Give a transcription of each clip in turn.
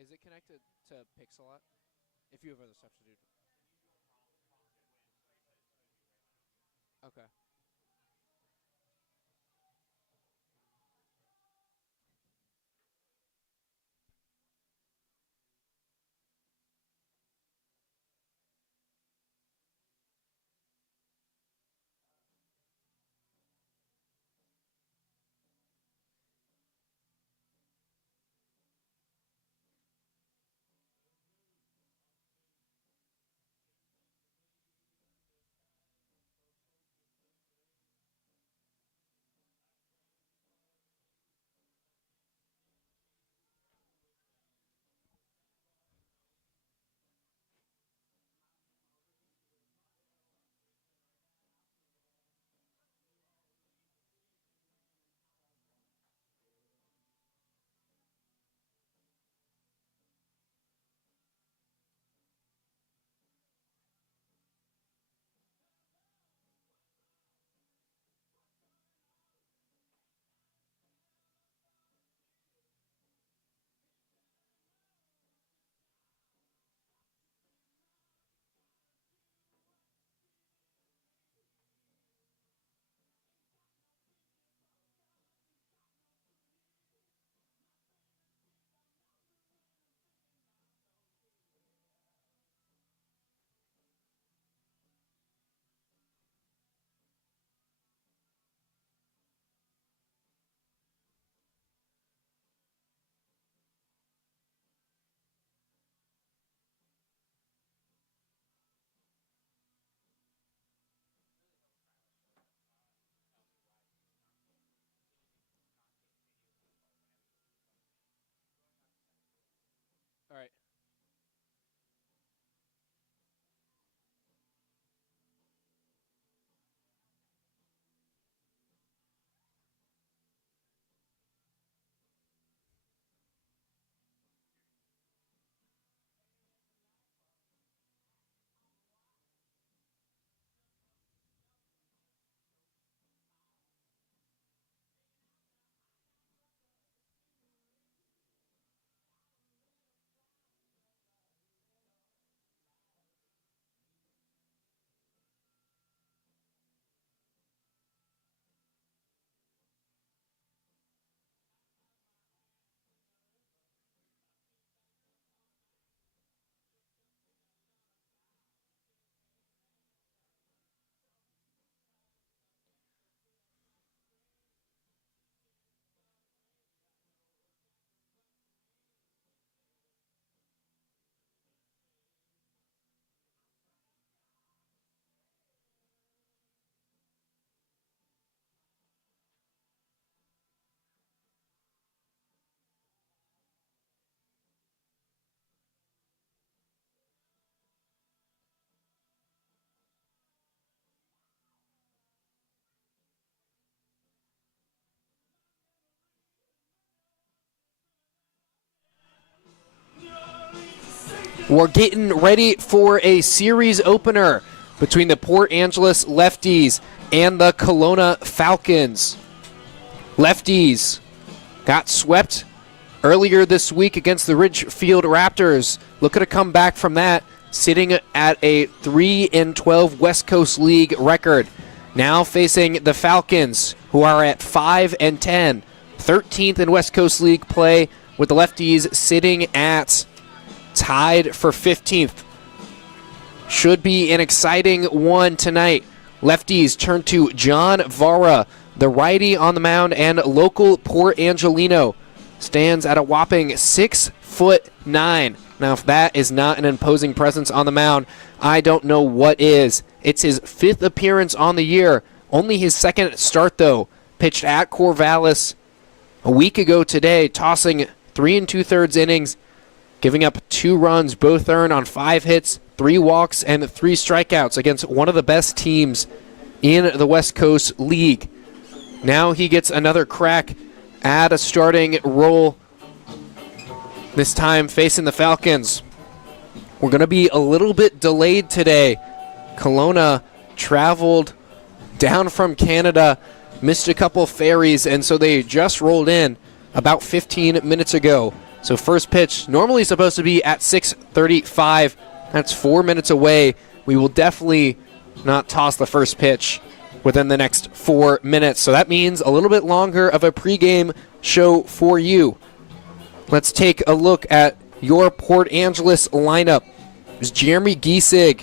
Is it connected to Pixelot? If you have other stuff to do. Okay. All right. We're getting ready for a series opener between the Port Angeles Lefties and the Kelowna Falcons. Lefties got swept earlier this week against the Ridgefield Raptors. Looking to come back from that, sitting at a 3-12 West Coast League record. Now facing the Falcons, who are at 5-10, 13th in West Coast League play, with the Lefties sitting at tied for 15th. Should be an exciting one tonight. Lefties turn to John Vara, the righty on the mound, and local Port Angelino. Stands at a whopping 6'9". Now, if that is not an imposing presence on the mound, I don't know what is. It's his 5th appearance on the year. Only his 2nd start, though. Pitched at Corvallis a week ago today, tossing 3 2/3 innings, giving up 2 runs, both earned on 5 hits, 3 walks, and 3 strikeouts against one of the best teams in the West Coast League. Now he gets another crack at a starting role, this time facing the Falcons. We're going to be a little bit delayed today. Kelowna traveled down from Canada, missed a couple ferries, and so they just rolled in about 15 minutes ago. So first pitch normally supposed to be at 6:35. That's 4 minutes away. We will definitely not toss the first pitch within the next 4 minutes. So that means a little bit longer of a pregame show for you. Let's take a look at your Port Angeles lineup. There's Jeremy Giesig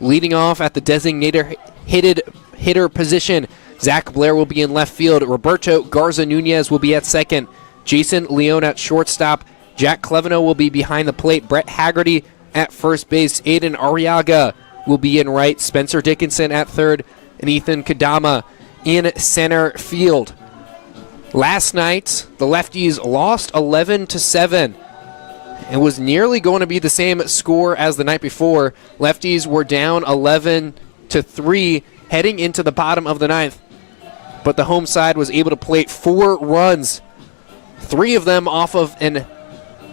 leading off at the designated hitter position. Zach Blair will be in left field. Roberto Garza Nunez will be at second. Jason Leone at shortstop. Jack Cleveno will be behind the plate. Brett Haggerty at first base. Aiden Arriaga will be in right. Spencer Dickinson at third. And Ethan Kadama in center field. Last night, the Lefties lost 11-7. It was nearly going to be the same score as the night before. Lefties were down 11-3 heading into the bottom of the ninth. But the home side was able to plate 4 runs, 3 of them off of an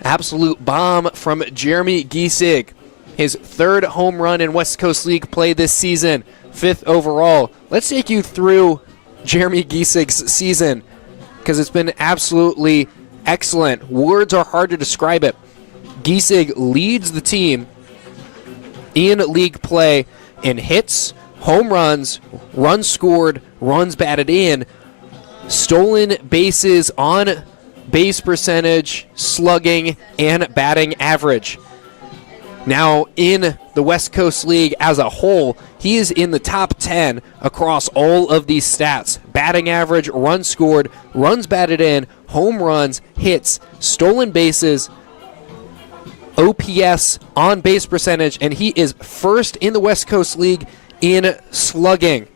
absolute bomb from Jeremy Giesig. His 3rd home run in West Coast League play this season, 5th overall. Let's take you through Jeremy Giesig's season because it's been absolutely excellent. Words are hard to describe it. Giesig leads the team in league play in hits, home runs, runs scored, runs batted in, stolen bases, on base percentage, slugging, and batting average. Now, in the West Coast League as a whole, he is in the top 10 across all of these stats. Batting average, runs scored, runs batted in, home runs, hits, stolen bases, OPS, on base percentage, and he is first in the West Coast League in slugging.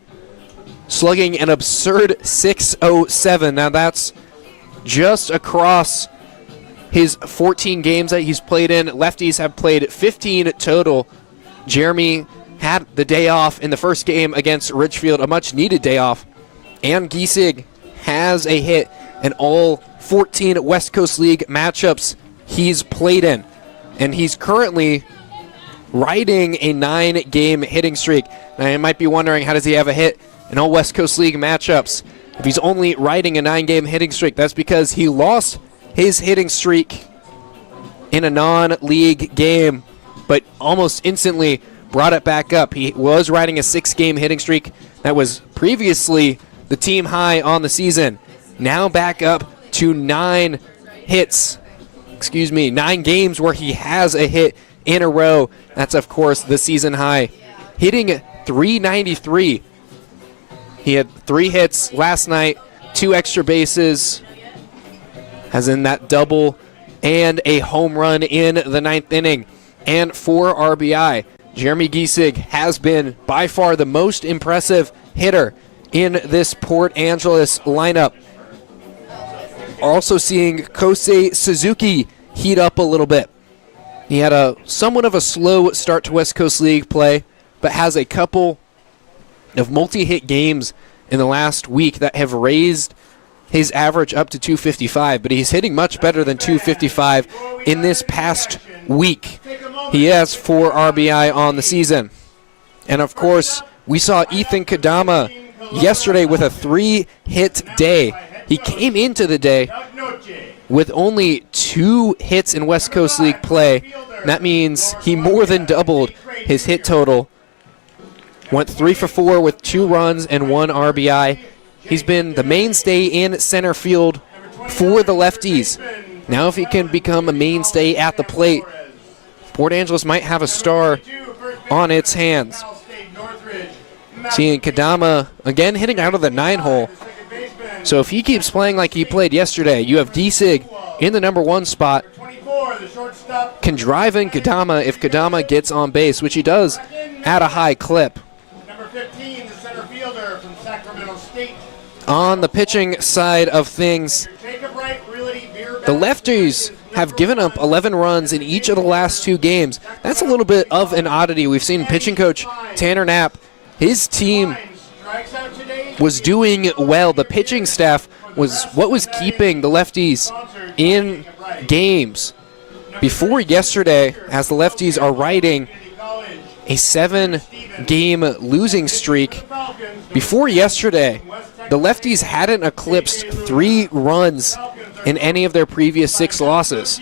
Slugging an absurd 607. Now that's just across his 14 games that he's played in. Lefties have played 15 total. Jeremy had the day off in the first game against Ridgefield, a much-needed day off. And Giesig has a hit in all 14 West Coast League matchups he's played in. And he's currently riding a 9-game hitting streak. Now you might be wondering, how does he have a hit in all West Coast League matchups? If he's only riding a 9-game hitting streak, that's because he lost his hitting streak in a non-league game, but almost instantly brought it back up. He was riding a 6-game hitting streak that was previously the team high on the season. Now back up to 9 games where he has a hit in a row. That's, of course, the season high. Hitting .393. He had 3 hits last night, 2 extra bases, as in that double, and a home run in the 9th inning, and 4 RBI. Jeremy Giesig has been by far the most impressive hitter in this Port Angeles lineup. Also seeing Kosei Suzuki heat up a little bit. He had a somewhat of a slow start to West Coast League play, but has a couple of multi-hit games in the last week that have raised his average up to 255, but he's hitting much better than 255 in this past week. He has 4 RBI on the season. And of course, we saw Ethan Kadama yesterday with a 3-hit day. He came into the day with only 2 hits in West Coast League play. And that means he more than doubled his hit total. Went 3 for 4 with 2 runs and 1 RBI. He's been the mainstay in center field for the Lefties. Now if he can become a mainstay at the plate, Port Angeles might have a star on its hands. Seeing Kadama again hitting out of the 9-hole. So if he keeps playing like he played yesterday, you have Giesig in the number 1 spot. Can drive in Kadama if Kadama gets on base, which he does at a high clip. Number 15, the center fielder from Sacramento State. On the pitching side of things, the Lefties have given up 11 runs in each of the last 2 games. That's a little bit of an oddity. We've seen pitching coach Tanner Knapp, his team was doing well. The pitching staff was what was keeping the Lefties in games. Before yesterday, as the Lefties are riding a 7-game losing streak, before yesterday, the Lefties hadn't eclipsed 3 runs in any of their previous 6 losses.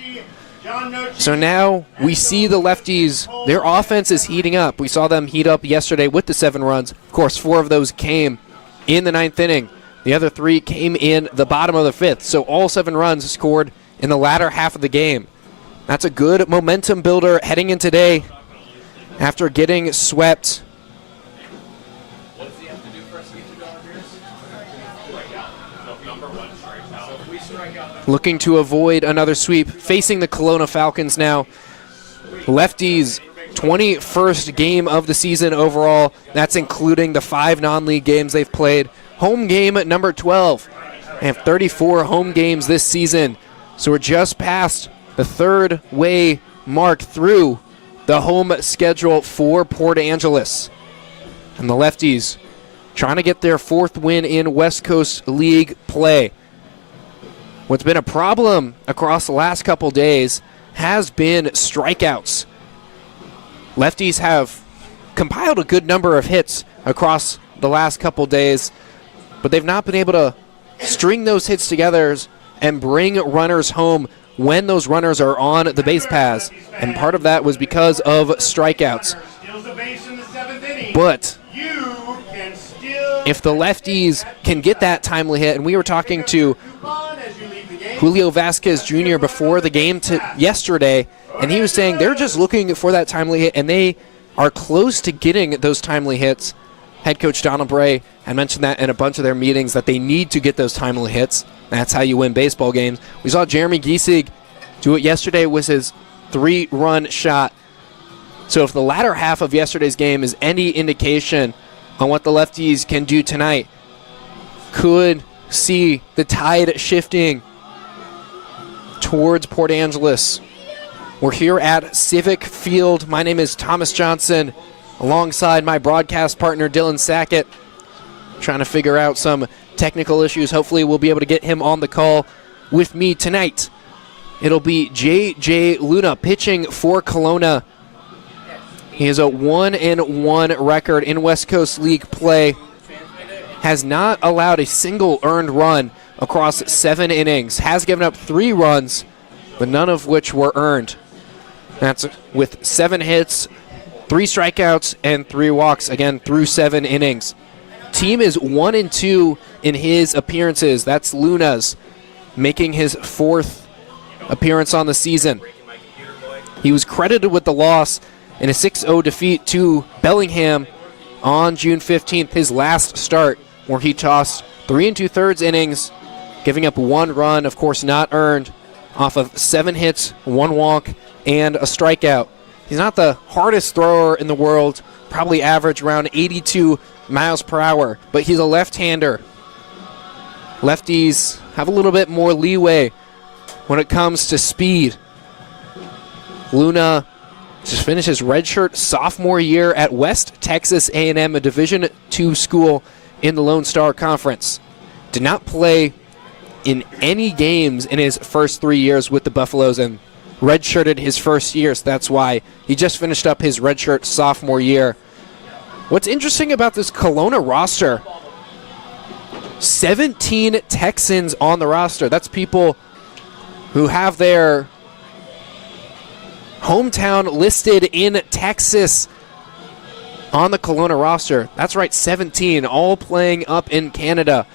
So now we see the Lefties, their offense is heating up. We saw them heat up yesterday with the 7 runs. Of course, 4 of those came in the 9th inning. The other 3 came in the bottom of the 5th. So all 7 runs scored in the latter half of the game. That's a good momentum builder heading in today after getting swept. Looking to avoid another sweep, facing the Kelowna Falcons now. Lefties, 21st game of the season overall. That's including the 5 non-league games they've played. Home game at number 12. They have 34 home games this season. So we're just past the 3rd way mark through the home schedule for Port Angeles. And the Lefties trying to get their 4th win in West Coast League play. What's been a problem across the last couple days has been strikeouts. Lefties have compiled a good number of hits across the last couple days, but they've not been able to string those hits together and bring runners home when those runners are on the base paths. And part of that was because of strikeouts. But if the Lefties can get that timely hit, and we were talking to Julio Vasquez Jr. before the game yesterday, and he was saying they're just looking for that timely hit, and they are close to getting those timely hits. Head coach Donald Bray had mentioned that in a bunch of their meetings, that they need to get those timely hits. That's how you win baseball games. We saw Jeremy Giesig do it yesterday with his 3-run shot. So if the latter half of yesterday's game is any indication on what the Lefties can do tonight, could see the tide shifting towards Port Angeles. We're here at Civic Field. My name is Thomas Johnson, alongside my broadcast partner Dylan Sackett, trying to figure out some technical issues. Hopefully we'll be able to get him on the call with me tonight. It'll be J.J. Luna pitching for Kelowna. He has a 1-1 record in West Coast League play. Has not allowed a single earned run across 7 innings. Has given up 3 runs, but none of which were earned. That's with 7 hits, 3 strikeouts, and 3 walks, again, through 7 innings. Team is 1-2 in his appearances. That's Luna's, making his 4th appearance on the season. He was credited with the loss in a 6-0 defeat to Bellingham on June 15th, his last start, where he tossed 3 2/3 innings, giving up 1 run, of course not earned, off of 7 hits, 1 walk, and a strikeout. He's not the hardest thrower in the world, probably average around 82 miles per hour, but he's a left-hander. Lefties have a little bit more leeway when it comes to speed. Luna just finished his redshirt sophomore year at West Texas A&M, a Division II school in the Lone Star Conference. Did not play in any games in his first 3 years with the Buffaloes, and redshirted his first year, so that's why he just finished up his redshirt sophomore year. What's interesting about this Kelowna roster, 17 Texans on the roster. That's people who have their hometown listed in Texas on the Kelowna roster. That's right, 17, all playing up in Canada.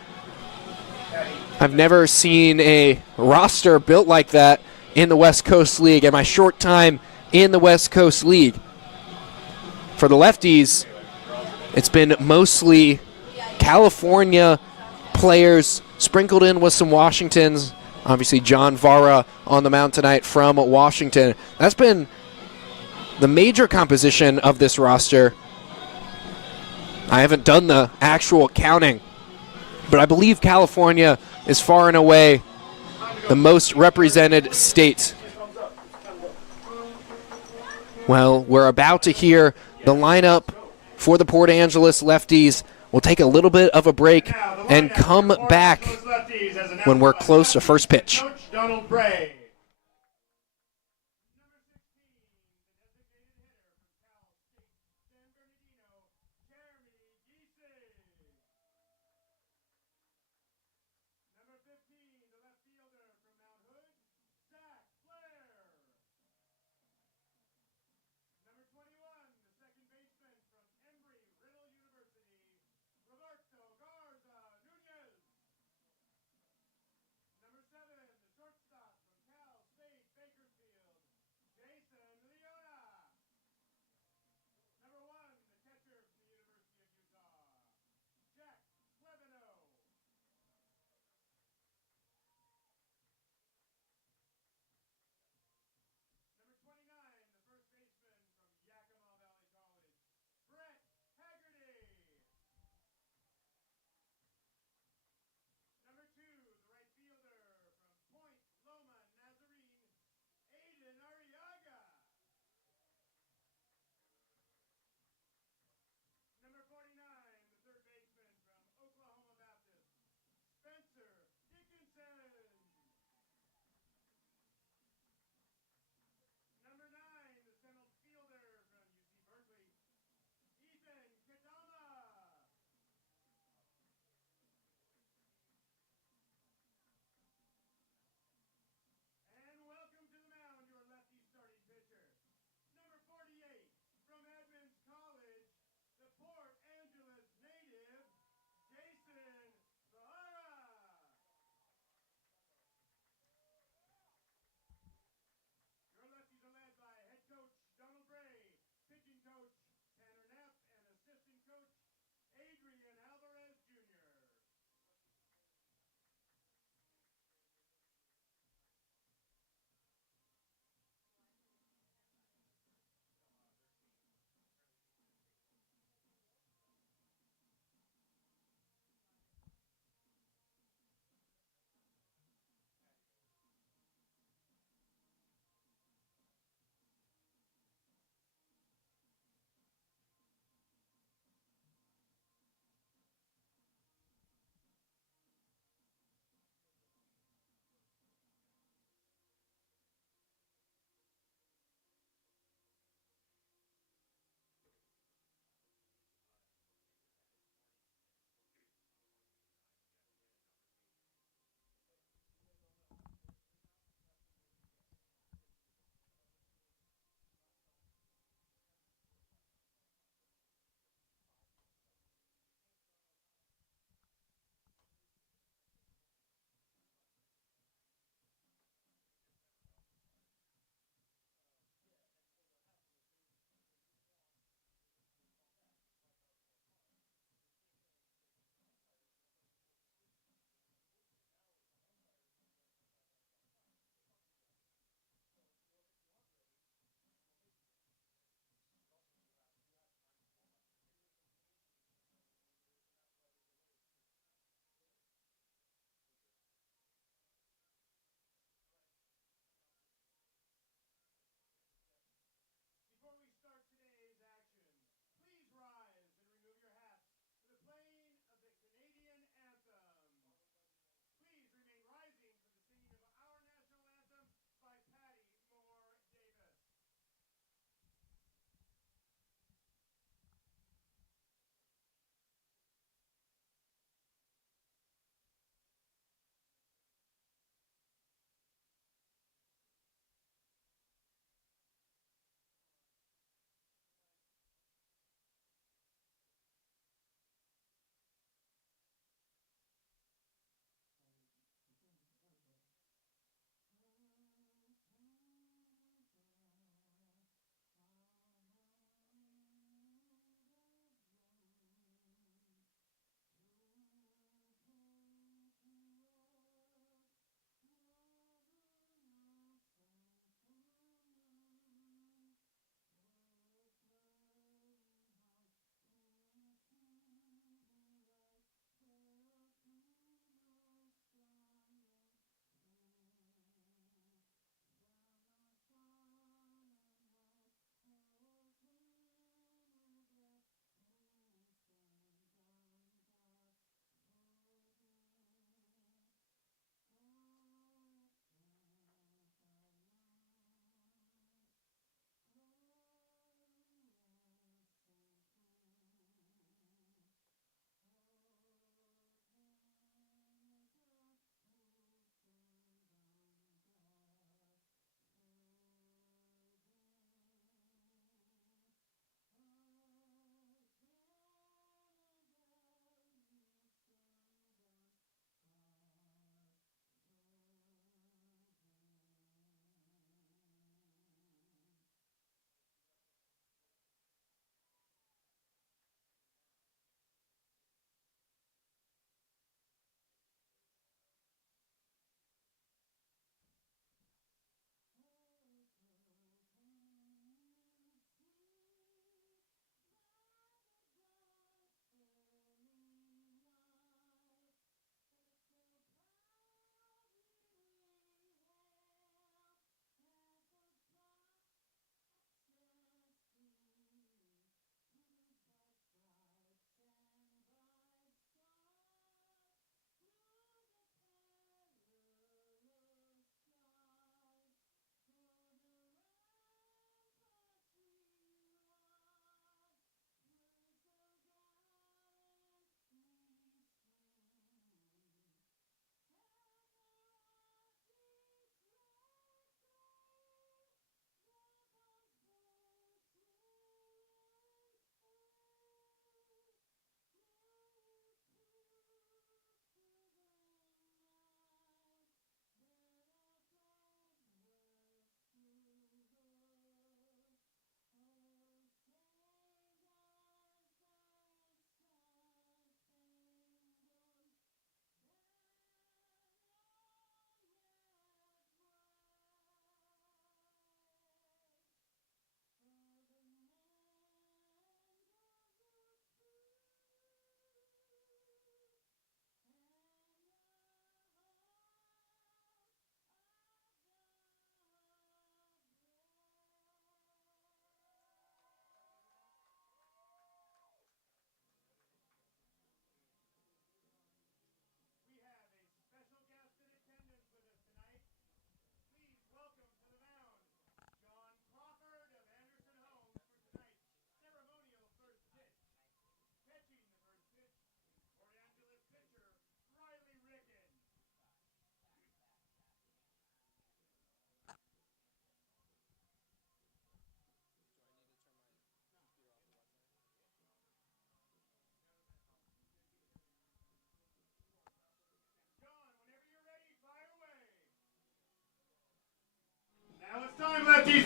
I've never seen a roster built like that in the West Coast League in my short time in the West Coast League. For the Lefties, it's been mostly California players sprinkled in with some Washingtons. Obviously, John Vara on the mound tonight from Washington. That's been the major composition of this roster. I haven't done the actual counting, but I believe California is far and away the most represented state. Well, we're about to hear the lineup for the Port Angeles Lefties. We'll take a little bit of a break and come back when we're close to first pitch.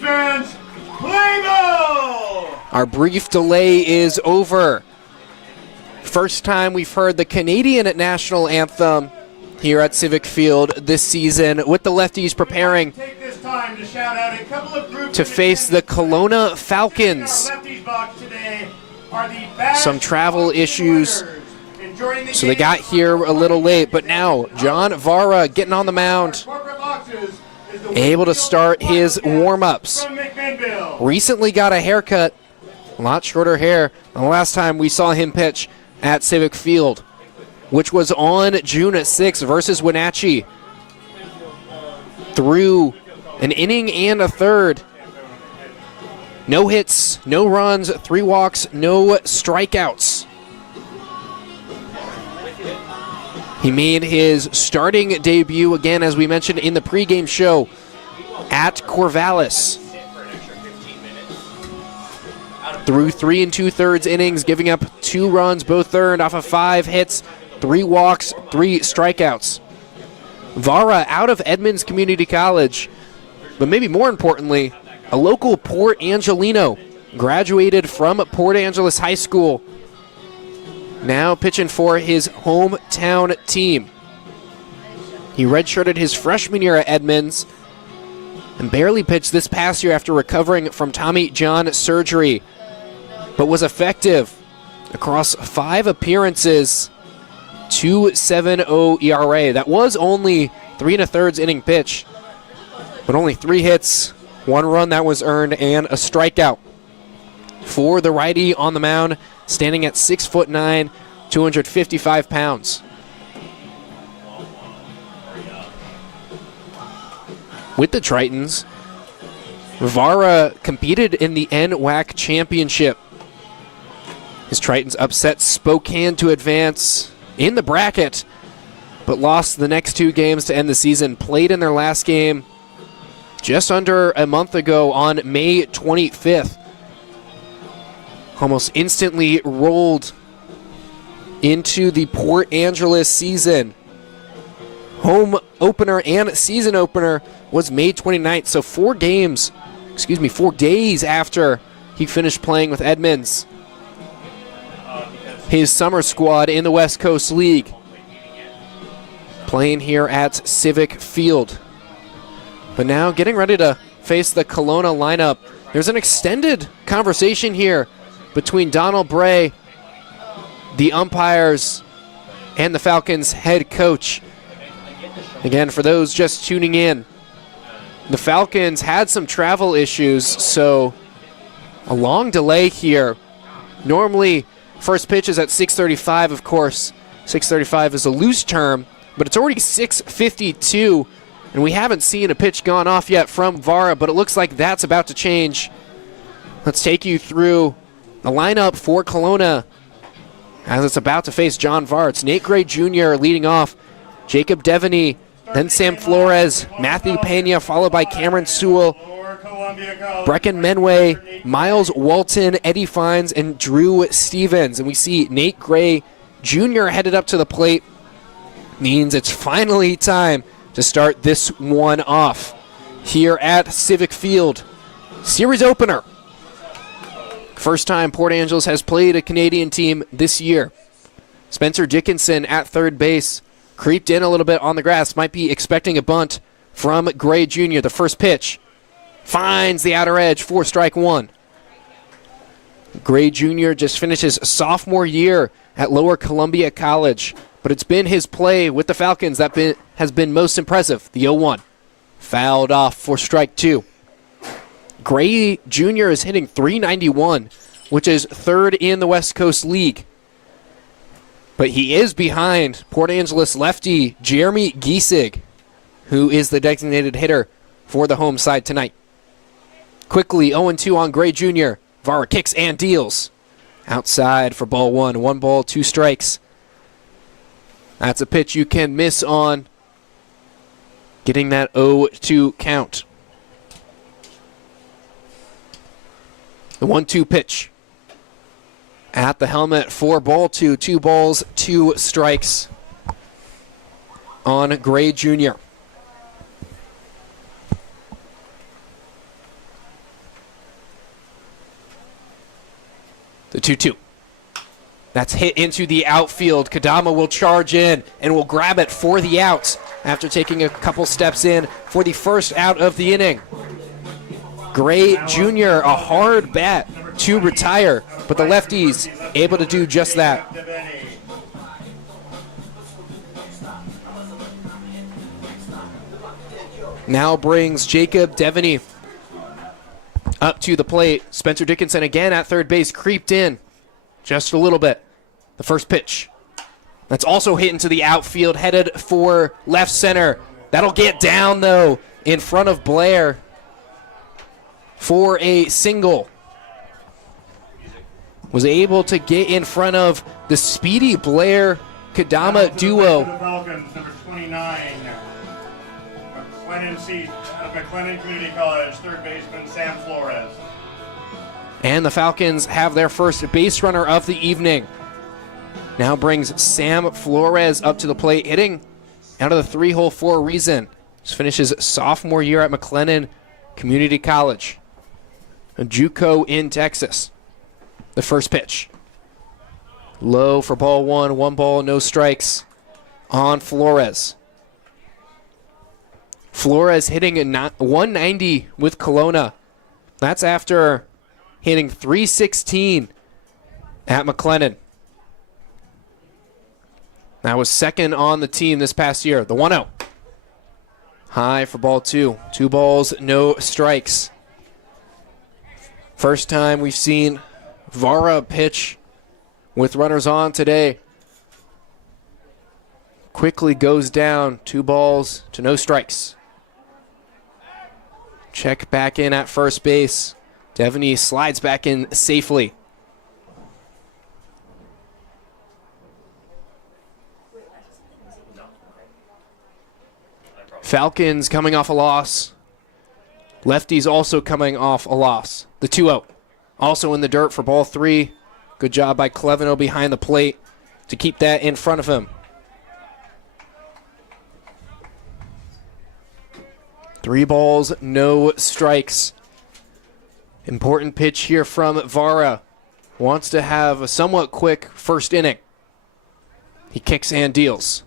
fans, play ball! Our brief delay is over. First time we've heard the Canadian national anthem here at Civic Field this season, with the Lefties preparing Take this time to shout out a couple of groups to face the Kelowna Falcons. Lefties box today are the Bash Some travel issues, winners. Enjoying the so they game got here a little late, but now John Vara getting on the mound, corporate boxes is the able to start his warm-ups. from McMinnville. Recently got a haircut, a lot shorter hair than the last time we saw him pitch at Civic Field, which was on June 6th versus Wenatchee. Through an inning and a third. No hits, no runs, 3 walks, no strikeouts. He made his starting debut again, as we mentioned in the pregame show, at Corvallis. Through 3 2/3 innings, giving up 2 runs, both earned off of 5 hits, 3 walks, 3 strikeouts. Vara out of Edmonds Community College, but maybe more importantly, a local Port Angelino, graduated from Port Angeles High School, now pitching for his hometown team. He redshirted his freshman year at Edmonds and barely pitched this past year after recovering from Tommy John surgery, but was effective across 5 appearances, 2.70 ERA. That was only 3 1/3 inning pitch, but only 3 hits, 1 run that was earned, and a strikeout. For the righty on the mound, standing at 6'9", 255 pounds. With the Tritons, Vara competed in the NWAC championship. His Tritons upset Spokane to advance in the bracket, but lost the next 2 games to end the season. Played in their last game just under a month ago on May 25th. Almost instantly rolled into the Port Angeles season. Home opener and season opener was May 29th, so 4 days after he finished playing with Edmonds. His summer squad in the West Coast League, playing here at Civic Field. But now getting ready to face the Kelowna lineup. There's an extended conversation here between Donald Bray, the umpires, and the Falcons head coach. Again, for those just tuning in, the Falcons had some travel issues, so a long delay here. Normally, first pitch is at 6:35, of course. 6:35 is a loose term, but it's already 6:52, and we haven't seen a pitch gone off yet from Vara, but it looks like that's about to change. Let's take you through the lineup for Kelowna as it's about to face John Vara. It's Nate Gray Jr. leading off, Jacob Devaney, then Sam Flores, Matthew Pena, followed by Cameron Sewell, Brecken Menway, Miles Walton, Eddie Fines, and Drew Stevens. And we see Nate Gray Jr. headed up to the plate. Means it's finally time to start this one off here at Civic Field. Series opener. First time Port Angeles has played a Canadian team this year. Spencer Dickinson at third base. Creeped in a little bit on the grass. Might be expecting a bunt from Gray Jr. The first pitch finds the outer edge for strike 1. Gray Jr. just finished his sophomore year at Lower Columbia College, but it's been his play with the Falcons that has been most impressive. The 0-1 fouled off for strike 2. Gray Jr. is hitting .391, which is 3rd in the West Coast League. But he is behind Port Angeles lefty Jeremy Giesig, who is the designated hitter for the home side tonight. Quickly 0-2 on Gray Jr. Vara kicks and deals. Outside for ball 1. 1 ball, 2 strikes. That's a pitch you can miss on. Getting that 0-2 count. The 1-2 pitch. At the helmet for ball 2. 2 balls, 2 strikes on Gray Jr. The 2-2. That's hit into the outfield. Kadama will charge in and will grab it for the out after taking a couple steps in for the first out of the inning. Gray Jr., a hard bat to retire, but the lefties able to do just that. Now brings Jacob Devaney up to the plate. Spencer Dickinson again at third base, creeped in just a little bit. The first pitch. That's also hit into the outfield, headed for left center. That'll get down, though, in front of Blair for a single. Was able to get in front of the speedy Blair-Kadama duo. The Falcons, number 29, McLennan Community College, third baseman Sam Flores. And the Falcons have their first base runner of the evening. Now brings Sam Flores up to the plate, hitting out of the three-hole for a reason. Just finishes sophomore year at McLennan Community College, a JUCO in Texas. The first pitch. Low for ball one. 1 ball, no strikes on Flores. Flores hitting a 190 with Kelowna. That's after hitting 316 at McLennan. That was second on the team this past year. The 1-0. High for ball 2. 2 balls, no strikes. First time we've seen Vara pitch with runners on today. Quickly goes down. 2 balls to no strikes. Check back in at first base. Devaney slides back in safely. Falcons coming off a loss. Lefties also coming off a loss. The 2-0. Also in the dirt for ball 3. Good job by Cleveno behind the plate to keep that in front of him. 3 balls, no strikes. Important pitch here from Vara. Wants to have a somewhat quick first inning. He kicks and deals.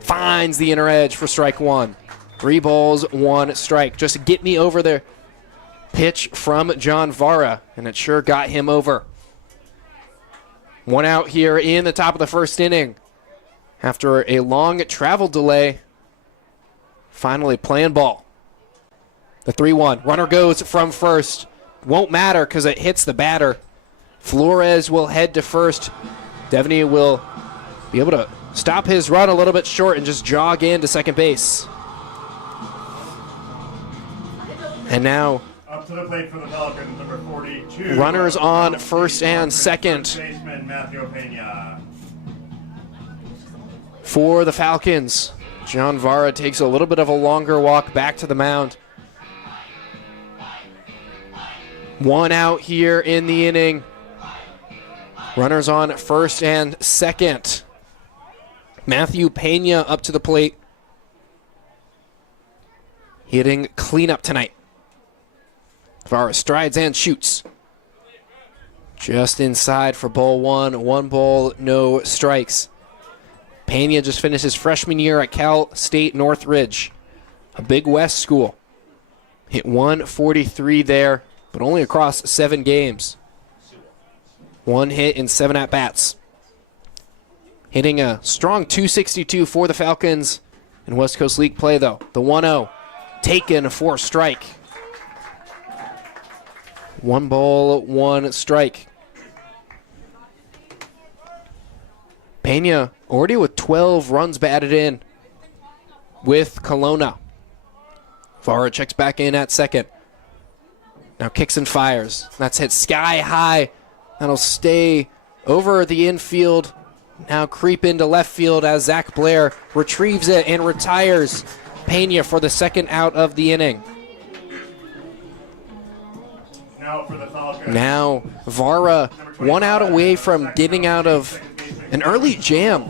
Finds the inner edge for strike 1. 3 balls, 1 strike. Just get me over there. Pitch from John Vara, and it sure got him over. 1 out here in the top of the first inning. After a long travel delay, finally playing ball. The 3-1. Runner goes from first. Won't matter because it hits the batter. Flores will head to first. Devaney will be able to stop his run a little bit short and just jog into second base. And now up to the plate for the Falcons, number 42. Runners on first and second. Baseman Matthew Pena. For the Falcons, John Vara takes a little bit of a longer walk back to the mound. 1 out here in the inning. Runners on first and second. Matthew Pena up to the plate. Hitting cleanup tonight. Vara strides and shoots. Just inside for ball 1. 1 ball, no strikes. Pena just finished his freshman year at Cal State Northridge, a Big West school. Hit 143 there, but only across 7 games. 1 hit in 7 at-bats. Hitting a strong 262 for the Falcons in West Coast League play, though. The 1-0 taken for strike. 1 ball, 1 strike. Pena already with 12 runs batted in with Kelowna. Vara checks back in at second. Now kicks and fires. That's hit sky high. That'll stay over the infield. Now creep into left field as Zach Blair retrieves it and retires Pena for the second out of the inning. Now for the Falcons. Now Vara 1 out away from getting out of an early jam.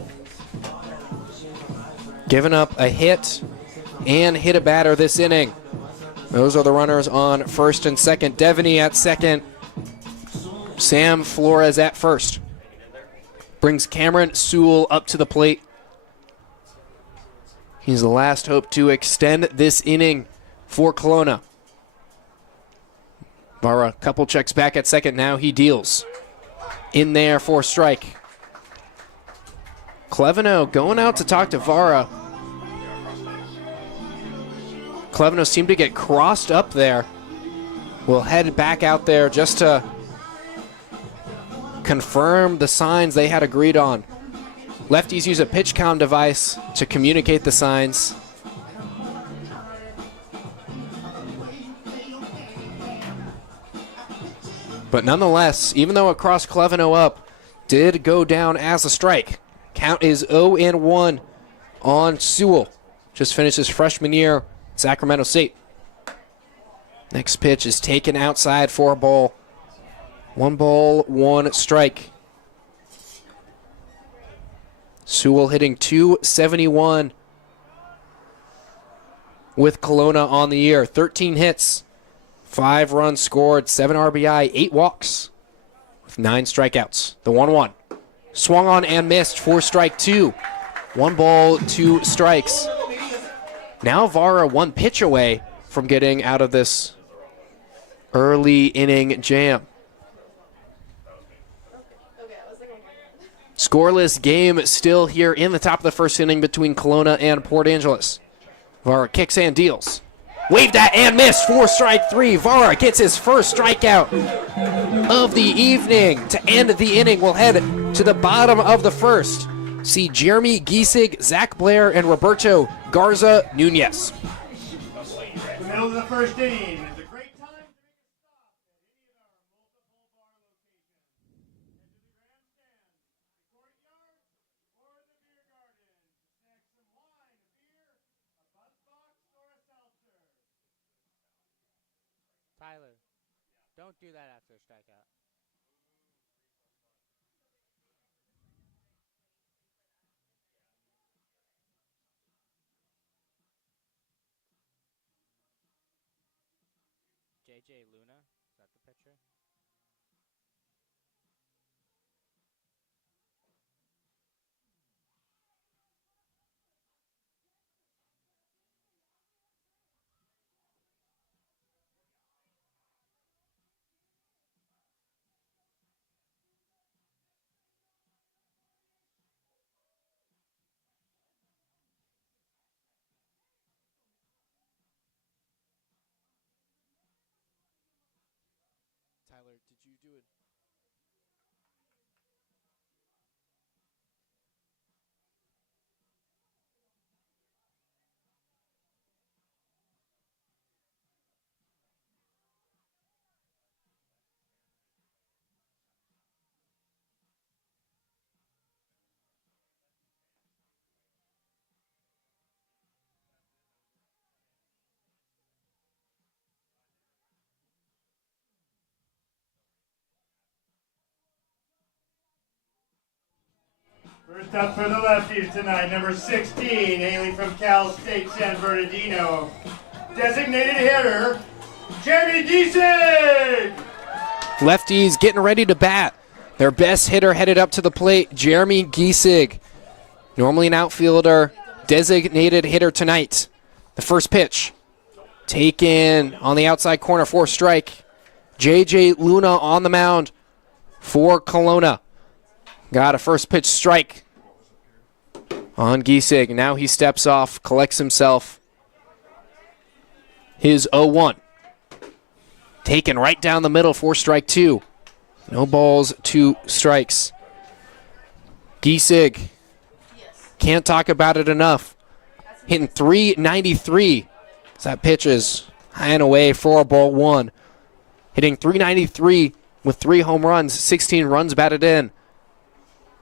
Giving up a hit and hit a batter this inning. Those are the runners on first and second. Devaney at second. Sam Flores at first. Brings Cameron Sewell up to the plate. He's the last hope to extend this inning for Kelowna. Vara, couple checks back at second. Now he deals. In there for strike. Cleveno going out to talk to Vara. Cleveno seemed to get crossed up there. We'll head back out there just to confirm the signs they had agreed on. Lefties use a pitch comm device to communicate the signs. But nonetheless, even though it crossed Cleveno up, did go down as a strike. Count is 0-1 on Sewell. Just finished his freshman year at Sacramento State. Next pitch is taken outside for a ball. 1 ball, 1 strike. Sewell hitting .271 with Kelowna on the year. 13 hits, 5 runs scored, 7 RBI, 8 walks with 9 strikeouts. The 1-1. Swung on and missed for strike 2. 1 ball, 2 strikes. Now Vara 1 pitch away from getting out of this early inning jam. Scoreless game still here in the top of the first inning between Kelowna and Port Angeles. Vara kicks and deals. Waved at and missed for strike 3. Vara gets his first strikeout of the evening. To end the inning, we'll head to the bottom of the first. See Jeremy Giesig, Zach Blair, and Roberto Garza Nunez. The middle of the first inning is a great time to make a stop at any of our multiple bar locations. Head to the grandstand, the courtyard, or the beer garden to snack some wine, a beer, a buzz box, or a seltzer. Tyler, don't do that after a strikeout. JJ Luna, is that the pitcher? Tyler, did you do it? First up for the lefties tonight, number 16, hailing from Cal State San Bernardino. Designated hitter, Jeremy Giesig! Lefties getting ready to bat. Their best hitter headed up to the plate, Jeremy Giesig. Normally an outfielder, designated hitter tonight. The first pitch, taken on the outside corner for strike. JJ Luna on the mound for Kelowna. Got a first pitch strike on Giesig. Now he steps off, collects himself. His 0-1. Taken right down the middle for strike 2. No balls, 2 strikes. Giesig, can't talk about it enough. Hitting .393. That pitch is high and away for ball 1. Hitting .393 with 3 home runs, 16 runs batted in.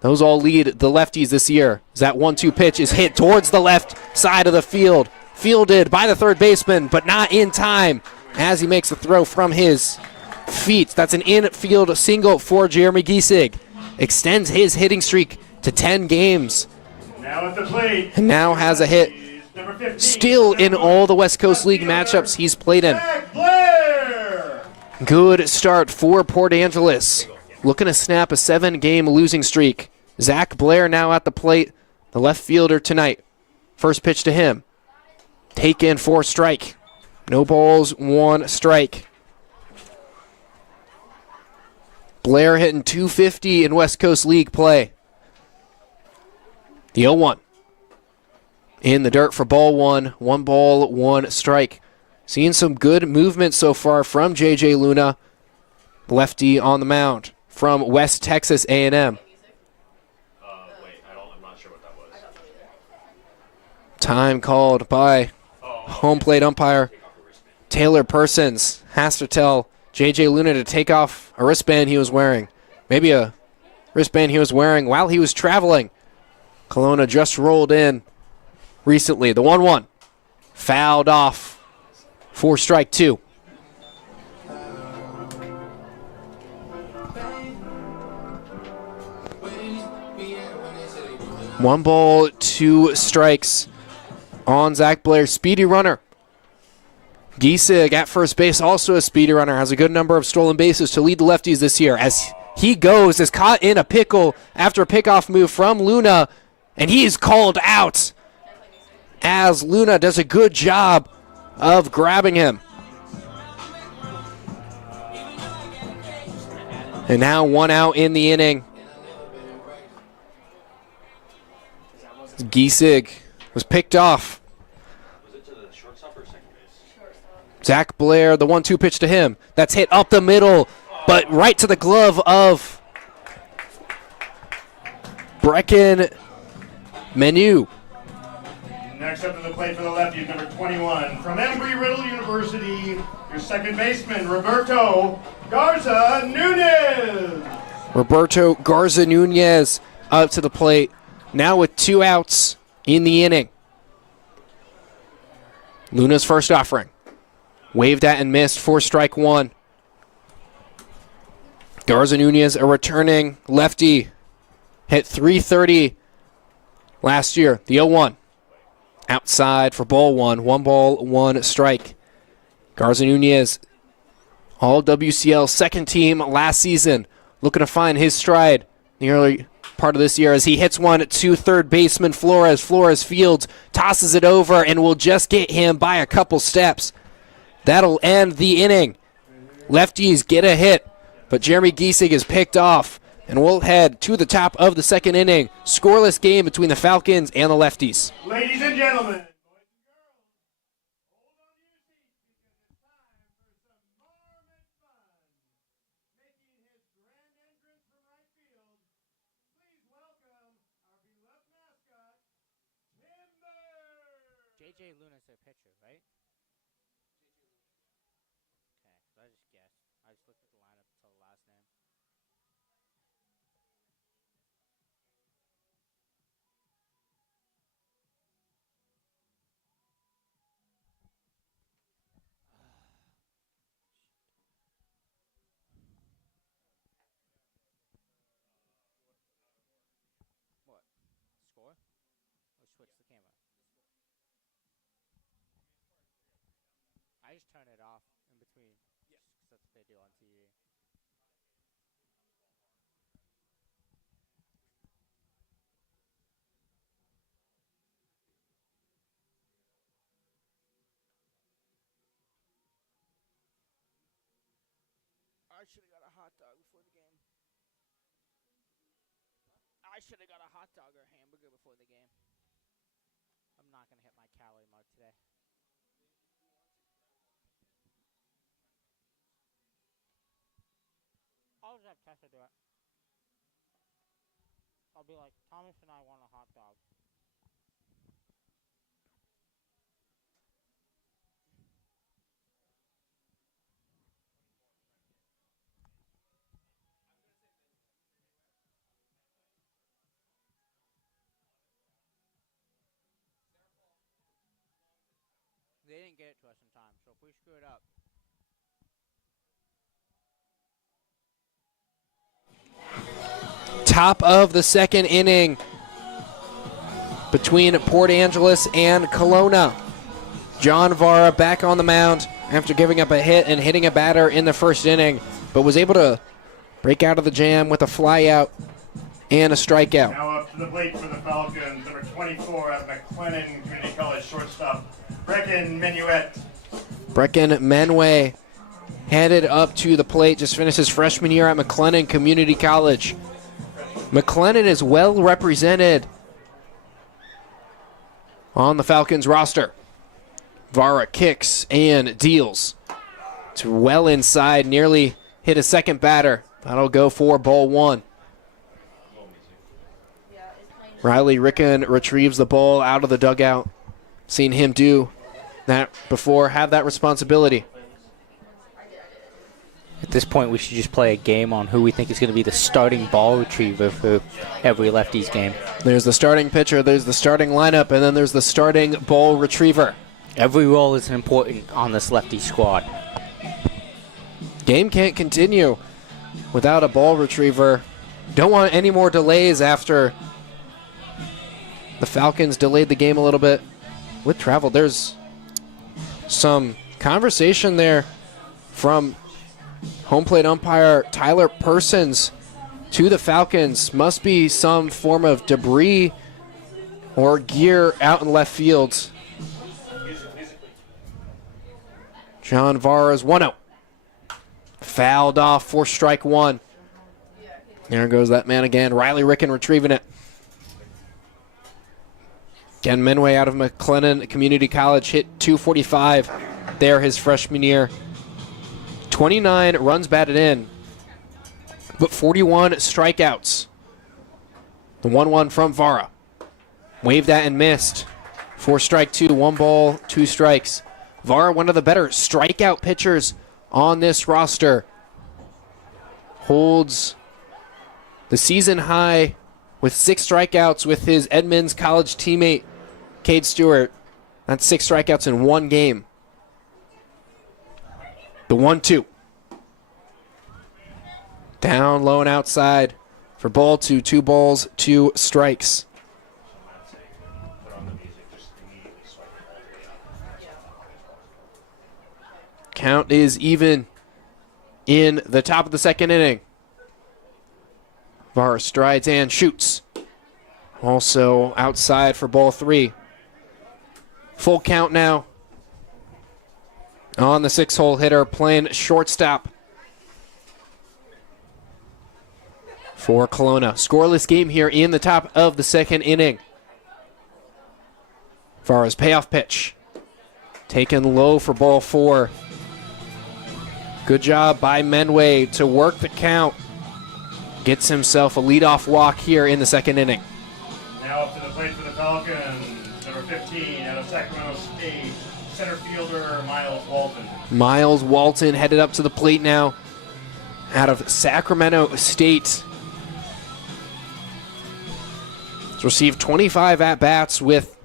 Those all lead the lefties this year. As that 1-2 pitch is hit towards the left side of the field. Fielded by the third baseman, but not in time as he makes the throw from his feet. That's an infield single for Jeremy Giesig. Extends his hitting streak to 10 games. Now at the plate. And now has a hit. Number 15, Still in all the West Coast League matchups he's played in. Zach Blair! Good start for Port Angeles. looking to snap a 7-game losing streak. Zach Blair now at the plate, the left fielder tonight. First pitch to him. Taken for strike. No balls, 1 strike. Blair hitting .250 in West Coast League play. The 0-1. In the dirt for ball 1. 1 ball, 1 strike. Seeing some good movement so far from J.J. Luna. Lefty on the mound from West Texas A&M. I'm not sure what that was. Time called by home plate umpire Taylor Persons. Has to tell J.J. Luna to take off a wristband he was wearing. Maybe a wristband he was wearing while he was traveling. Kelowna just rolled in recently. The 1-1. Fouled off for strike 2. One ball, 2 strikes on Zach Blair. Speedy runner. Giesig at first base, also a speedy runner. Has a good number of stolen bases to lead the Lefties this year. As he goes, is caught in a pickle after a pickoff move from Luna. And he is called out as Luna does a good job of grabbing him. And now 1 out in the inning. Giesig was picked off. Was it to the shortstop or second base? Zach Blair, the 1-2 pitch to him. That's hit up the middle, but right to the glove of Brecken Menu. Next up to the plate for the Lefties, number 21. From Embry-Riddle University, your second baseman, Roberto Garza Nunez. Roberto Garza Nunez up to the plate. Now with 2 outs in the inning. Luna's first offering. Waved at and missed for strike 1. Garza Nunez, a returning lefty. Hit .330 last year. The 0-1. Outside for ball 1. 1 ball, 1 strike. Garza Nunez, all WCL second team last season. Looking to find his stride in the early part of this year as he hits one to third baseman Flores. Flores fields, tosses it over, and will just get him by a couple steps. That'll end the inning. Lefties get a hit, but Jeremy Giesig is picked off, and we'll head to the top of the second inning. Scoreless game between the Falcons and the Lefties. Ladies and gentlemen, J.J. Luna's their pitcher, right? Okay, so I just guessed. I just looked at the lineup until the last name. What? Score? Or switch the camera? I just turn it off in between. Yeah. Because that's what they do on TV. I should have got a hot dog before the game. I should have got a hot dog or a hamburger before the game. I'm not going to hit my calorie mark today. I'll just have Tessa do it. I'll be like, Thomas and I want a hot dog. They didn't get it to us in time, so if we screw it up. Top of the second inning between Port Angeles and Kelowna. John Vara back on the mound after giving up a hit and hitting a batter in the first inning, but was able to break out of the jam with a fly out and a strikeout. Now up to the plate for the Falcons, number 24 at McLennan Community College shortstop, Brecken Menuet. Brecken Menway headed up to the plate, just finished his freshman year at McLennan Community College. McLennan is well represented on the Falcons roster. Vara kicks and deals. It's well inside, nearly hit a second batter. That'll go for ball one. Riley Rickon retrieves the ball out of the dugout. Seen him do that before, have that responsibility. At this point, we should just play a game on who we think is going to be the starting ball retriever for every Lefties game. There's the starting pitcher, there's the starting lineup, and then there's the starting ball retriever. Every role is important on this Lefties squad. Game can't continue without a ball retriever. Don't want any more delays after the Falcons delayed the game a little bit with travel. There's some conversation there from home plate umpire Tyler Persons to the Falcons. Must be some form of debris or gear out in left field. John Vara's 1-0. Fouled off for strike one. There goes that man again. Riley Rickon retrieving it. Again, Menway out of McLennan Community College hit .245 there his freshman year. 29 runs batted in, but 41 strikeouts. The 1-1 from Vara. Waved at and missed for strike two. 1 ball, 2 strikes. Vara, one of the better strikeout pitchers on this roster. Holds the season high with 6 strikeouts with his Edmonds College teammate, Cade Stewart. That's 6 strikeouts in 1 game. The 1-2. Down low and outside for ball 2. 2 balls, 2 strikes. Count is even in the top of the second inning. Vara strides and shoots. Also outside for ball 3. Full count now on the 6-hole hitter playing shortstop for Kelowna. Scoreless game here in the top of the second inning. Vara's payoff pitch. Taken low for ball 4. Good job by Menway to work the count. Gets himself a leadoff walk here in the second inning. Now up to the plate for the Falcons, number 15 out of Sacramento State, center fielder Miles Walton. Miles Walton headed up to the plate now out of Sacramento State. He's received 25 at-bats with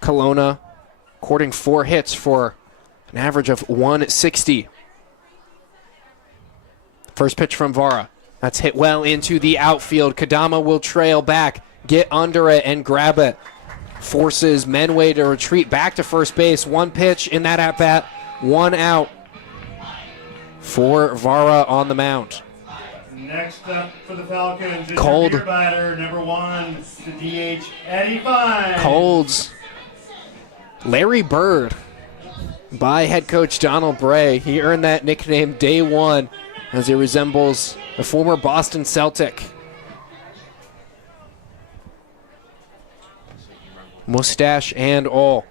Kelowna, recording 4 hits for an average of 160. First pitch from Vara. That's hit well into the outfield. Kadama will trail back, get under it, and grab it. Forces Menway to retreat back to first base. 1 pitch in that at-bat, 1 out for Vara on the mound. Next up for the Falcons is Cold. your batter, number 1, the DH, Eddie Fine. Colds. Larry Bird by head coach Donald Bray. He earned that nickname day one as he resembles the former Boston Celtic. Mustache and all.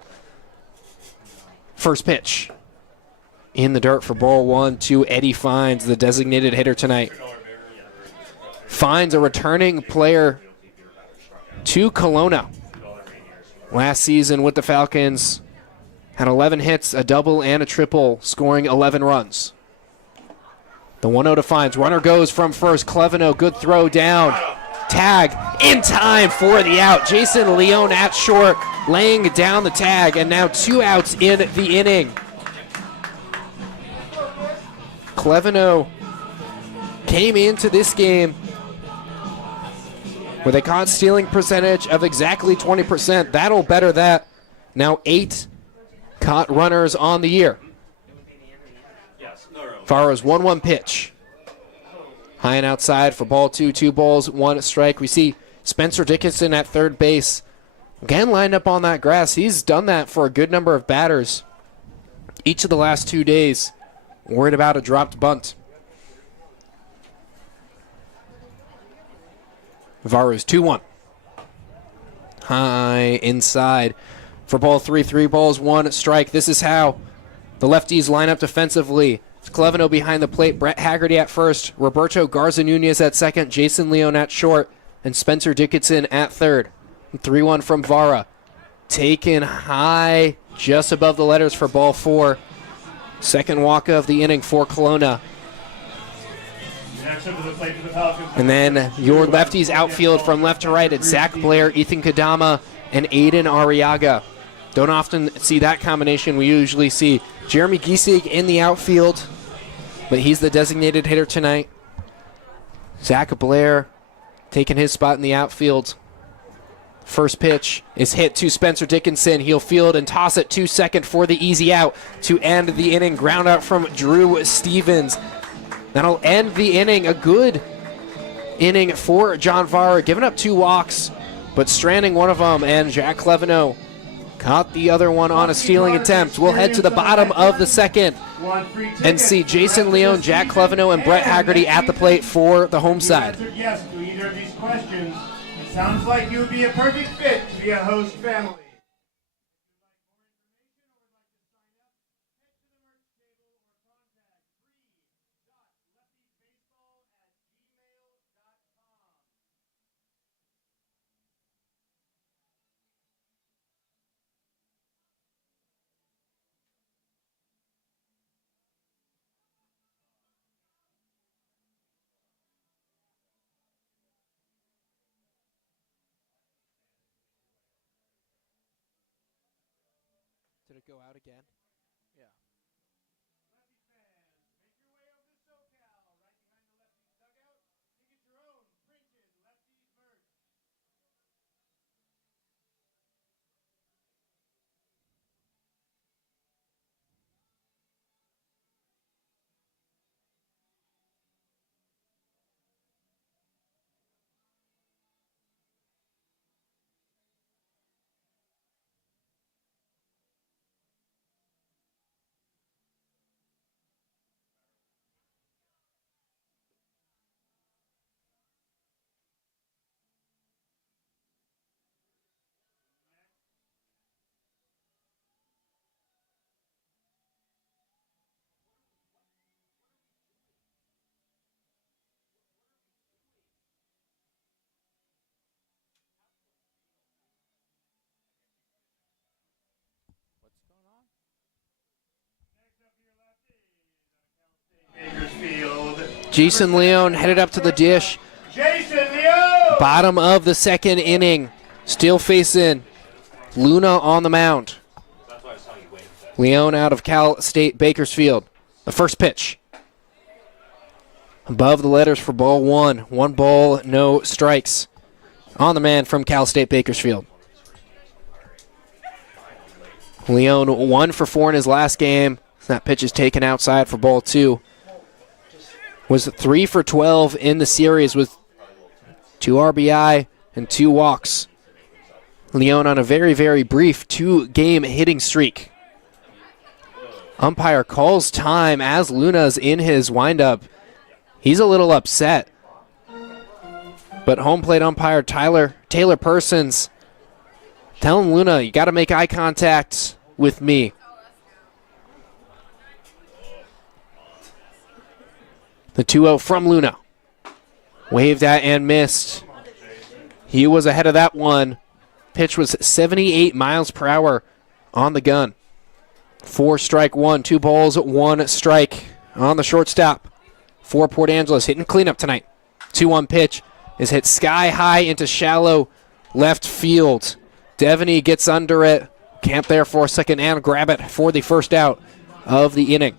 First pitch in the dirt for ball 1 to Eddie Fines, the designated hitter tonight. Fines, a returning player to Kelowna. Last season with the Falcons, had 11 hits, a double and a triple, scoring 11 runs. The 1-0 to Fines. Runner goes from first. Cleveno, good throw down. Tag in time for the out. Jason Leone at short, laying down the tag, and now 2 outs in the inning. Cleveno came into this game with a caught stealing percentage of exactly 20%. That'll better that. Now 8 caught runners on the year. Vara's 1-1 pitch. High and outside for ball 2, 2 balls, 1 strike. We see Spencer Dickinson at third base. Again, lined up on that grass. He's done that for a good number of batters each of the last 2 days. Worried about a dropped bunt. Varu's 2-1. High inside for ball 3, 3 balls, 1 strike. This is how the lefties line up defensively. It's Kelowna behind the plate, Brett Haggerty at first, Roberto Garza Nunez at second, Jason Leon at short, and Spencer Dickinson at third. 3-1 from Vara. Taken high, just above the letters for ball 4. Second walk of the inning for Kelowna. Next up to the plate for the Falcons. And then your lefties outfield from left to right. It's Zach Blair, Ethan Kadama, and Aiden Arriaga. Don't often see that combination. We usually see Jeremy Giesig in the outfield, but he's the designated hitter tonight. Zach Blair taking his spot in the outfield. First pitch is hit to Spencer Dickinson. He'll field and toss it to second for the easy out to end the inning. Ground out from Drew Stevens. That'll end the inning. A good inning for John Vara, giving up 2 walks, but stranding one of them, and Jack Cleveno caught the other one on a stealing attempt. We'll head to the bottom of the second and see Jason Leon, Jack Cleveno, and Brett Haggerty at the plate for the home side. If you answered yes to either of these questions, it sounds like you would be a perfect fit to be a host family. Did it go out again? Yeah. What's going on? Bakersfield. Jason Leon headed up to the dish. Jason Leo! Bottom of the second inning. Still facing Luna on the mound. Leon out of Cal State Bakersfield. The first pitch. Above the letters for ball 1. 1 ball, no strikes. On the man from Cal State Bakersfield. Leon 1 for 4 in his last game. That pitch is taken outside for ball 2. Was 3 for 12 in the series with 2 RBI and 2 walks. Leon on a very, very brief 2-game hitting streak. Umpire calls time as Luna's in his windup. He's a little upset. But home plate umpire Taylor Persons telling Luna, you got to make eye contact with me. The 2-0 from Luna. Waved at and missed. He was ahead of that one. Pitch was 78 miles per hour on the gun. 4 strike 1, 2 balls, 1 strike on the shortstop for Port Angeles. Hitting cleanup tonight. 2-1 pitch is hit sky high into shallow left field. Devaney gets under it. Camp there for a second and grab it for the first out of the inning.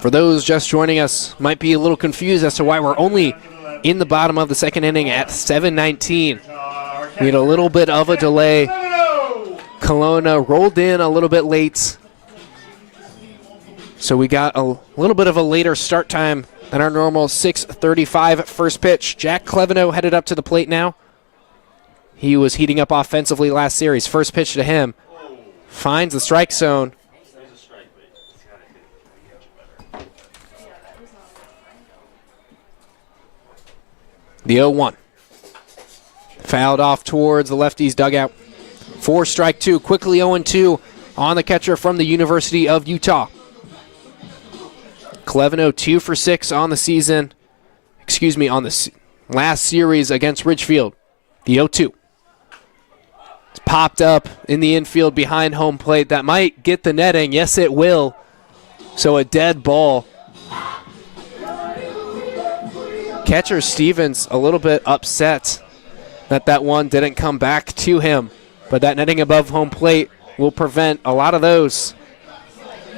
For those just joining us, might be a little confused as to why we're only in the bottom of the second inning at 7:19. We had a little bit of a delay. Kelowna rolled in a little bit late. So we got a little bit of a later start time than our normal 6:35 first pitch. Jack Cleveno headed up to the plate now. He was heating up offensively last series. First pitch to him. Finds the strike zone. The 0-1. Fouled off towards the lefties' dugout. 4 strike 2. Quickly 0-2 on the catcher from the University of Utah. Cleveno 2 for 6 on the season. Excuse me, on the last series against Ridgefield. The 0-2. It's popped up in the infield behind home plate. That might get the netting. Yes, it will. So a dead ball. Catcher Stevens a little bit upset that one didn't come back to him. But that netting above home plate will prevent a lot of those.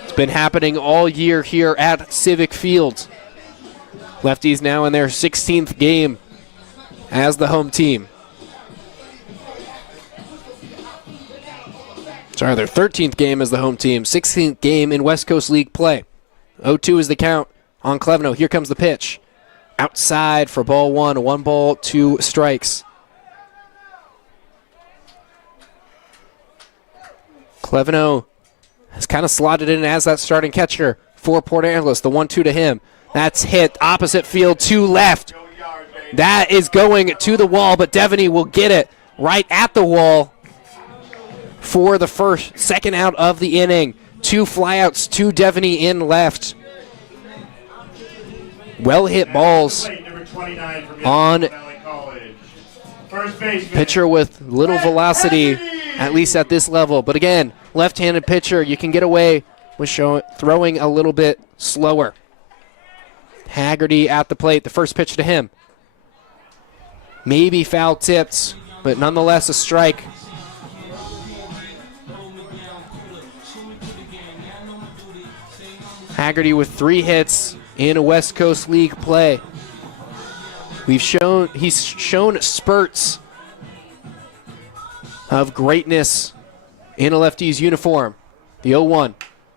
It's been happening all year here at Civic Field. Lefties now in their 16th game as the home team. Sorry, their 13th game as the home team. 16th game in West Coast League play. 0-2 is the count on Cleveno. Here comes the pitch. Outside for ball 1. 1 ball, 2 strikes. Cleveno has kind of slotted in as that starting catcher for Port Angeles. The 1-2 to him. That's hit opposite field to left. That is going to the wall, but Devaney will get it right at the wall for the second out of the inning. 2 flyouts to Devaney in left. Well hit balls on pitcher with little velocity, at least at this level. But again, left-handed pitcher, you can get away with throwing a little bit slower. Haggerty at the plate, the first pitch to him. Maybe foul tipped, but nonetheless a strike. Haggerty with 3 hits in a West Coast League play. He's shown spurts of greatness in a lefty's uniform. The 0-1.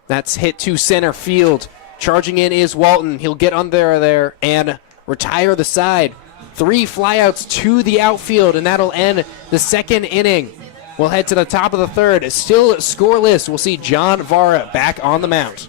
That's hit to center field. Charging in is Walton. He'll get under there and retire the side. 3 flyouts to the outfield, and that'll end the second inning. We'll head to the top of the third. Still scoreless. We'll see John Vara back on the mound.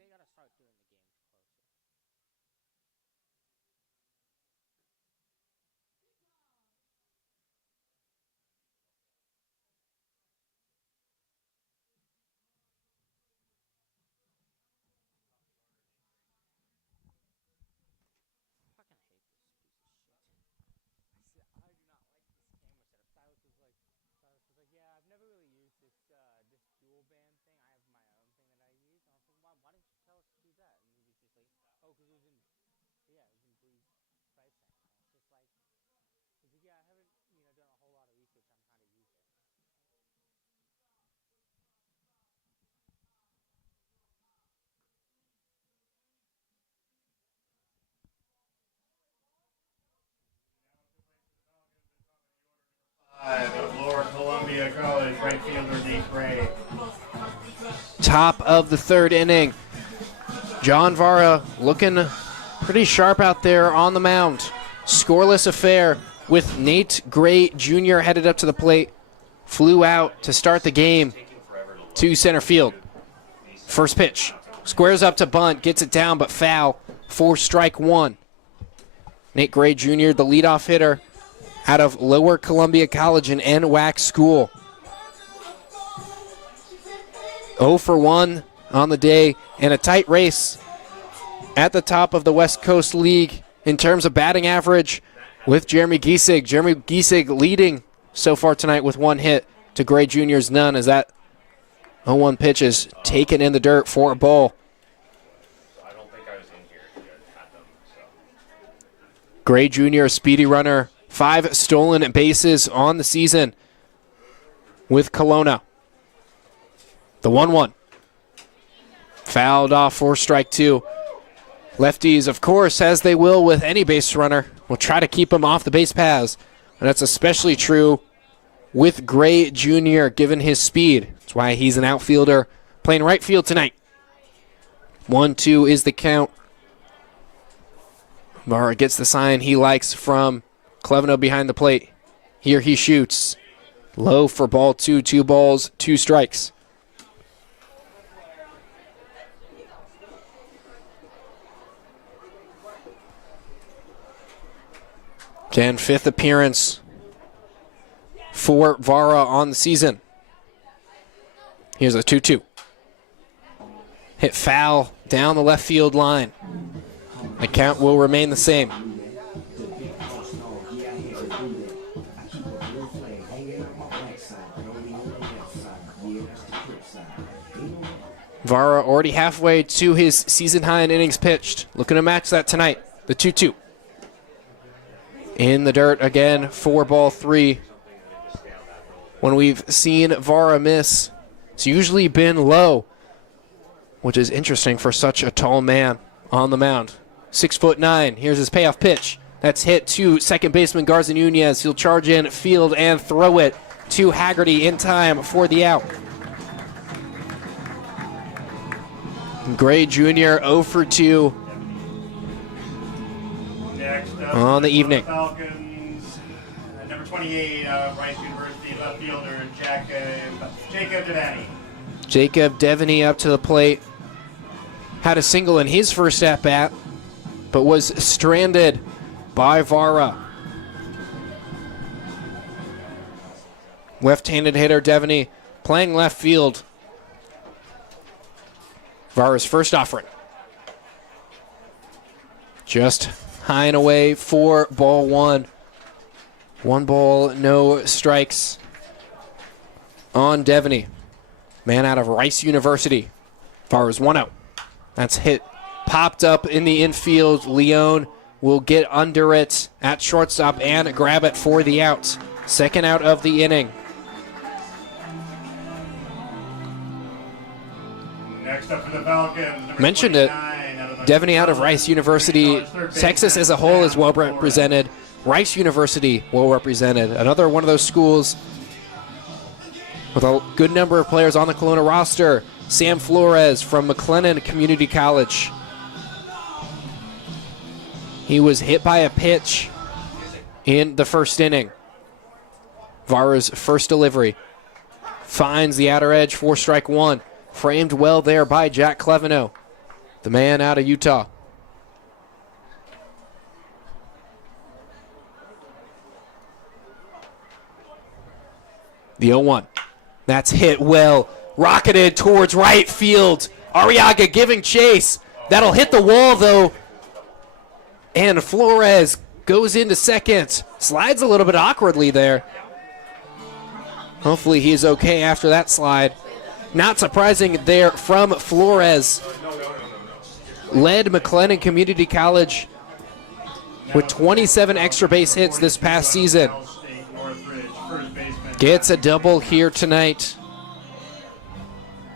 They gotta start doing the games closer. Fucking hate this piece of shit. I do not like this camera setup. Silas was like, yeah, I've never really used this this dual band thing. I have my own thing that I use. And I was like, why didn't you tell us to do that? And he was just like, oh, because it was in Bree's pricing. And it's just like, he's like, yeah, I haven't done a whole lot of research on how to use it. Of Lower Columbia College, right fielder Nate Gray. Top of the third inning. John Vara looking pretty sharp out there on the mound. Scoreless affair with Nate Gray Jr. headed up to the plate. Flew out to start the game to center field. First pitch. Squares up to bunt, gets it down, but foul for strike 1. Nate Gray Jr., the leadoff hitter out of Lower Columbia College and NWAC school. 0 for 1 on the day, and a tight race at the top of the West Coast League in terms of batting average with Jeremy Giesig. Jeremy Giesig leading so far tonight with 1 hit to Gray Jr.'s none, as that 0-1 pitch is taken in the dirt for a ball. I don't think I was in here if you guys had them. So. Gray Jr., a speedy runner, 5 stolen bases on the season with Kelowna. The 1-1. Fouled off for strike 2. Lefties, of course, as they will with any base runner, will try to keep him off the base paths. And that's especially true with Gray Jr., given his speed. That's why he's an outfielder playing right field tonight. 1-2 is the count. Vara gets the sign he likes from Kelowna behind the plate. Here he shoots. Low for ball 2, 2 balls, 2 strikes. Again, 5th appearance for Vara on the season. Here's a 2-2. Hit foul down the left field line. The count will remain the same. Vara already halfway to his season high in innings pitched. Looking to match that tonight. The 2-2. In the dirt again for ball 3. When we've seen Vara miss, it's usually been low, which is interesting for such a tall man on the mound. 6'9". Here's his payoff pitch. That's hit to second baseman Garza Nunez. He'll charge in, field, and throw it to Haggerty in time for the out. Gray Jr. 0 for 2 on the evening. Falcons, number 28 of Rice University left fielder Jacob Devaney. Jacob Devaney up to the plate. Had a single in his first at-bat, but was stranded by Vara. Left-handed hitter Devaney playing left field. Vara's first offering. Just high and away for ball 1. 1 ball, no strikes on Devaney. Man out of Rice University. Vara's 1-0. That's hit. Popped up in the infield. Leone will get under it at shortstop and grab it for the out. Second out of the inning. Next up for the Falcons. Mentioned it. Devaney out of Rice University. Texas as a whole is well represented. Rice University well represented. Another one of those schools with a good number of players on the Kelowna roster. Sam Flores from McLennan Community College. He was hit by a pitch in the first inning. Vara's first delivery. Finds the outer edge for strike 1. Framed well there by Jack Cleveno, the man out of Utah. The 0-1. That's hit well. Rocketed towards right field. Arriaga giving chase. That'll hit the wall, though. And Flores goes into second. Slides a little bit awkwardly there. Hopefully he's okay after that slide. Not surprising there from Flores. Led McLennan Community College with 27 extra base hits this past season. Gets a double here tonight.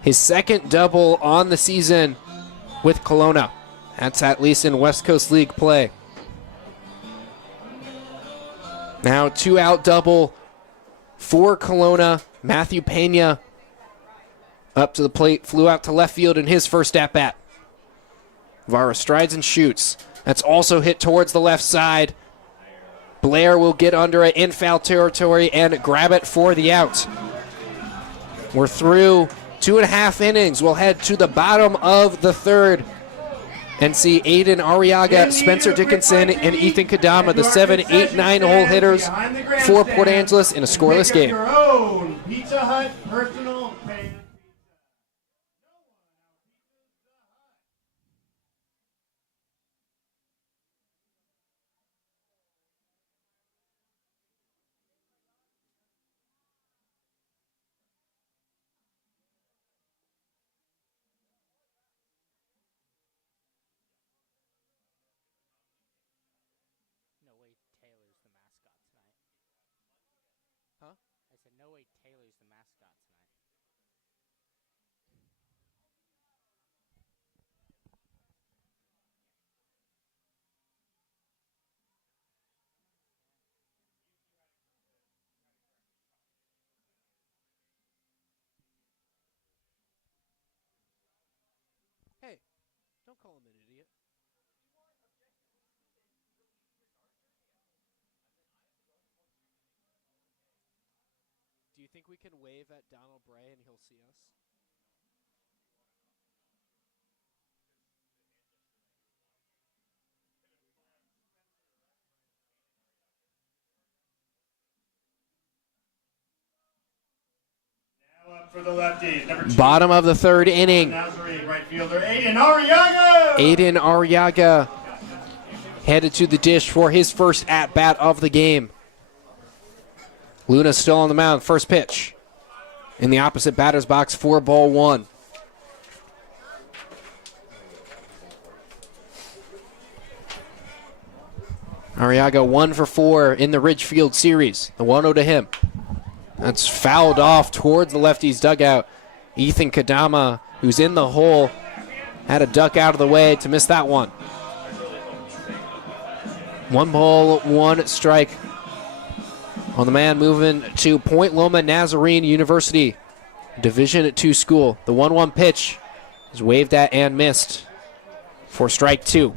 His second double on the season with Kelowna. That's at least in West Coast League play. Now 2-out double for Kelowna. Matthew Pena up to the plate, flew out to left field in his first at-bat. Vara strides and shoots. That's also hit towards the left side. Blair will get under it in foul territory and grab it for the out. We're through 2.5 innings. We'll head to the bottom of the third and see Aiden Arriaga, Spencer Dickinson, and Ethan Kadama, the 7, 8, 9 hole hitters for Port Angeles in a scoreless game. Your own Pizza Hut personal pan. call him an idiot. Do you think we can wave at Donald Bray and he'll see us? Now up for the Lefties, number 2. Bottom of the third inning. Nazarene, right fielder Aiden Arriaga. Aiden Arriaga headed to the dish for his first at-bat of the game. Luna still on the mound. First pitch. In the opposite batter's box, 4-1. Arriaga 1 for 4 in the Ridgefield series. The 1-0 to him. That's fouled off towards the Lefties dugout. Ethan Kadama, who's in the hole, had to duck out of the way to miss that one. 1 ball, 1 strike on the man moving to Point Loma Nazarene University, Division II school. The 1-1 pitch is waved at and missed for strike 2.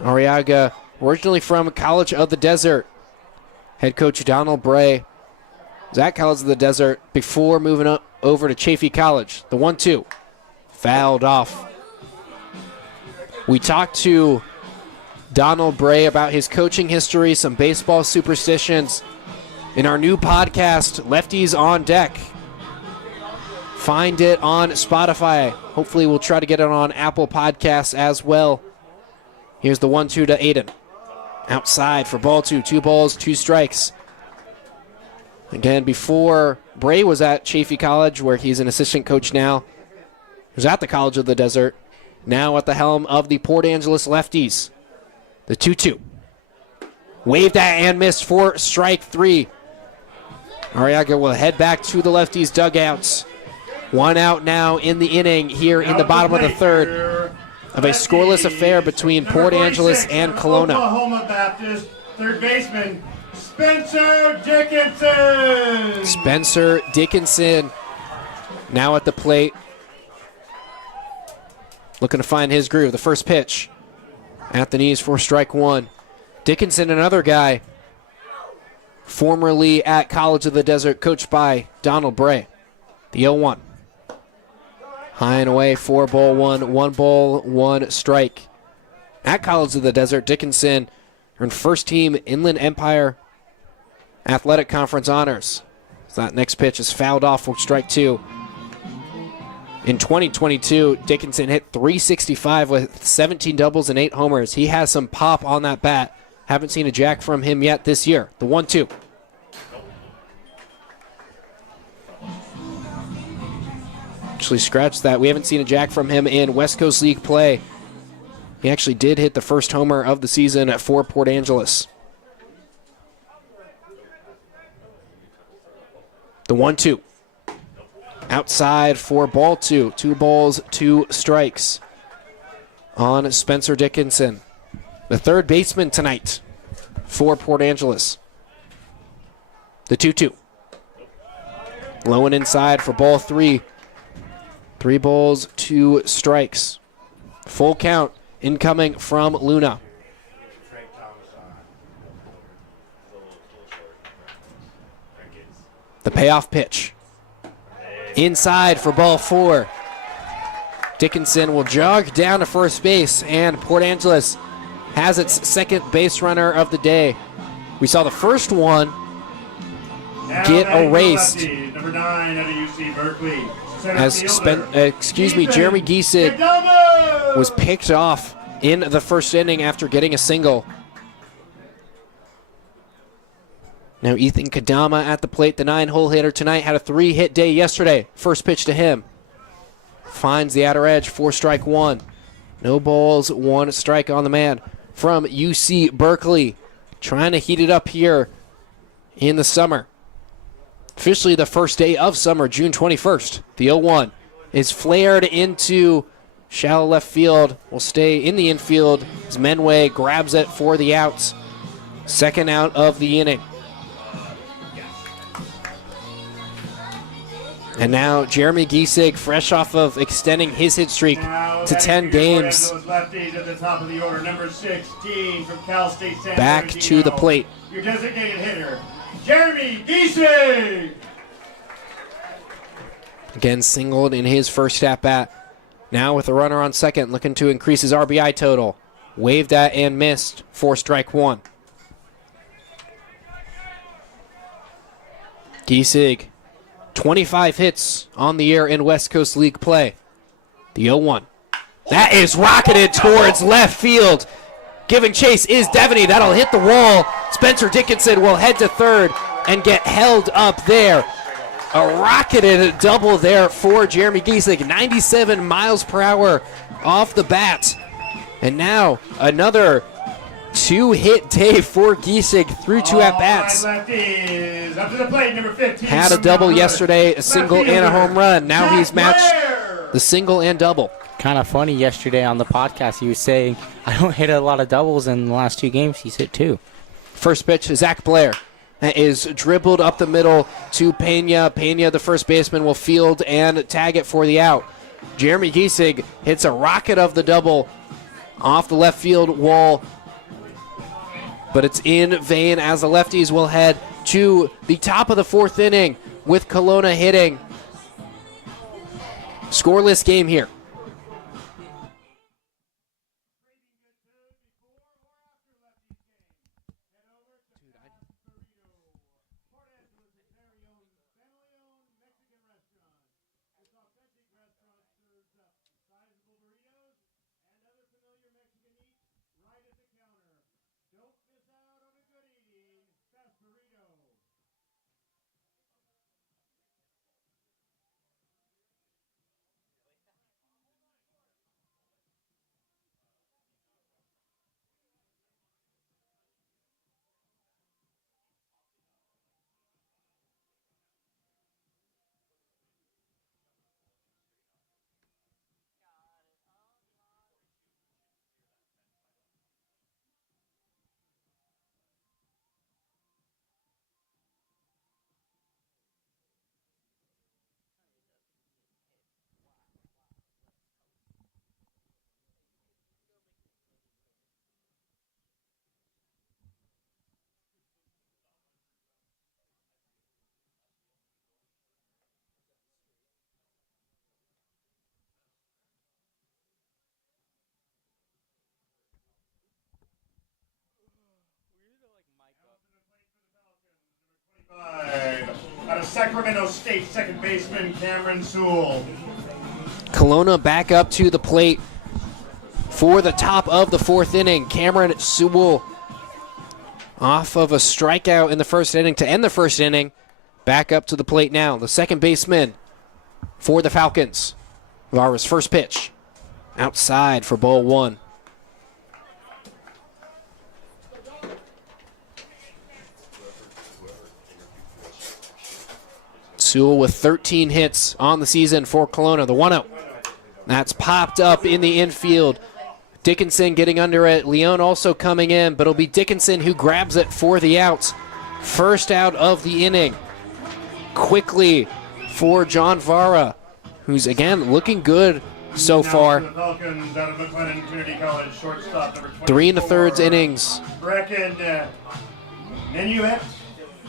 Arriaga, originally from College of the Desert. Head coach Donald Bray was at College of the Desert before moving up over to Chaffey College. The 1-2 fouled off. We talked to Donald Bray about his coaching history, some baseball superstitions in our new podcast, Lefties on Deck. Find it on Spotify. Hopefully we'll try to get it on Apple Podcasts as well. Here's the 1-2 to Aiden. Outside for ball 2. 2 balls, 2 strikes. Again, before Bray was at Chaffey College, where he's an assistant coach now. He was at the College of the Desert. Now at the helm of the Port Angeles Lefties. The 2-2. Waved at and missed for strike 3. Arriaga will head back to the Lefties dugouts. 1 out now in the inning here in the bottom of the third of a scoreless affair between Port Angeles and Kelowna. Oklahoma Baptist, third baseman, Spencer Dickinson. Spencer Dickinson now at the plate. Looking to find his groove. The first pitch at the knees for strike 1. Dickinson, another guy formerly at College of the Desert, coached by Donald Bray. The 0-1. High and away, 4-1, 1 ball, 1 strike. At College of the Desert, Dickinson earned first team Inland Empire Athletic Conference honors. So that next pitch is fouled off for strike 2. In 2022, Dickinson hit .365 with 17 doubles and 8 homers. He has some pop on that bat. Haven't seen a jack from him yet this year. The 1-2. Actually scratched that. We haven't seen a jack from him in West Coast League play. He actually did hit the first homer of the season for Port Angeles. The 1-2. Outside for ball 2. 2 balls, 2 strikes on Spencer Dickinson. The third baseman tonight for Port Angeles. The 2-2. Low and inside for ball 3. 3 balls, 2 strikes. Full count incoming from Luna. The payoff pitch. Inside for ball 4. Dickinson will jog down to first base, and Port Angeles has its second base runner of the day. We saw the first one get erased Number 9 out of UC Berkeley. as Jeremy Giesig was picked off in the first inning after getting a single. Now Ethan Kadama at the plate, the 9-hole hitter tonight, had a 3-hit day yesterday. First pitch to him. Finds the outer edge for strike 1. No balls, 1 strike on the man from UC Berkeley. Trying to heat it up here in the summer. Officially the first day of summer, June 21st. The 0-1 is flared into shallow left field. Will stay in the infield as Menway grabs it for the outs. Second out of the inning. And now Jeremy Giesig, fresh off of extending his hit streak Now to batting 10 for your games, Port Angeles Lefties at the top of the order. Number 16 from Cal State San back Bernardino. to the plate. Your designated hitter, Jeremy Giesig. Again, singled in his first at-bat. Now with a runner on second, looking to increase his RBI total. Waved at and missed for strike one. Giesig, 25 hits on the year in West Coast League play. The 0-1. That is rocketed towards left field. Giving chase is Devaney. That'll hit the wall. Spencer Dickinson will head to third and get held up there. A rocketed double there for Jeremy Giesig. 97 miles per hour off the bat. And now another two-hit day for Giesig through two at-bats. Lefties up to the plate, number 15. Had a from double Mount yesterday, a single and a home run. Now Jack he's matched Blair. the single and double. Kind of funny yesterday on the podcast, he was saying, I don't hit a lot of doubles in the last two games. He's hit two. First pitch, Zach Blair. That is dribbled up the middle to Pena. Pena, the first baseman, will field and tag it for the out. Jeremy Giesig hits a rocket of the double off the left field wall, but it's in vain as the Lefties will head to the top of the fourth inning with Kelowna hitting. Scoreless game here. Out of Sacramento State, second baseman Cameron Sewell. Kelowna back up to the plate for the top of the fourth inning. Cameron Sewell off of a strikeout in the first inning to end the first inning. Back up to the plate now. The second baseman for the Falcons. Vara's first pitch. Outside for ball one. Sewell with 13 hits on the season for Kelowna. The 1-0. That's popped up in the infield. Dickinson getting under it. Leone also coming in, but it'll be Dickinson who grabs it for the out. First out of the inning. Quickly for John Vara, who's again looking good so far. The Falcons out of McLennan Community College, shortstop number 24. 3 1/3 innings Brecken Menuet.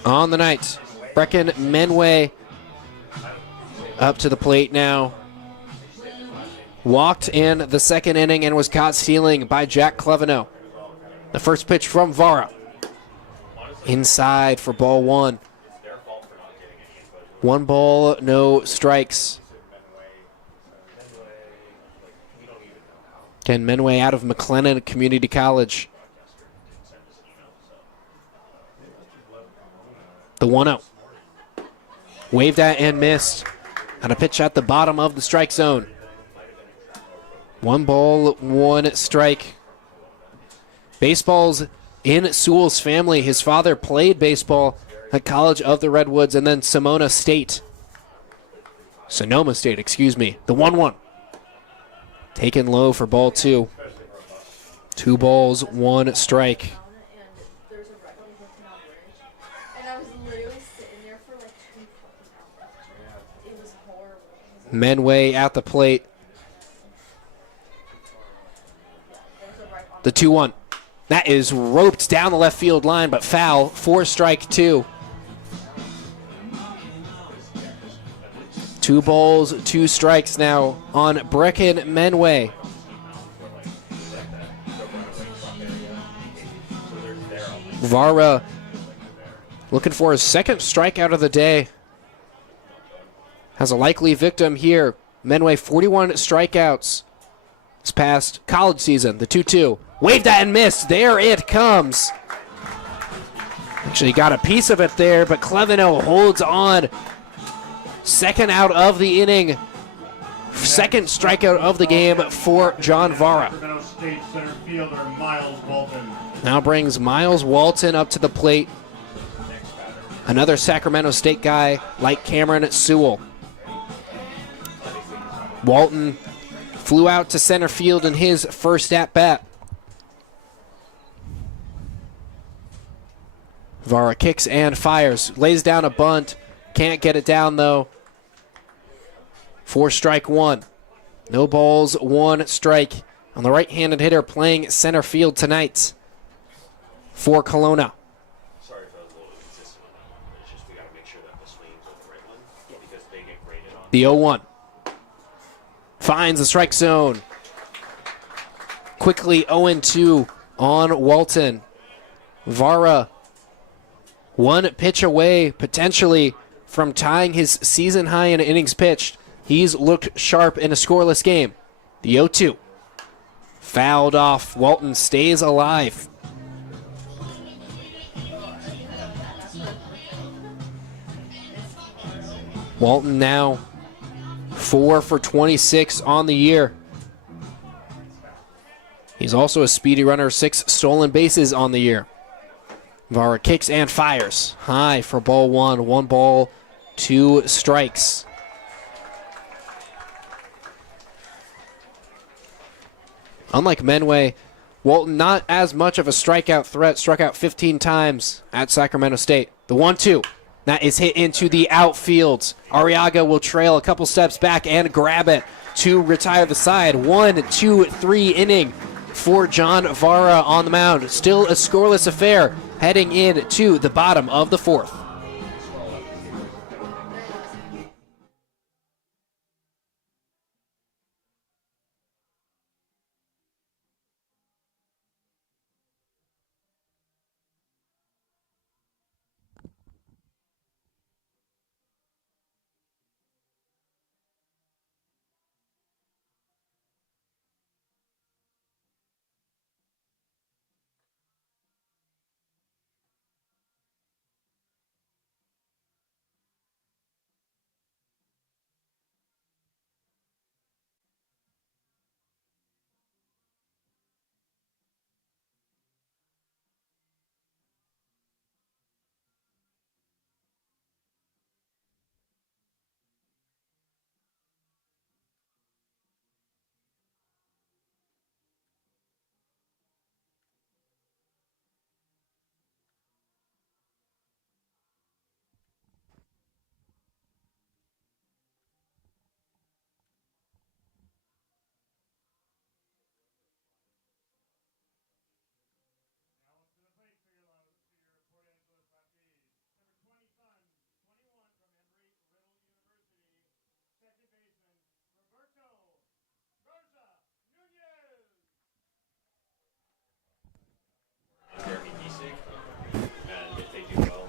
on the night. Brecken Menway up to the plate now. Walked in the second inning and was caught stealing by Jack Cleveno. The first pitch from Vara. Inside for ball one. 1 ball, no strikes. Ken Menway out of McLennan Community College. The 1-0. Waved at and missed. On a pitch at the bottom of the strike zone. 1 ball, 1 strike. Baseball's in Sewell's family. His father played baseball at College of the Redwoods and then Sonoma State. The 1-1. Taken low for ball 2. 2 balls, 1 strike. Menway at the plate. The 2-1. That is roped down the left field line, but foul for strike 2. 2 balls, 2 strikes now on Brecken Menway. Vara looking for his second strikeout of the day. Has a likely victim here. Menway 41 strikeouts this past college season. The 2-2. Waved that and missed. There it comes. Actually got a piece of it there, but Cleveno holds on. Second out of the inning. Second strikeout of the game for John Vara. Sacramento State center fielder Miles Walton. Now brings Miles Walton up to the plate. Another Sacramento State guy like Cameron Sewell. Walton flew out to center field in his first at-bat. Vara kicks and fires. Lays down a bunt. Can't get it down, though. 4 strike 1. No balls, 1 strike on the right-handed hitter playing center field tonight for Kelowna. Sorry if I was a little inconsistent on that one. It's just we got to make sure that the swings are the right one because they get graded on. The 0-1. Finds the strike zone. Quickly 0-2 on Walton. Vara 1 pitch away potentially from tying his season high in innings pitched. He's looked sharp in a scoreless game. The 0-2. Fouled off. Walton stays alive. Walton now 4 for 26 on the year. He's also a speedy runner, 6 stolen bases on the year. Vara kicks and fires. High for ball 1. 1 ball, 2 strikes. Unlike Menway, Walton not as much of a strikeout threat. Struck out 15 times at Sacramento State. The 1-2. That is hit into the outfield. Arriaga will trail a couple steps back and grab it to retire the side. 1, 2, 3 inning for John Vara on the mound. Still a scoreless affair heading in to the bottom of the 4th.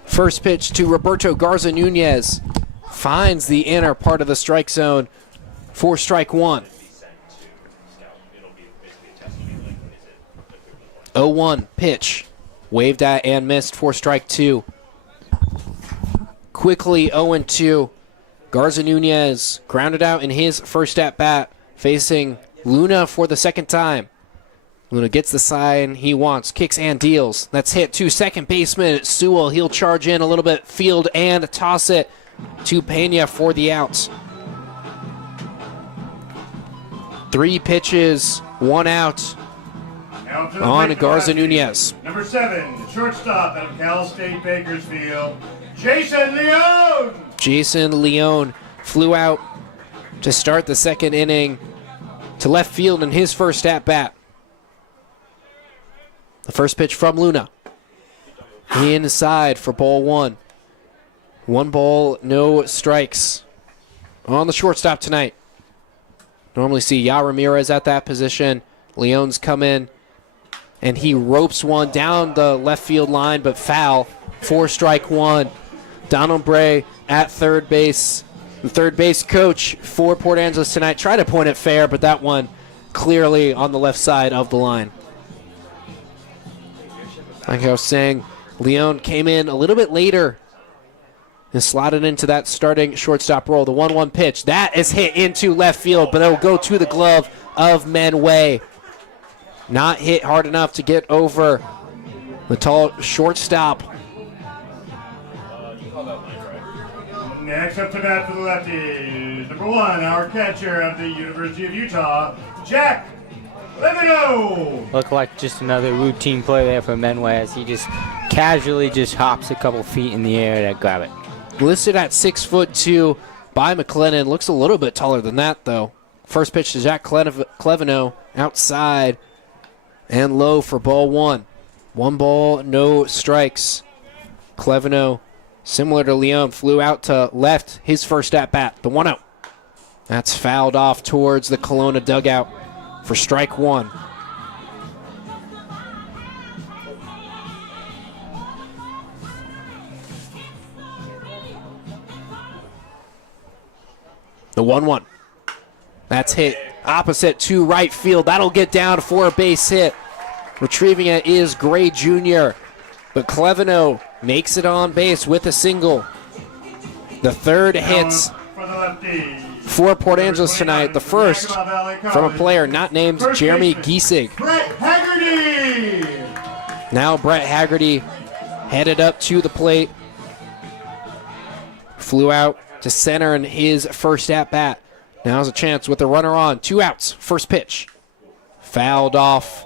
First pitch to Roberto Garza Nunez. Finds the inner part of the strike zone for strike 1. 0-1 pitch. Waved at and missed for strike 2. Quickly 0-2. Garza Nunez grounded out in his first at-bat, facing Luna for the second time. Luna gets the sign he wants, kicks and deals. That's hit to second baseman Sewell. He'll charge in a little bit, field and toss it to Pena for the outs. 3 pitches, 1 out on Garza Nunez. Number 7, the shortstop out of Cal State Bakersfield, Jason Leone. Jason Leone flew out to start the second inning to left field in his first at-bat. The first pitch from Luna. Inside for ball one. 1 ball, no strikes on the shortstop tonight. Normally see Ya Ramirez at that position. Leon's come in, and he ropes one down the left field line, but foul for strike one. Donald Bray at third base. The third base coach for Port Angeles tonight tried to point it fair, but that one clearly on the left side of the line. Like I was saying, Leon came in a little bit later and slotted into that starting shortstop role. The 1-1 pitch, that is hit into left field, but it'll go to the glove of Menway. Not hit hard enough to get over the tall shortstop. Next up to bat for the Lefties, number 1, our catcher of the University of Utah, Jack Levino. Looked like just another routine play there for Menway as he just casually just hops a couple feet in the air to grab it. Listed at 6'2" by McLennan. Looks a little bit taller than that, though. First pitch to Jack Clevino, outside and low for ball one. 1 ball, no strikes. Clevino, similar to Leon, flew out to left his first at-bat, the 1-0. That's fouled off towards the Kelowna dugout for strike one. The 1-1. That's hit opposite to right field. That'll get down for a base hit. Retrieving it is Gray Jr., but Clevino makes it on base with a single. The third hits for Port Angeles tonight. The first from a player not named Jeremy Giesig. Brett Haggerty. Now Brett Haggerty headed up to the plate. Flew out to center in his first at-bat. Now's a chance with the runner on. 2 outs. First pitch. Fouled off.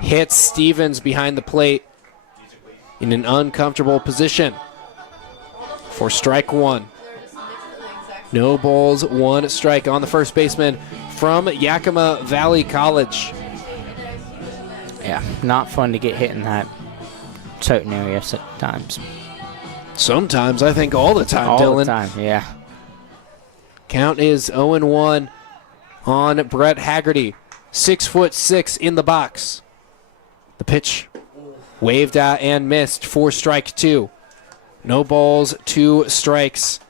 Hits Stevens behind the plate in an uncomfortable position for strike one. No balls, 1 strike on the first baseman from Yakima Valley College. Yeah, not fun to get hit in that certain area sometimes. Sometimes, I think all the time, All Dylan. the time, yeah. Count is 0-1 on Brett Haggerty. 6'6" in the box. The pitch waved at and missed for strike 2. No balls, 2 strikes.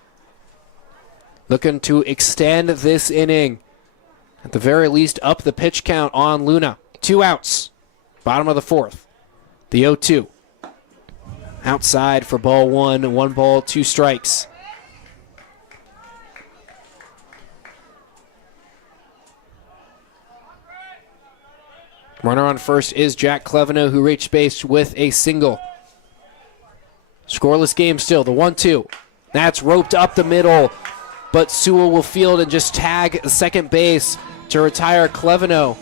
Looking to extend this inning. At the very least, up the pitch count on Luna. 2 outs. Bottom of the 4th. The 0-2. Outside for ball 1. 1 ball, 2 strikes. Runner on first is Jack Clevino, who reached base with a single. Scoreless game still. The 1-2. That's roped up the middle, but Sewell will field and just tag second base to retire Clevino.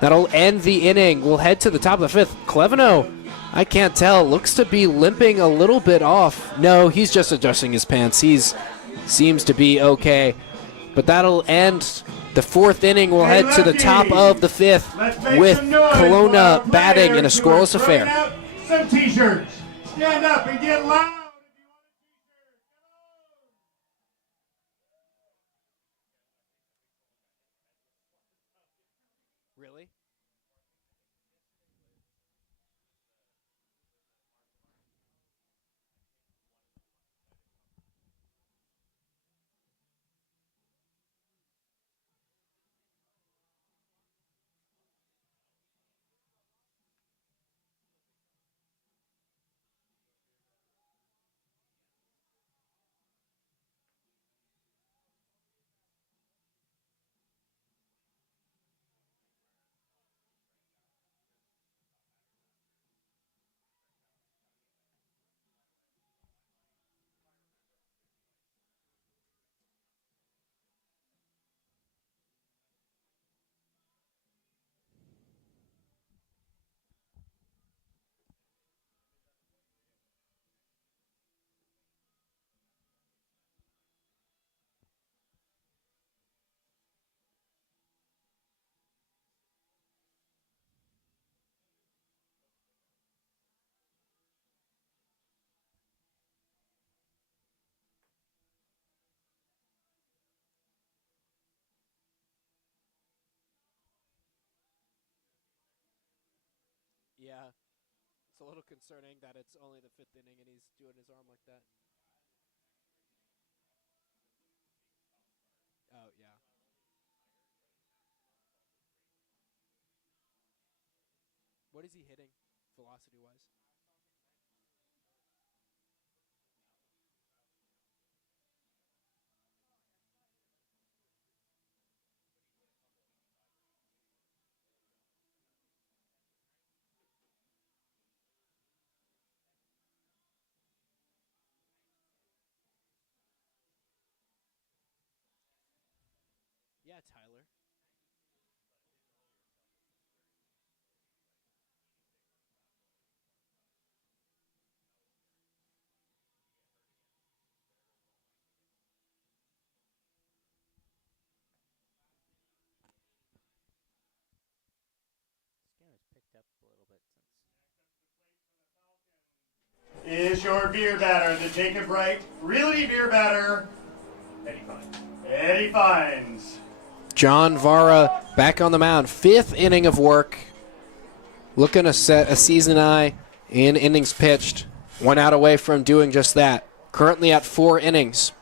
That'll end the inning. We'll head to the top of the 5th. Clevino, I can't tell, looks to be limping a little bit off. No, he's just adjusting his pants. Seems to be okay. But that'll end the 4th inning. We'll head to the top of the 5th with Kelowna batting in a scoreless affair. Out some t-shirts. Stand up and get loud. Really? a little concerning that it's only the 5th inning and he's doing his arm like that. Oh, yeah. What is he hitting velocity-wise? Yeah, Tyler. This game has picked up a little bit since. Is your beer batter, the Jacob Wright Realty beer batter, Eddie Fines. Eddie Fines. John Vara back on the mound. 5th inning of work. Looking to set a season high in innings pitched. 1 out away from doing just that. Currently at 4 innings.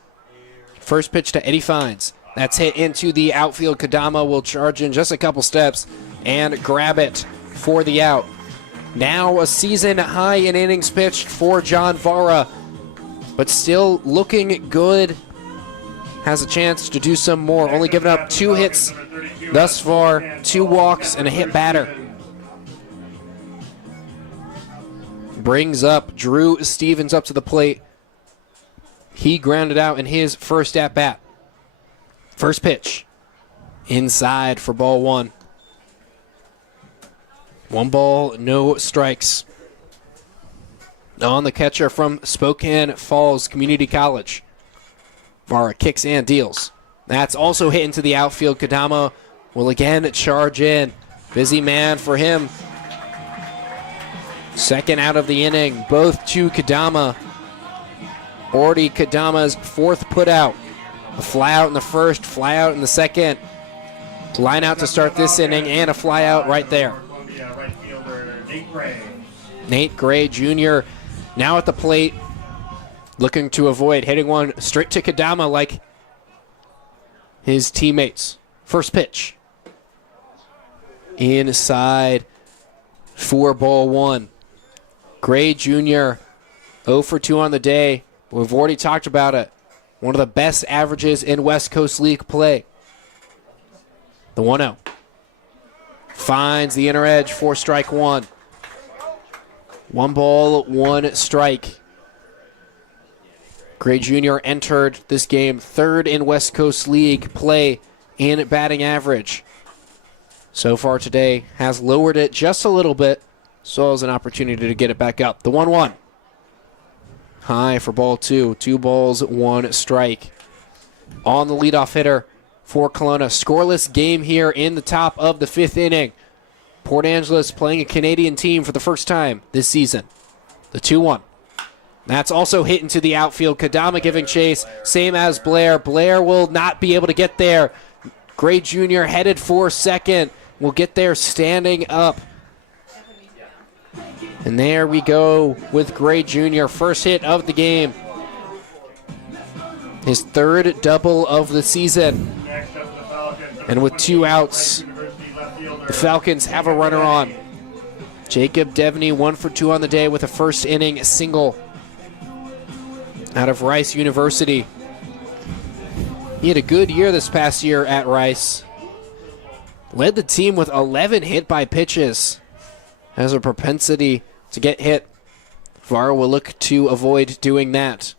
First pitch to Eddie Fines. That's hit into the outfield. Kadama will charge in just a couple steps and grab it for the out. Now a season high in innings pitched for John Vara, but still looking good. Has a chance to do some more. Only giving up 2 hits thus far, 2 walks and a hit batter. Brings up Drew Stevens up to the plate. He grounded out in his first at-bat. First pitch. Inside for ball 1. 1 ball, no strikes. On the catcher from Spokane Falls Community College. Vara kicks and deals. That's also hit into the outfield. Kadama will again charge in. Busy man for him. Second out of the inning, both to Kadama. Already Kadama's 4th putout. A fly out in the first, fly out in the second. Line out to start this inning and a fly out right there. Right fielder Nate Gray. Nate Gray Jr. now at the plate, looking to avoid hitting one straight to Kadama like his teammates. First pitch. Inside for ball 1. Gray Jr. 0 for 2 on the day. We've already talked about it. One of the best averages in West Coast League play. The 1-0. Finds the inner edge for strike 1. 1 ball, 1 strike. Gray Jr. entered this game 3rd in West Coast League play in batting average. So far today has lowered it just a little bit, so has an opportunity to get it back up. The 1-1. High for ball 2. 2 balls, 1 strike. On the leadoff hitter for Kelowna. Scoreless game here in the top of the 5th inning. Port Angeles playing a Canadian team for the first time this season. The 2-1. That's also hit into the outfield. Kadama giving chase, same as Blair. Blair will not be able to get there. Gray Jr. headed for second. Will get there standing up. And there we go with Gray Jr. First hit of the game. His 3rd double of the season. Next up, the Falcons. And with 2 outs, University left fielder the Falcons have a runner on. Jacob Devaney 1 for 2 on the day with a first inning single out of Rice University. He had a good year this past year at Rice. Led the team with 11 hit by pitches. Has a propensity to get hit. Vara will look to avoid doing that.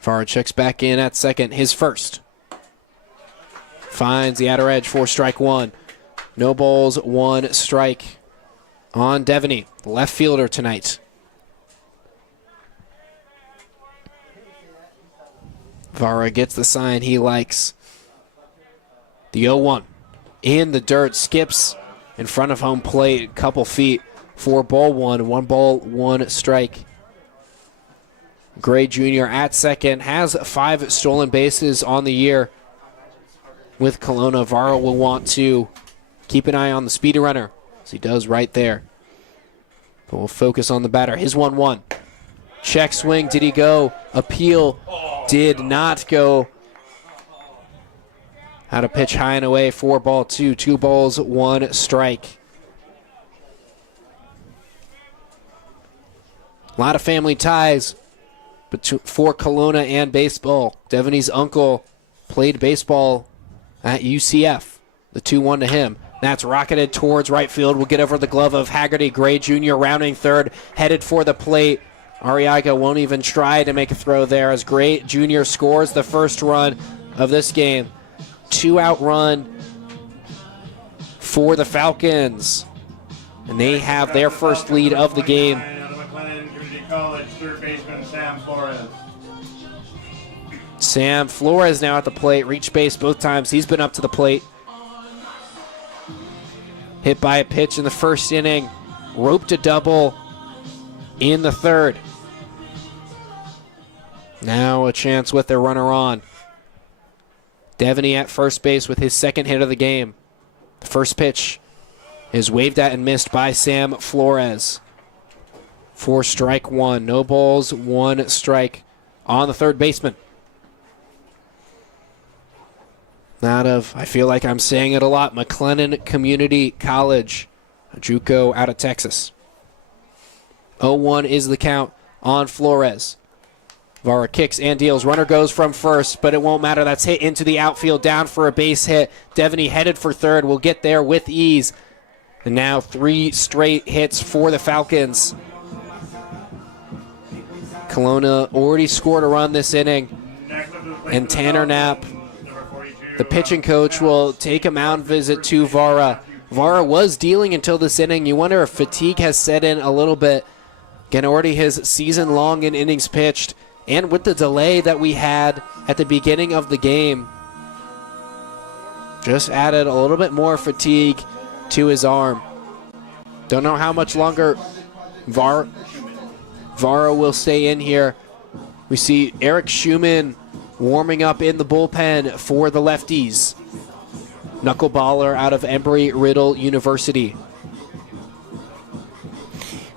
Vara checks back in at second, his first. Finds the outer edge for strike 1. No balls, 1 strike on Devaney, the left fielder tonight. Vara gets the sign he likes. The 0-1 in the dirt, skips in front of home plate, a couple feet for ball 1. 1 ball, 1 strike. Gray Jr. at second, has 5 stolen bases on the year with Kelowna. Vara will want to keep an eye on the speedy runner, as he does right there. But we'll focus on the batter. His 1-1. Check swing. Did he go? Appeal did not go. Had a pitch high and away. 4-2. 2 balls, 1 strike. A lot of family ties for Kelowna and baseball. Devaney's uncle played baseball at UCF. The 2-1 to him. That's rocketed towards right field. We'll get over the glove of Haggerty. Gray Jr. rounding third, headed for the plate. Arriaga won't even try to make a throw there as Gray Jr. scores the first run of this game. 2-out run for the Falcons. And they have their first lead of the game. College, third baseman Sam Flores. Sam Flores now at the plate. Reached base both times. He's been up to the plate. Hit by a pitch in the first inning. Roped a double in the third. Now a chance with their runner on. Devaney at first base with his second hit of the game. The first pitch is waved at and missed by Sam Flores. 4 strike 1. No balls, 1 strike on the third baseman. Out of, I feel like I'm saying it a lot, McLennan Community College, a JUCO out of Texas. 0-1 is the count on Flores. Vara kicks and deals. Runner goes from first, but it won't matter. That's hit into the outfield, down for a base hit. Devaney headed for third. Will get there with ease. And now 3 straight hits for the Falcons. Kelowna already scored a run this inning. And Tanner Knapp, the pitching coach, will take a mound visit to Vara. Vara was dealing until this inning. You wonder if fatigue has set in a little bit. Again, already his season long in innings pitched. And with the delay that we had at the beginning of the game, just added a little bit more fatigue to his arm. Don't know how much longer Vara will stay in here. We see Eric Schumann warming up in the bullpen for the Lefties. Knuckleballer out of Embry-Riddle University.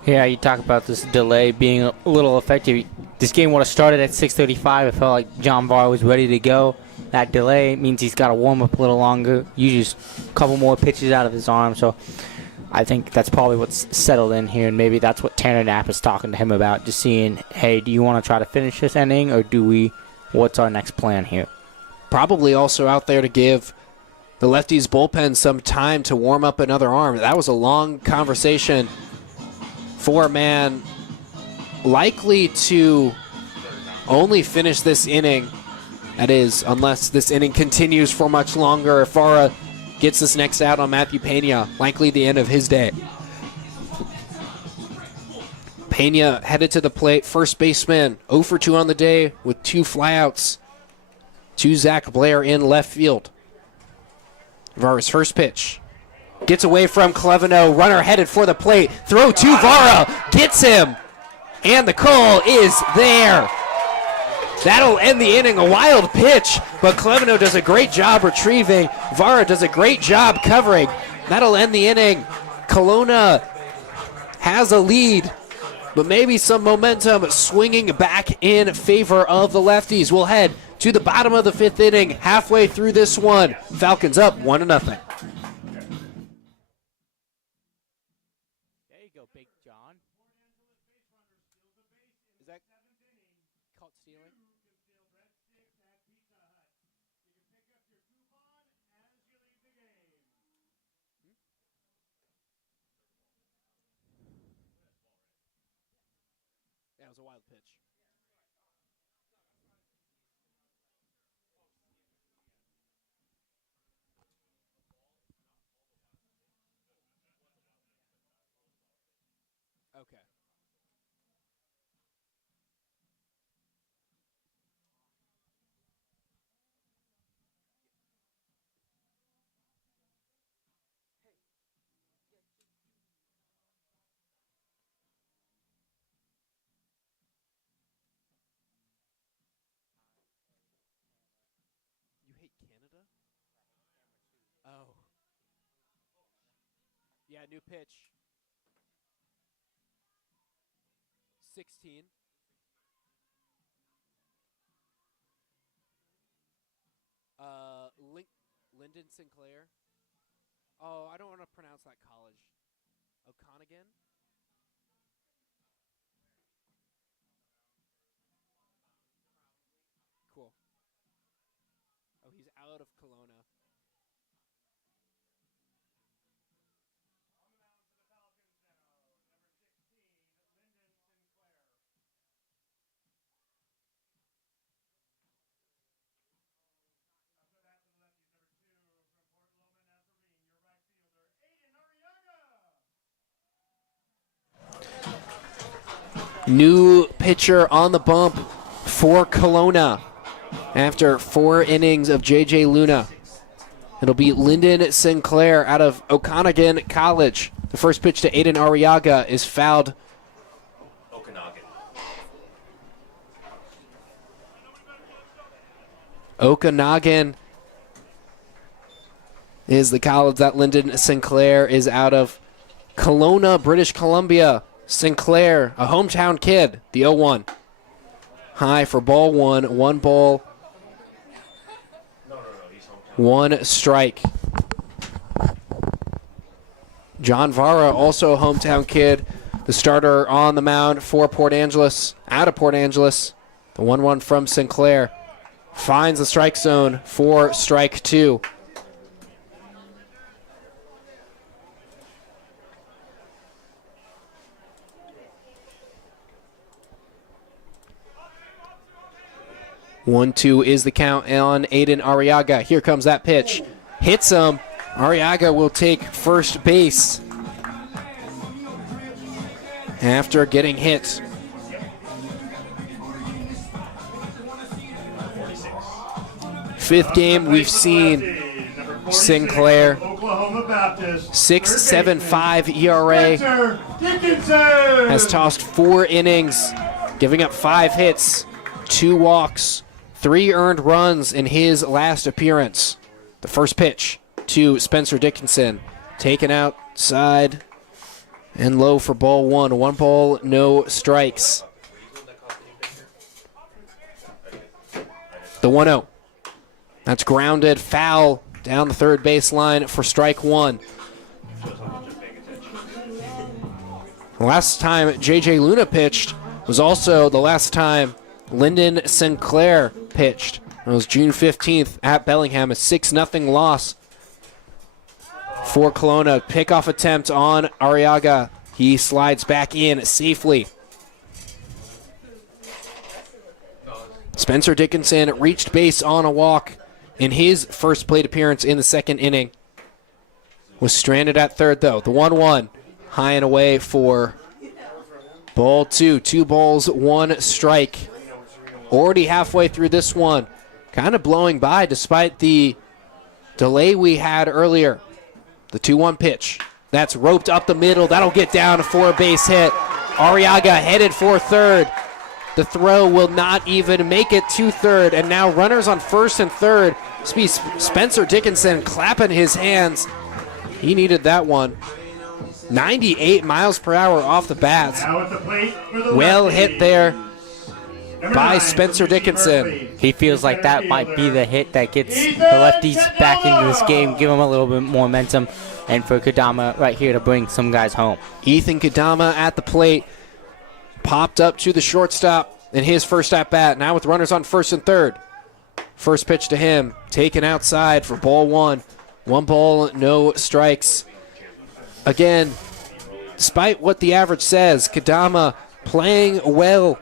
Yeah, you talk about this delay being a little effective. This game would have started at 6:35. It felt like John Varr was ready to go. That delay means he's got to warm up a little longer, use a couple more pitches out of his arm. So I think that's probably what's settled in here, and maybe that's what Tanner Knapp is talking to him about, just seeing, hey, do you want to try to finish this inning, or what's our next plan here? Probably also out there to give the Lefties bullpen some time to warm up another arm. That was a long conversation for a man likely to only finish this inning. That is, unless this inning continues for much longer. If Vara gets this next out on Matthew Pena, likely the end of his day. Pena headed to the plate. First baseman, 0 for 2 on the day with 2 flyouts to Zach Blair in left field. Vara's first pitch. Gets away from Cleveno. Runner headed for the plate. Throw to Vara. Gets him. And the call is there. That'll end the inning. A wild pitch, but Cleveno does a great job retrieving. Vara does a great job covering. That'll end the inning. Kelowna has a lead, but maybe some momentum swinging back in favor of the Lefties. We'll head to the bottom of the 5th inning, halfway through this one. Falcons up 1-0. There you go, Big John. Is that caught stealing? That was a wild pitch. Okay. You hate Canada? Oh. Yeah, new pitch. 16. Lyndon Sinclair. Oh, I don't want to pronounce that college. Okanagan? Cool. Oh, he's out of Kelowna. On the mound for the Falcons now, number 16, Lyndon Sinclair. After that for the Lefties, number 2 from Port Loma, Nazarene, your right fielder, Aiden Arriaga. New pitcher on the bump for Kelowna after 4 innings of J.J. Luna. It'll be Lyndon Sinclair out of Okanagan College. The first pitch to Aiden Arriaga is fouled. Okanagan is the college that Lyndon Sinclair is out of. Kelowna, British Columbia. Sinclair, a hometown kid, the 0-1. High for ball 1, 1 ball, 1 strike. John Vara, also a hometown kid, the starter on the mound for Port Angeles, out of Port Angeles. The 1-1 from Sinclair finds the strike zone for strike 2. One, 2 is the count on Aiden Arriaga. Here comes that pitch. Hits him. Arriaga will take first base after getting hit. Fifth game we've seen Sinclair. 6.75 ERA. Has tossed 4 innings, giving up 5 hits, 2 walks, 3 earned runs in his last appearance. The first pitch to Spencer Dickinson, taken outside and low for ball 1. 1 ball, no strikes. The 1-0. That's grounded, foul down the third baseline for strike 1. The last time J.J. Luna pitched was also the last time Lyndon Sinclair pitched. It was June 15th at Bellingham, a 6-0 loss for Kelowna. Pickoff attempt on Arriaga. He slides back in safely. Spencer Dickinson reached base on a walk in his first plate appearance in the second inning. Was stranded at third, though. The 1-1, high and away for ball 2. 2 balls, 1 strike. Already halfway through this one. Kind of blowing by despite the delay we had earlier. The 2-1 pitch. That's roped up the middle. That'll get down for a base hit. Arriaga headed for third. The throw will not even make it to third. And now runners on first and third. Spencer Dickinson clapping his hands. He needed that one. 98 miles per hour off the bat. Now at the plate for the Well lefty. hit there Number by 9, Spencer Luigi Dickinson. Berkeley. He feels like that might be the hit that gets the lefties back into this game, give them a little bit more momentum, and for Kadama right here to bring some guys home. Ethan Kadama at the plate. Popped up to the shortstop in his first at-bat. Now with runners on first and third. First pitch to him. Taken outside for ball 1. 1 ball, no strikes. Again, despite what the average says, Kadama playing well.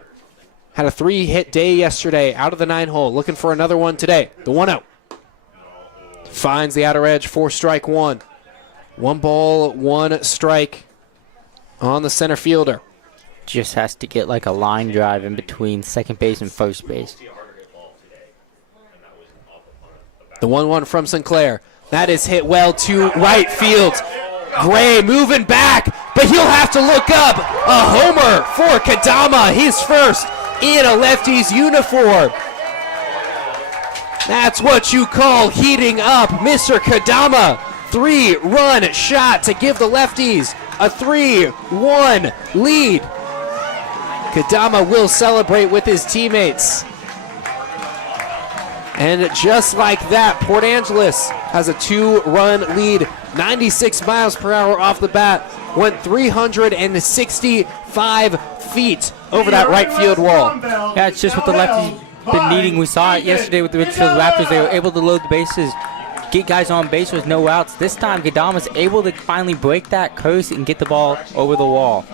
Had a 3-hit day yesterday out of the 9-hole. Looking for another one today. The 1-0. Finds the outer edge for strike 1. 1 ball, 1 strike on the center fielder. Just has to get like a line drive in between second base and first base. The 1-1 from Sinclair. That is hit well to right field. Gray moving back, but he'll have to look up. A homer for Kadama, his first in a Lefties uniform. That's what you call heating up, Mr. Kadama. 3-run shot to give the Lefties a 3-1 lead. Kadama will celebrate with his teammates. And just like that, Port Angeles has a 2-run lead. 96 miles per hour off the bat. Went 365 feet over that right field wall. Yeah, it's just what the lefties been needing. We saw it yesterday with the Richfield Raptors. They were able to load the bases, get guys on base with no outs. This time, Kadama's able to finally break that curse and get the ball over the wall.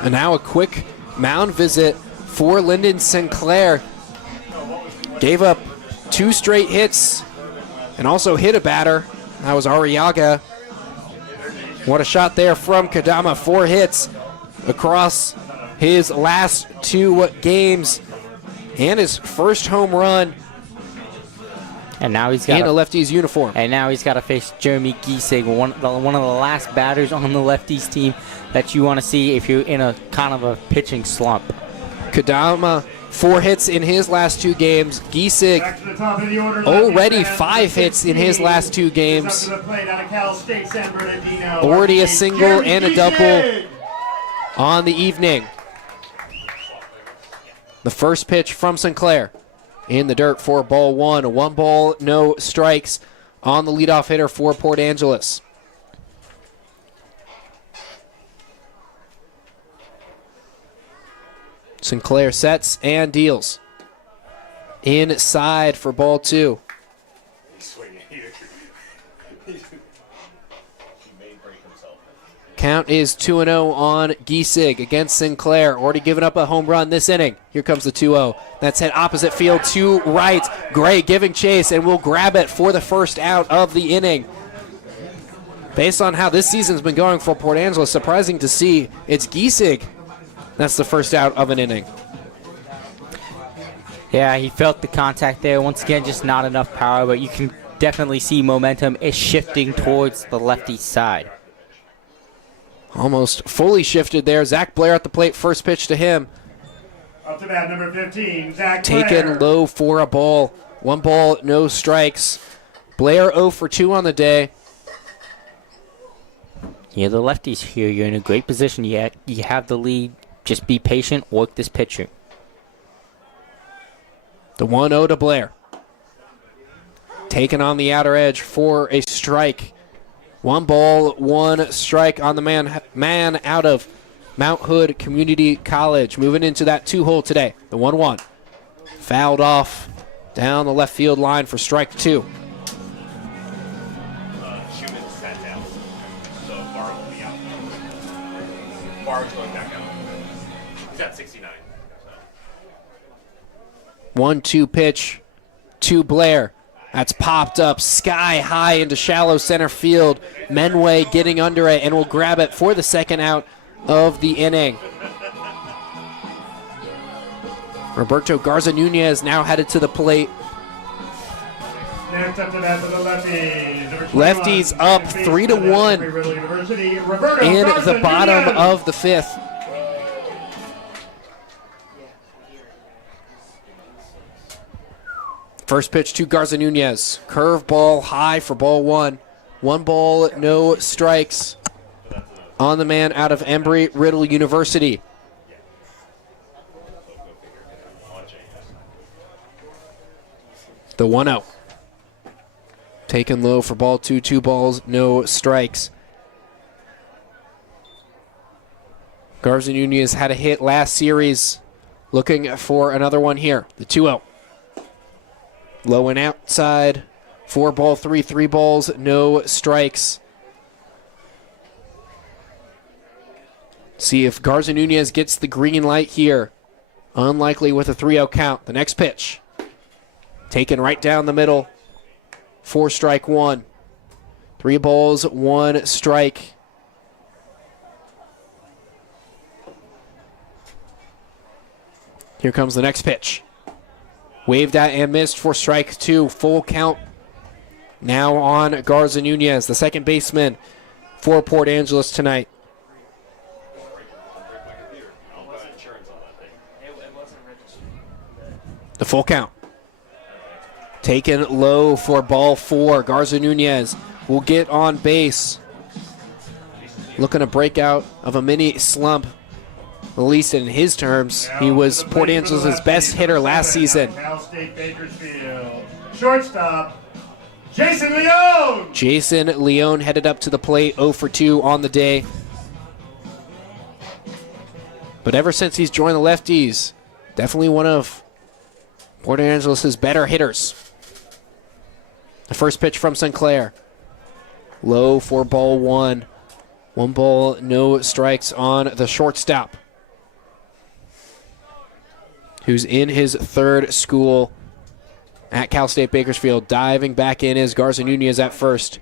And now a quick mound visit for Lyndon Sinclair. Gave up 2 straight hits and also hit a batter. That was Arriaga. What a shot there from Kadama. 4 hits across his last 2 games and his first home run And now he's got in a Lefties uniform. And now he's got to face Jeremy Giesig, one of the last batters on the Lefties team that you want to see if you're in a kind of a pitching slump. Kadama, 4 hits in his last 2 games. Giesig already 5 hits in his last 2 games. Already a single and a double on the evening. The first pitch from Sinclair in the dirt for ball 1. 1 ball, no strikes on the leadoff hitter for Port Angeles. Sinclair sets and deals. Inside for ball 2. Count is 2-0 on Giesig against Sinclair. Already given up a home run this inning. Here comes the 2-0. That's hit opposite field to right. Gray giving chase and will grab it for the first out of the inning. Based on how this season's been going for Port Angeles, surprising to see it's Giesig. That's the first out of an inning. Yeah, he felt the contact there. Once again, just not enough power, but you can definitely see momentum is shifting towards the lefty side. Almost fully shifted there. Zach Blair at the plate. First pitch to him. Up to bat, number 15, Zach Blair. Taken low for a ball. 1 ball, no strikes. Blair 0 for 2 on the day. Yeah, the lefties here, you're in a great position. You have the lead. Just be patient, work this pitcher. The 1-0 to Blair. Taken on the outer edge for a strike. 1 ball, 1 strike on the man out of Mount Hood Community College. Moving into that 2-hole today. The 1-1. Fouled off down the left field line for strike 2. Schumann sat down, so Barr will be out. Barr's going back out. He's at 69. So. 1-2 pitch to Blair. That's popped up sky high into shallow center field. Menway getting under it and will grab it for the second out of the inning. Roberto Garza Nunez now headed to the plate. Next up to bat for the lefties. Number 21, Lefties up 3-1 in the bottom of the 5th. First pitch to Garza Nunez. Curveball high for ball 1. 1 ball, no strikes on the man out of Embry-Riddle University. The 1-0. Taken low for ball 2. 2 balls, no strikes. Garza Nunez had a hit last series. Looking for another one here. The 2-0. Low and outside. 4 ball 3. 3 balls, no strikes. See if Garza Nunez gets the green light here. Unlikely with a 3-0 count. The next pitch. Taken right down the middle. 4 strike 1. 3 balls, 1 strike. Here comes the next pitch. Waved at and missed for strike 2. Full count now on Garza Nunez, the second baseman for Port Angeles tonight. The full count. Taken low for ball 4. Garza Nunez will get on base. Looking to break out of a mini slump at least in his terms. He was Port Angeles' best hitter last season. Cal State Bakersfield. Shortstop, Jason Leone. Jason Leone headed up to the plate, 0 for 2 on the day. But ever since he's joined the Lefties, definitely one of Port Angeles' better hitters. The first pitch from Sinclair. Low for ball one. 1 ball, no strikes on the shortstop, who's in his 3rd school at Cal State Bakersfield. Diving back in is Garza Nunez at first.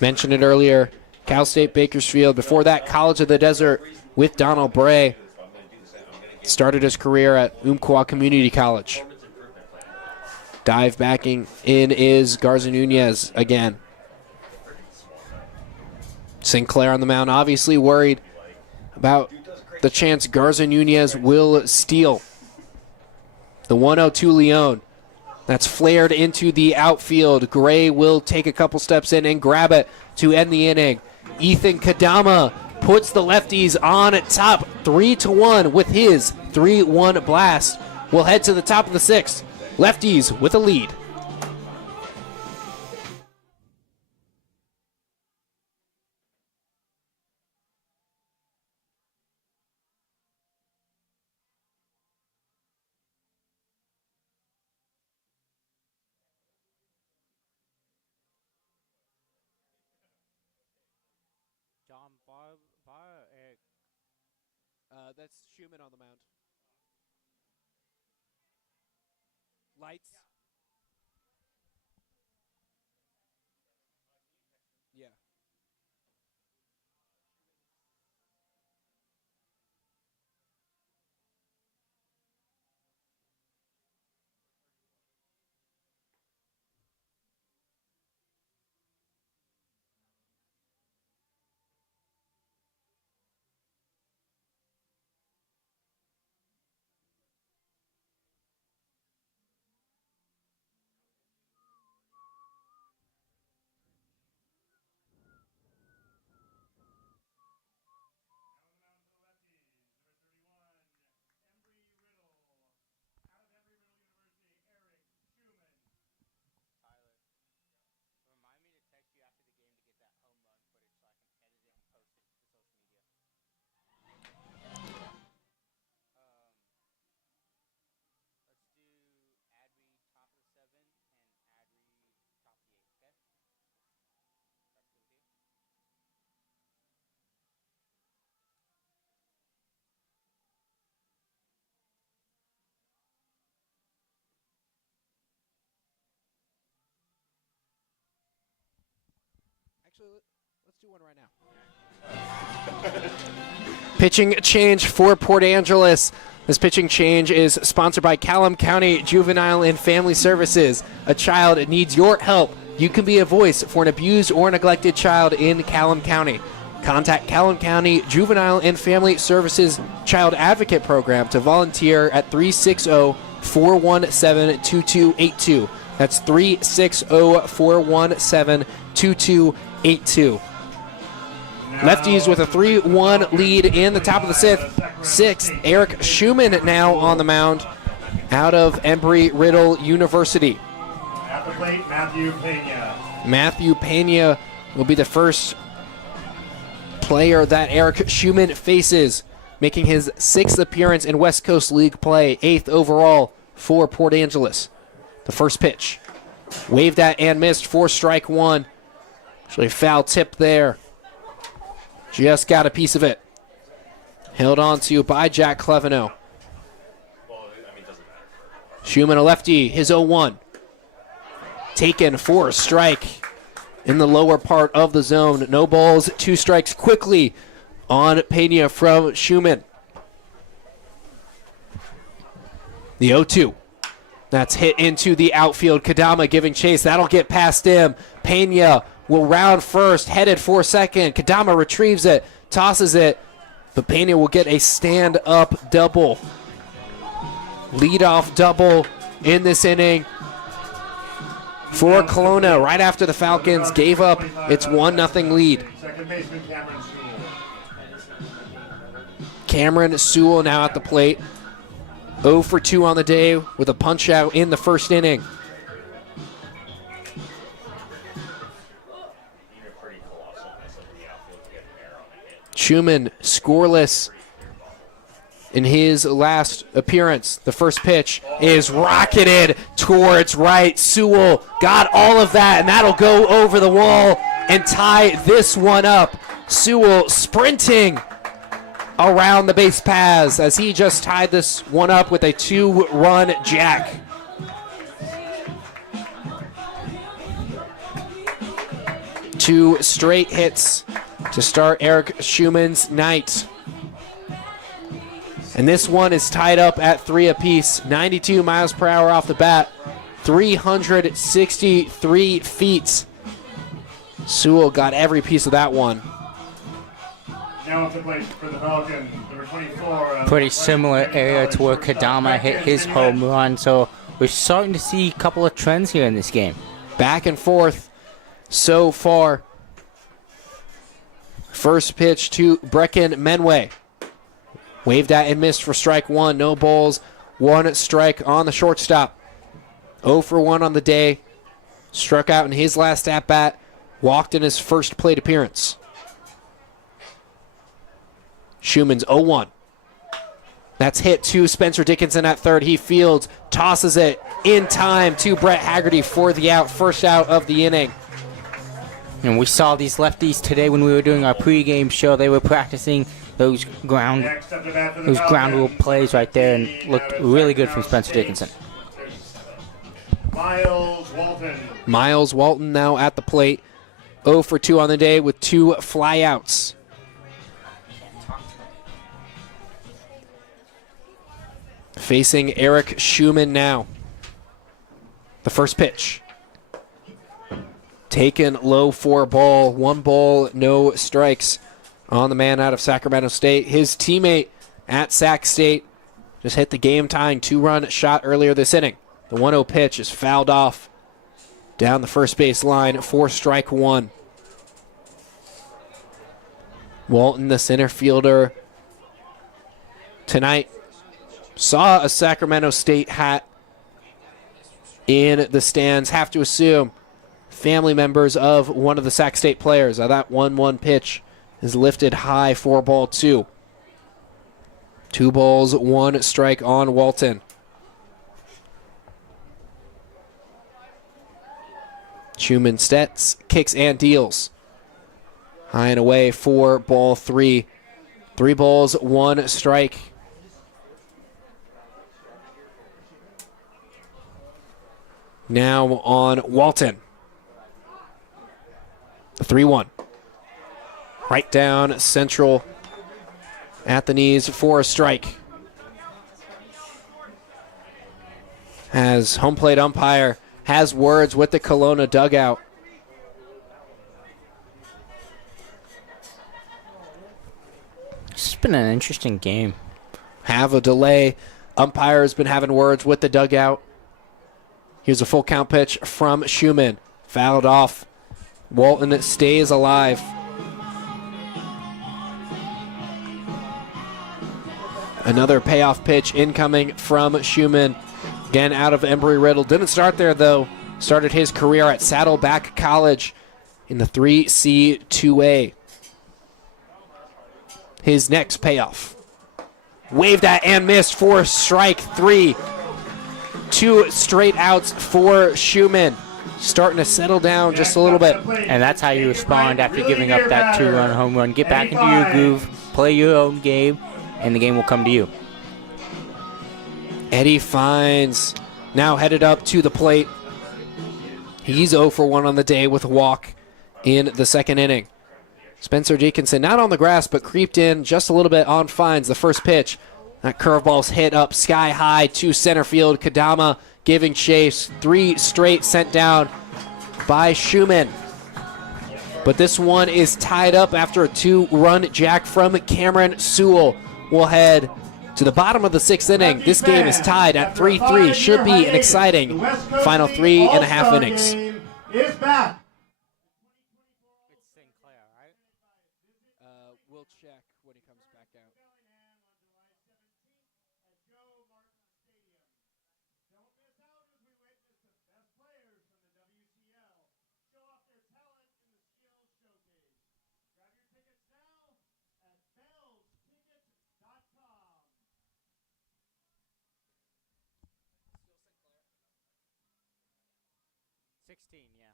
Mentioned it earlier, Cal State Bakersfield. Before that, College of the Desert with Donald Bray. Started his career at Umpqua Community College. Dive backing in is Garza Nunez again. Sinclair on the mound, obviously worried about the chance Garza Nunez will steal. The 1-0 Leone. That's flared into the outfield. Gray will take a couple steps in and grab it to end the inning. Ethan Kadama puts the Lefties on top 3-1 with his 3-1 blast. We'll head to the top of the 6th. Lefties with a lead. John Bar Eric. That's Schumann on the mound. Lights. Yeah. Remind me to text you after the game to get that home run footage so I can edit it and post it to social media. Let's do ad read top of the 7th and ad read top of the 8th, okay? That's good with you? Actually, let's do one right now. Pitching change for Port Angeles. This pitching change is sponsored by Callum County Juvenile and Family Services. A child needs your help. You can be a voice for an abused or neglected child in Callum County. Contact Callum County Juvenile and Family Services Child Advocate Program to volunteer at 360-417-2282. That's 360-417-2282. Lefties with a 3-1 lead in the top of the 6th. Eric Schumann now on the mound out of Embry-Riddle University. At the plate, Matthew Pena. Matthew Pena will be the first player that Eric Schumann faces, making his 6th appearance in West Coast League play, 8th overall for Port Angeles. The first pitch, waved at and missed for strike 1. Actually, foul tip there. Just got a piece of it. Held on to by Jack Cleveno. Schumann, a lefty, his 0-1. Taken for a strike in the lower part of the zone. No balls, 2 strikes quickly on Pena from Schumann. The 0-2. That's hit into the outfield. Kadama giving chase. That'll get past him. Pena will round first, headed for second. Kadama retrieves it, tosses it, but Pena will get a stand-up double. Leadoff double in this inning for Kelowna right after the Falcons gave up its 1-0 lead. Second baseman Cameron Sewell. Cameron Sewell now at the plate. 0 for 2 on the day with a punch out in the first inning. Schumann scoreless in his last appearance. The first pitch is rocketed towards right. Sewell got all of that, and that'll go over the wall and tie this one up. Sewell sprinting around the base paths as he just tied this one up with a 2-run jack. Two straight hits to start Eric Schumann's night. And this one is tied up at 3 apiece. 92 miles per hour off the bat. 363 feet. Sewell got every piece of that one. Now to play for the Falcons, number 24. Pretty similar area to where Kadama hit his home run, so we're starting to see a couple of trends here in this game. Back and forth so far. First pitch to Brecken Menway. Waved at and missed for strike one. No balls, 1 strike on the shortstop. 0 for 1 on the day. Struck out in his last at-bat. Walked in his first plate appearance. Schumann's 0-1. That's hit to Spencer Dickinson at third. He fields, tosses it in time to Brett Haggerty for the out. First out of the inning. And we saw these lefties today when we were doing our pregame show. They were practicing those ground rule plays right there, and looked really good from Spencer Dickinson. Miles Walton. Miles Walton now at the plate. 0 for 2 on the day with 2 flyouts. Facing Eric Schumann now. The first pitch. Taken low for ball. 1 ball, no strikes on the man out of Sacramento State. His teammate at Sac State just hit the game-tying 2-run shot earlier this inning. The 1-0 pitch is fouled off down the first base line for strike 1. Walton, the center fielder, tonight saw a Sacramento State hat in the stands. Have to assume family members of one of the Sac State players. That 1-1 pitch is lifted high for ball 2. 2 balls, 1 strike on Walton. Schumann sets, kicks, and deals. High and away for ball 3. 3 balls, 1 strike. Now on Walton. 3-1. Right down central at the knees for a strike. As home plate umpire has words with the Kelowna dugout. It's been an interesting game. Have a delay. Umpire has been having words with the dugout. Here's a full count pitch from Schumann. Fouled off. Walton stays alive. Another payoff pitch incoming from Schumann. Again, out of Embry-Riddle. Didn't start there, though. Started his career at Saddleback College in the 3C2A. His next payoff. Waved at and missed for strike 3. 2 straight outs for Schumann. Starting to settle down just a little bit. And that's how you respond after giving up that 2-run home run. Get back into your groove, play your own game, and the game will come to you. Eddie Fines now headed up to the plate. He's 0 for 1 on the day with a walk in the second inning. Spencer Dickinson not on the grass, but creeped in just a little bit on Fines. The first pitch, that curveball's hit up sky high to center field. Kadama giving chase. 3 straight sent down by Schumann. But this one is tied up after a 2-run jack from Cameron Sewell. We'll head to the bottom of the 6th inning. This game is tied at 3-3. Should be an exciting final 3.5 innings. Is back. We'll check when he comes back out. 16, yeah.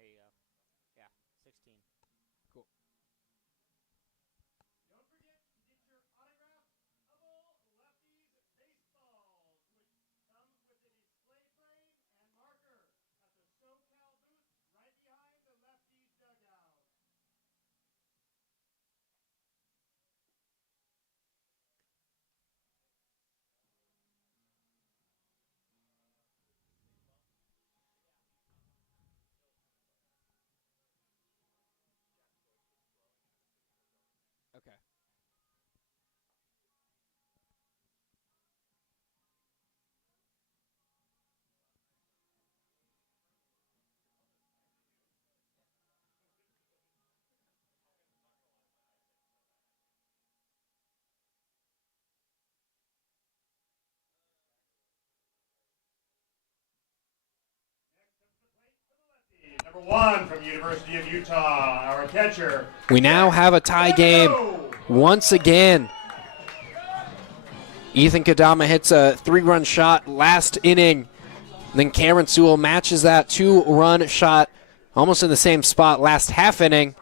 There you go. Yeah, 16. Cool. Don't forget to get your autographed Lefties baseballs, which come with a display frame and marker at the SoCal booth right behind the Lefties dugout. Okay. Number 1 from University of Utah, our catcher. We now have a tie game once again. Ethan Kadama hits a 3-run shot last inning. Then Cameron Sewell matches that 2-run shot almost in the same spot last half inning.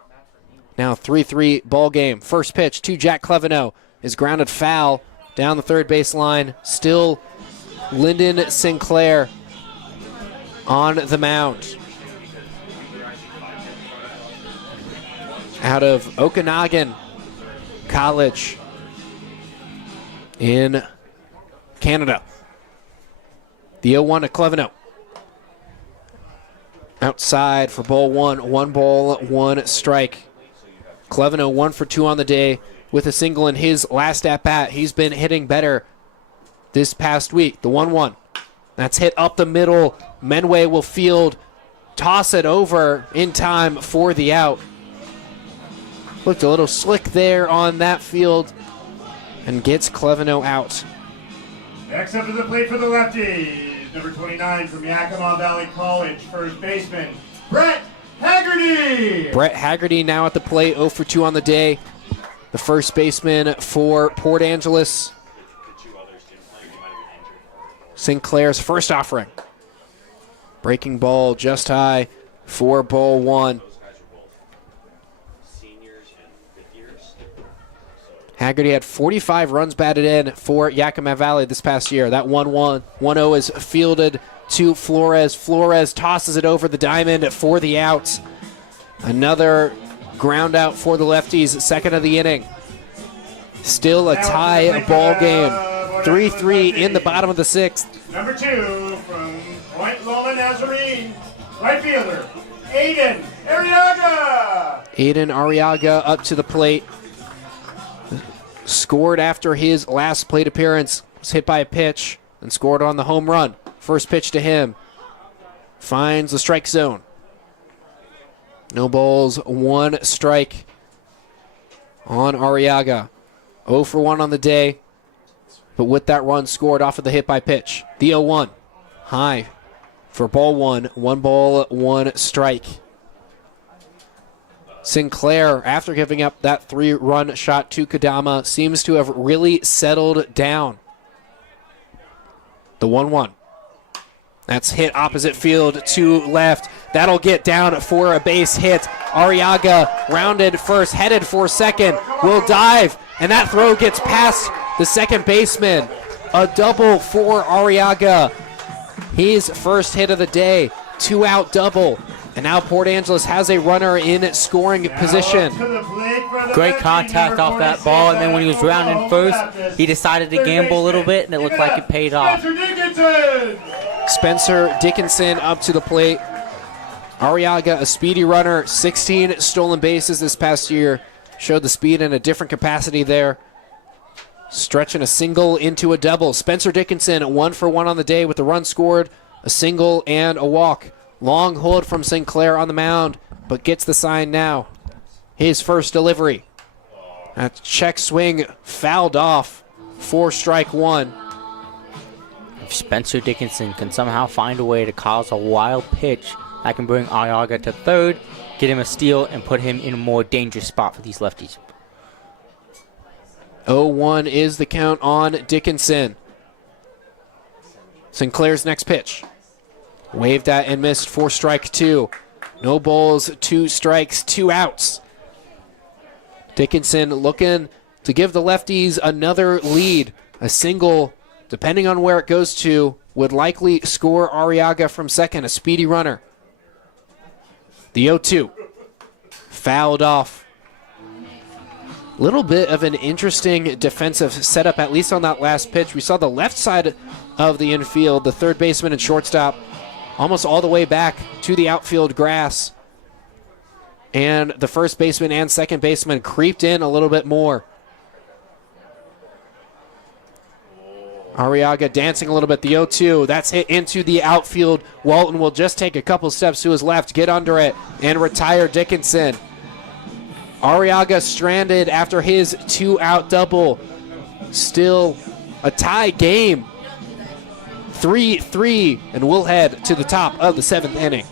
Now 3-3 ball game. First pitch to Jack Cleveno is grounded foul down the third base line. Still Lyndon Sinclair on the mound. Out of Okanagan College in Canada. The 0-1 to Cleveno. Outside for ball 1. 1 ball, 1 strike. Cleveno 1 for 2 on the day with a single in his last at-bat. He's been hitting better this past week. The 1-1. That's hit up the middle. Menway will field. Toss it over in time for the out. Looked a little slick there on that field and gets Cleveno out. Next up to the plate for the Lefties, number 29 from Yakima Valley College, first baseman, Brett Haggerty. Brett Haggerty now at the plate, 0 for 2 on the day. The first baseman for Port Angeles. Sinclair's first offering. Breaking ball just high for ball 1. Haggerty had 45 runs batted in for Yakima Valley this past year. That 1-1. 1-0 is fielded to Flores. Flores tosses it over the diamond for the out. Another ground out for the Lefties, second of the inning. Still a tie ball game. 3-3 in the bottom of the 6th. Number 2 from Point Loma Nazarene, right fielder, Aiden Arriaga. Aiden Arriaga up to the plate. Scored after his last plate appearance. Was hit by a pitch and scored on the home run. First pitch to him. Finds the strike zone. No balls, 1 strike on Arriaga. 0 for 1 on the day, but with that run scored off of the hit by pitch. The 0-1. High for ball 1. 1 ball, 1 strike. Sinclair, after giving up that 3-run shot to Kadama, seems to have really settled down. The 1-1. That's hit opposite field to left. That'll get down for a base hit. Arriaga rounded first, headed for second, will dive, and that throw gets past the second baseman. A double for Arriaga. His first hit of the day, 2-out double. And now Port Angeles has a runner in scoring position. Great contact off that ball, and then when he was rounding first, he decided to gamble a little bit, and it looked like it paid off. Spencer Dickinson up to the plate. Arriaga, a speedy runner, 16 stolen bases this past year. Showed the speed in a different capacity there. Stretching a single into a double. Spencer Dickinson, 1 for 1 on the day with the run scored, a single and a walk. Long hold from Sinclair on the mound, but gets the sign now. His first delivery. A check swing fouled off for strike 1. If Spencer Dickinson can somehow find a way to cause a wild pitch that can bring Arriaga to third, get him a steal, and put him in a more dangerous spot for these lefties. 0-1 is the count on Dickinson. Sinclair's next pitch. Waved at and missed for strike 2. No balls, 2 strikes, 2 outs. Dickinson looking to give the lefties another lead. A single, depending on where it goes to, would likely score Arriaga from second, a speedy runner. The 0-2. Fouled off. Little bit of an interesting defensive setup, at least on that last pitch. We saw the left side of the infield, the third baseman and shortstop, almost all the way back to the outfield grass. And the first baseman and second baseman creeped in a little bit more. Arriaga dancing a little bit. The 0-2. That's hit into the outfield. Walton will just take a couple steps to his left, get under it, and retire Dickinson. Arriaga stranded after his 2-out double. Still a tie game. 3-3, and we'll head to the top of the 7th inning.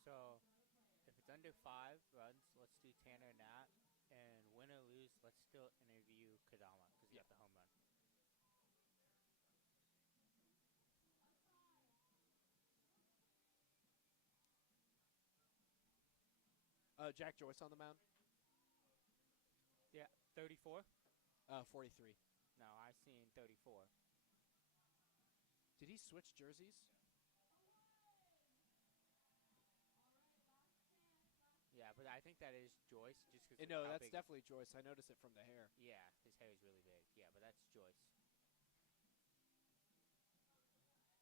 So, if it's under 5 runs, let's do Tanner Nat, and win or lose, let's still interview Kadama because he got the home run. Jack Joyce on the mound. Yeah, 34? 43. No, I seen 34. Did he switch jerseys? Yeah, but I think that is Joyce, just because. No, that's definitely Joyce. I noticed it from the hair. Yeah, his hair is really big. Yeah, but that's Joyce.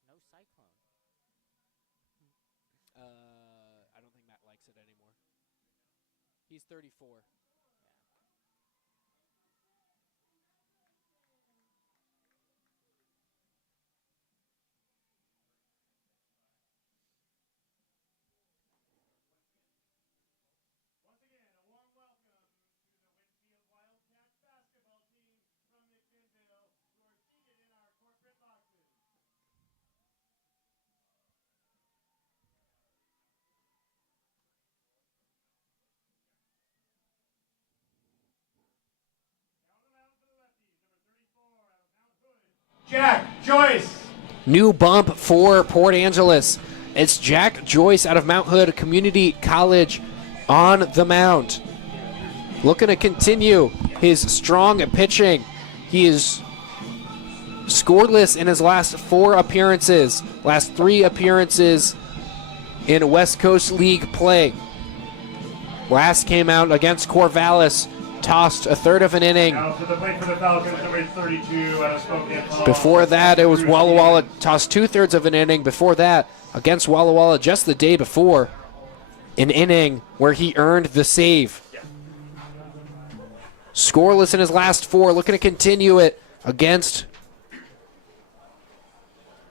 No Cyclone. I don't think Matt likes it anymore. He's 34. Once again, a warm welcome to the Winfield Wildcats basketball team from McMinnville who are seated in our corporate boxes. Down the mound for the lefties, number 34 out of Mount Hood, Jack Joyce. New bump for Port Angeles. It's Jack Joyce out of Mount Hood Community College on the mound. Looking to continue his strong pitching. He is scoreless in his last 4 appearances, last 3 appearances in West Coast League play. Last came out against Corvallis, tossed a third of an inning. Now to the plate for the Falcons, number 32 out of Spokane Falls. Before that, it was Walla Walla, tossed 2/3 of an inning. Before that, against Walla Walla just the day before, an inning where he earned the save. Scoreless in his last 4, looking to continue it against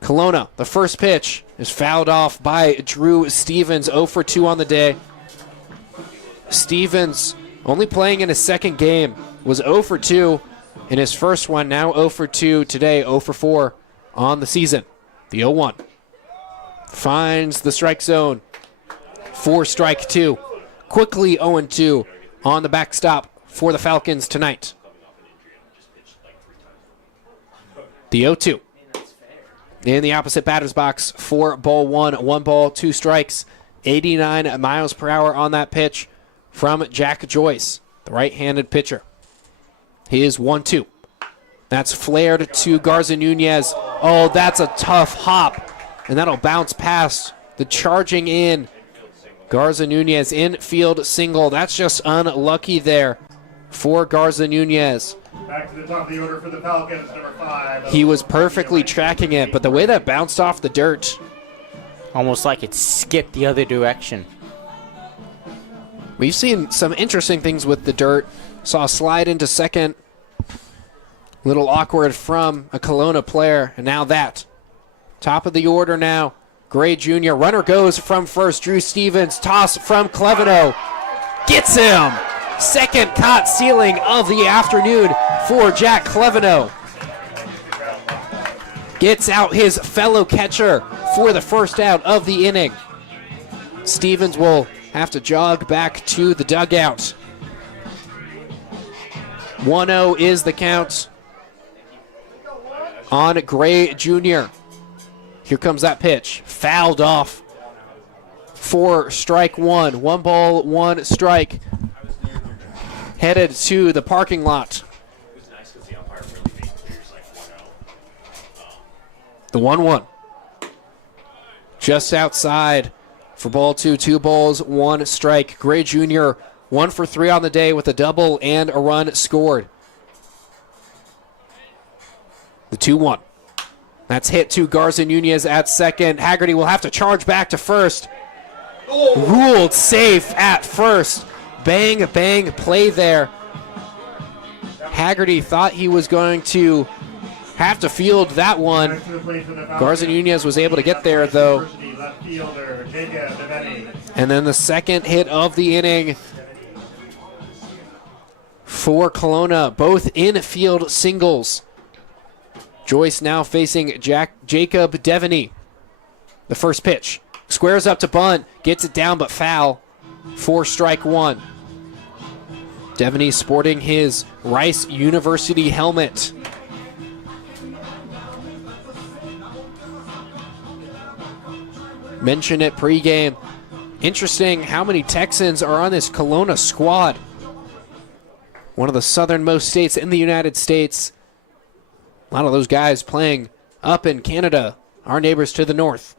Kelowna. The first pitch is fouled off by Drew Stevens, 0 for 2 on the day. Stevens, only playing in his second game, was 0 for 2 in his first one, now 0 for 2 today, 0 for 4 on the season. The 0-1 finds the strike zone for strike 2. Quickly 0-2 on the backstop for the Falcons tonight. The 0-2. In the opposite batter's box for ball 1. 1 ball, 2 strikes. 89 miles per hour on that pitch from Jack Joyce, the right-handed pitcher. He is 1-2. That's flared to Garza Nunez. Oh, that's a tough hop. And that'll bounce past the charging in Garza Nunez. Infield single. That's just unlucky there for Garza Nunez. Back to the top of the order for the Falcons, number 5. He was perfectly tracking it, but the way that bounced off the dirt, Almost like it skipped the other direction. we've seen some interesting things with the dirt. Saw a slide into second. Little awkward from a Kelowna player, and now that. Top of the order now. Gray Jr. Runner goes from first. Drew Stevens. Toss from Cleveno. Gets him. Second caught ceiling of the afternoon for Jack Cleveno. Gets out his fellow catcher for the first out of the inning. Stevens will have to jog back to the dugout. 1-0 is the count on Gray Jr. Here comes that pitch. Fouled off for strike one. 1 ball, 1 strike. Headed to the parking lot. It was nice because the umpire really made clears like 1-0. The 1-1. Just outside for ball 2. 2 balls, 1 strike. Gray Jr. 1 for 3 on the day with a double and a run scored. The 2-1. That's hit to Garza Nunez at second. Haggerty will have to charge back to first. Ruled safe at first. Bang, bang play there. Haggerty thought he was going to have to field that one. Garza Nunez was able to get there, though. And then the second hit of the inning for Kelowna, both infield singles. Joyce now facing Jacob Devaney. The first pitch. Squares up to bunt. Gets it down, but foul for strike 1. Devaney sporting his Rice University helmet. Mentioned it pregame. Interesting how many Texans are on this Kelowna squad. One of the southernmost states in the United States. A lot of those guys playing up in Canada, our neighbors to the north.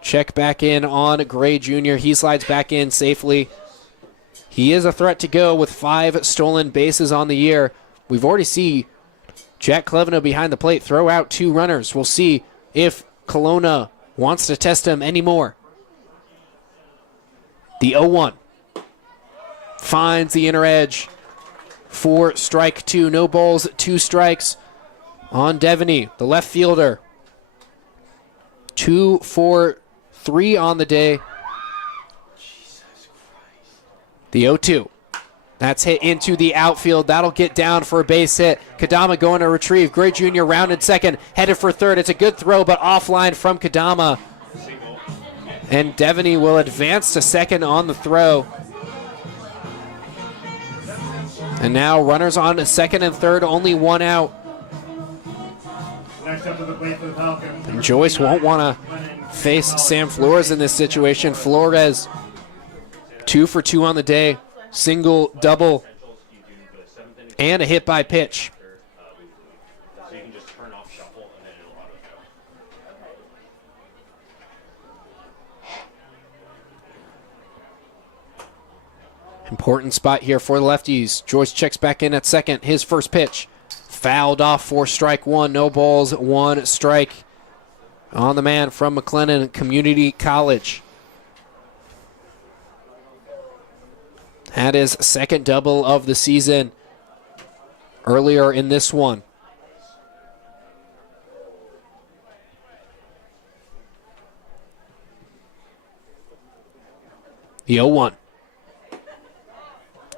Check back in on Gray Jr. He slides back in safely. He is a threat to go with 5 stolen bases on the year. We've already seen Jack Cleveno behind the plate throw out 2 runners. We'll see if Kelowna wants to test him anymore. The 0-1 finds the inner edge for strike 2. No balls, 2 strikes on Devaney, the left fielder. 2 for 3 on the day. The 0-2. That's hit into the outfield. That'll get down for a base hit. Kadama going to retrieve. Gray Jr. rounded second, headed for third. It's a good throw, but offline from Kadama. And Devaney will advance to second on the throw. And now runners on to second and third, only 1 out. Next up to the plate for the Falcons. And Joyce won't want to face Sam Flores in this situation. Flores, 2 for 2 on the day. Single, double, and a hit by pitch. So you can just turn off shuffle and then it'll auto go. Important spot here for the lefties. Joyce checks back in at second. His first pitch. Fouled off for strike 1. No balls, 1 strike on the man from McLennan Community College. Had his second double of the season earlier in this one. The 0-1.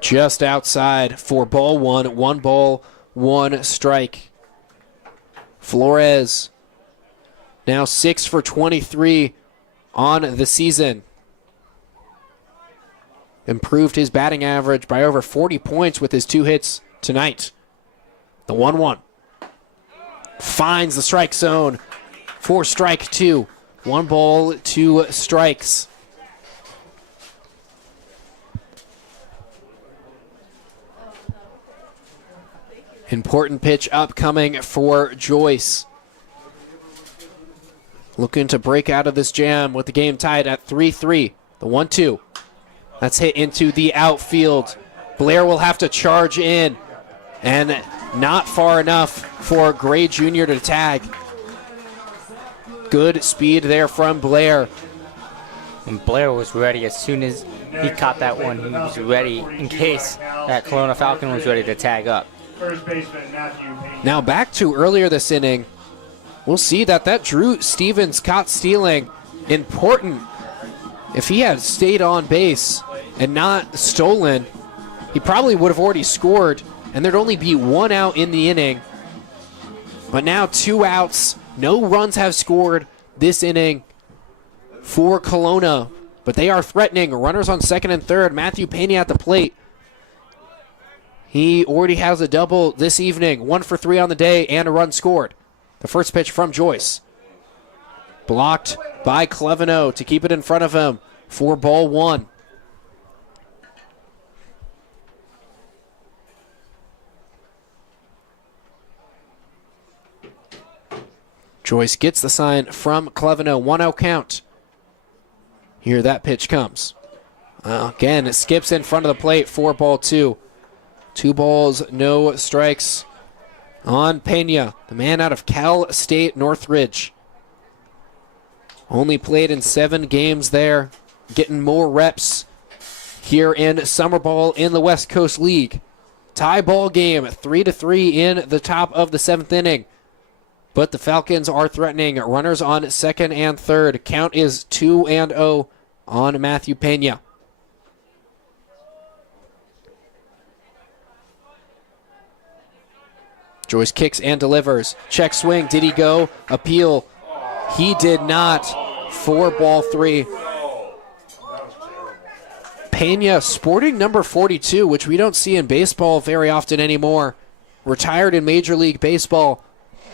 Just outside for ball 1. 1 ball, 1 strike. Flores now 6 for 23 on the season. Improved his batting average by over 40 points with his 2 hits tonight. The 1-1 finds the strike zone for strike 2. 1 ball, 2 strikes. Important pitch upcoming for Joyce. Looking to break out of this jam with the game tied at 3-3. The 1-2. That's hit into the outfield. Blair will have to charge in. And not far enough for Gray Jr. to tag. Good speed there from Blair. And Blair was ready as soon as he caught that one. He was ready in case that Kelowna Falcon was ready to tag up. First baseman Matthew Payne. Now back to earlier this inning. We'll see that Drew Stevens caught stealing. Important. If he had stayed on base and not stolen, he probably would have already scored, and there'd only be 1 out in the inning. But now 2 outs, no runs have scored. this inning for Kelowna, but they are threatening. Runners on second and third. Matthew Pena at the plate. He already has a double this evening. 1 for 3 on the day and a run scored. The first pitch from Joyce. Blocked by Kelowna to keep it in front of him for ball 1. Joyce gets the sign from Kelowna. 1-0 count. Here that pitch comes. Again, it skips in front of the plate for ball 2. 2 balls, no strikes on Pena, the man out of Cal State Northridge. Only played in 7 games there, getting more reps here in summer ball in the West Coast League. Tie ball game, 3-3 in the top of the 7th inning. But the Falcons are threatening. Runners on second and third. Count is 2-0 on Matthew Pena. Joyce kicks and delivers. Check swing. Did he go? Appeal. He did not for ball 3. Pena sporting number 42, which we don't see in baseball very often anymore. Retired in Major League Baseball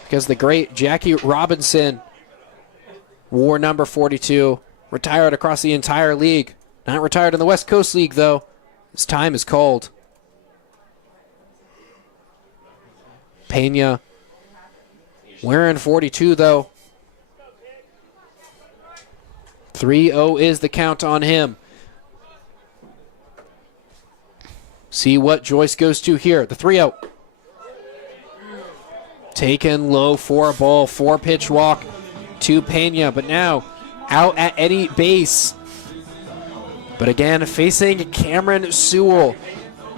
because the great Jackie Robinson wore number 42. Retired across the entire league. Not retired in the West Coast League, though. His time is called. Pena wearing 42, though. 3-0 is the count on him. See what Joyce goes to here. The 3-0. Taken low for a ball. 4-pitch walk to Pena, but now out at any base. But again, facing Cameron Sewell,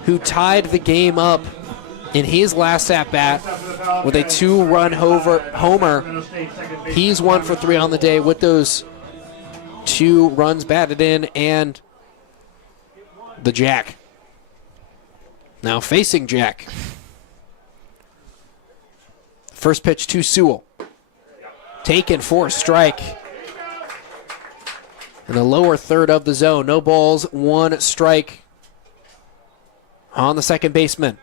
who tied the game up in his last at-bat with a 2-run homer. He's 1 for 3 on the day with those 2 runs batted in and the jack. Now facing Jack. First pitch to Sewell. Taken for a strike. In the lower third of the zone. No balls, 1 strike on the second baseman.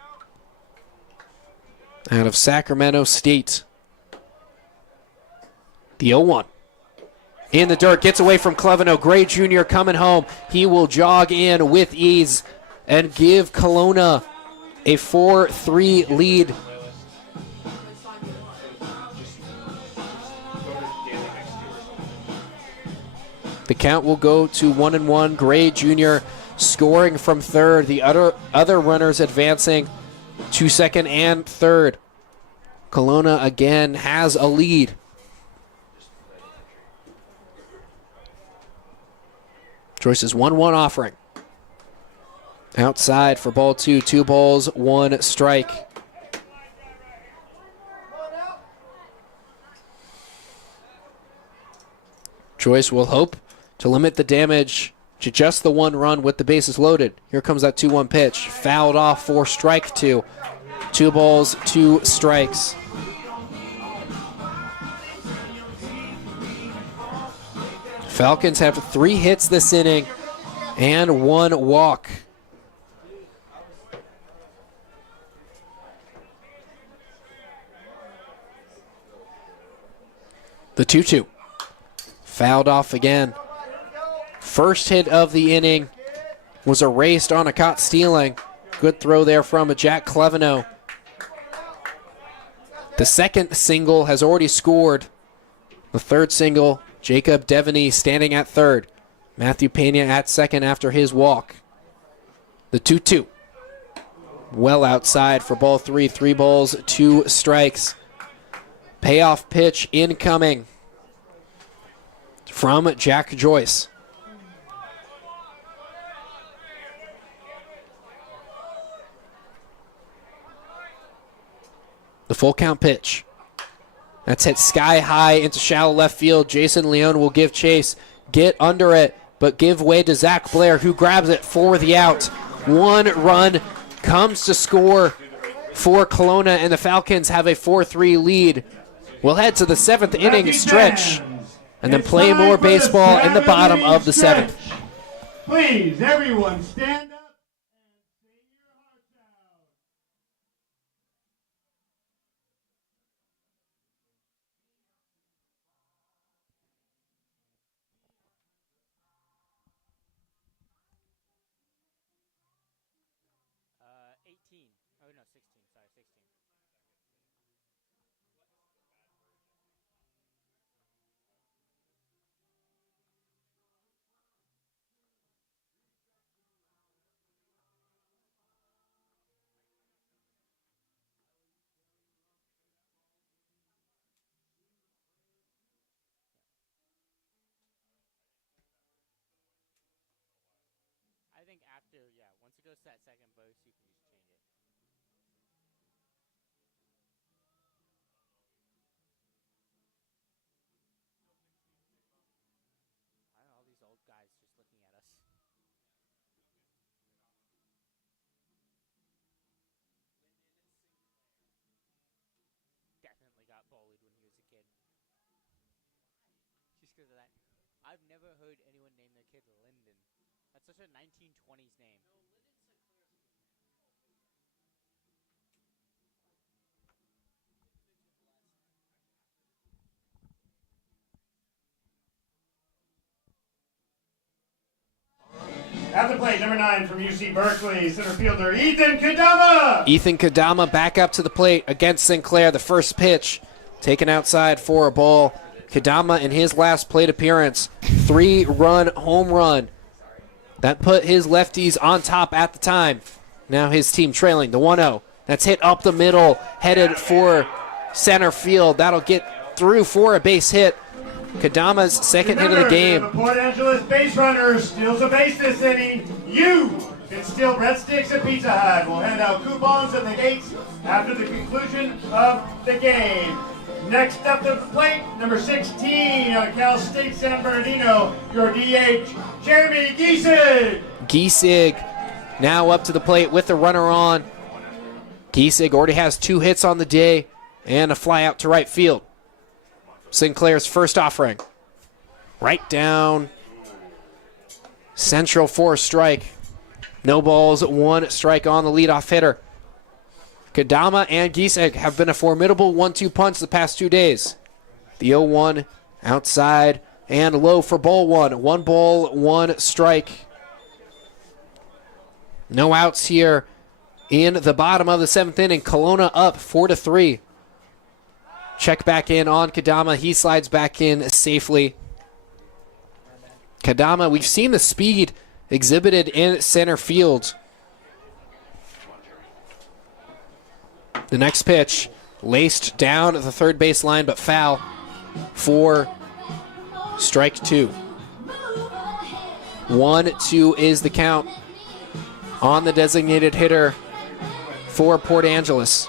Out of Sacramento State. The 0-1. In the dirt, gets away from Kelowna. Gray Jr. coming home. He will jog in with ease and give Kelowna a 4-3 lead. The count will go to 1-1. Gray Jr. scoring from third. The other runners advancing to second and third. Kelowna again has a lead. Joyce's 1-1 offering. Outside for ball 2. 2 balls, 1 strike. Joyce will hope to limit the damage to just the 1 run with the bases loaded. Here comes that 2-1 pitch. Fouled off for strike 2. 2 balls, 2 strikes. Falcons have 3 hits this inning and 1 walk. The 2-2. Fouled off again. First hit of the inning was erased on a caught stealing. Good throw there from Jack Kelowna. The second single has already scored. The third single, Jacob Devaney standing at third. Matthew Pena at second after his walk. The 2-2. Well outside for ball 3. 3 balls, 2 strikes. Payoff pitch incoming from Jack Joyce. The full count pitch. That's hit sky high into shallow left field. Jason Leone will give chase. Get under it, but give way to Zach Blair, who grabs it for the out. 1 run comes to score for Kelowna, and the Falcons have a 4-3 lead. We'll head to the 7th inning stretch. and then It's play time more for the baseball in the bottom of the stretch. 7th. Please, everyone, stand up and sing your hearts out. Uh, 18. Oh no, 16. Sorry, 16. I think after, yeah, once it goes to that second verse, you can just change it. I don't know, all these old guys just looking at us. Definitely got bullied when he was a kid. Just because of that. I've never heard anyone name their kid Lyndon. That's such a 1920s name. At the plate, number 9 from UC Berkeley, center fielder Ethan Kadama. Ethan Kadama back up to the plate against Sinclair. The first pitch taken outside for a ball. Kadama in his last plate appearance, 3-run home run. That put his Lefties on top at the time. Now his team trailing the 1-0. That's hit up the middle, headed for center field. That'll get through for a base hit. Kadama's second hit of the game. The Port Angeles base runner steals a base this inning. You can steal breadsticks at Pizza Hut. We'll hand out coupons at the gates after the conclusion of the game. Next up to the plate, number 16 out of Cal State San Bernardino, your DH, Jeremy Giesig. Giesig now up to the plate with the runner on. Giesig already has 2 hits on the day and a fly out to right field. Sinclair's first offering. Right down central for a strike. No balls, 1 strike on the leadoff hitter. Kadama and Giesig have been a formidable 1-2 punch the past 2 days. The 0-1 outside and low for ball 1. 1 ball, 1 strike. No outs here in the bottom of the 7th inning. Kelowna up 4-3. Check back in on Kadama. He slides back in safely. Kadama, we've seen the speed exhibited in center field. The next pitch laced down at the third base line, but foul for strike 2. 1-2 is the count on the designated hitter for Port Angeles.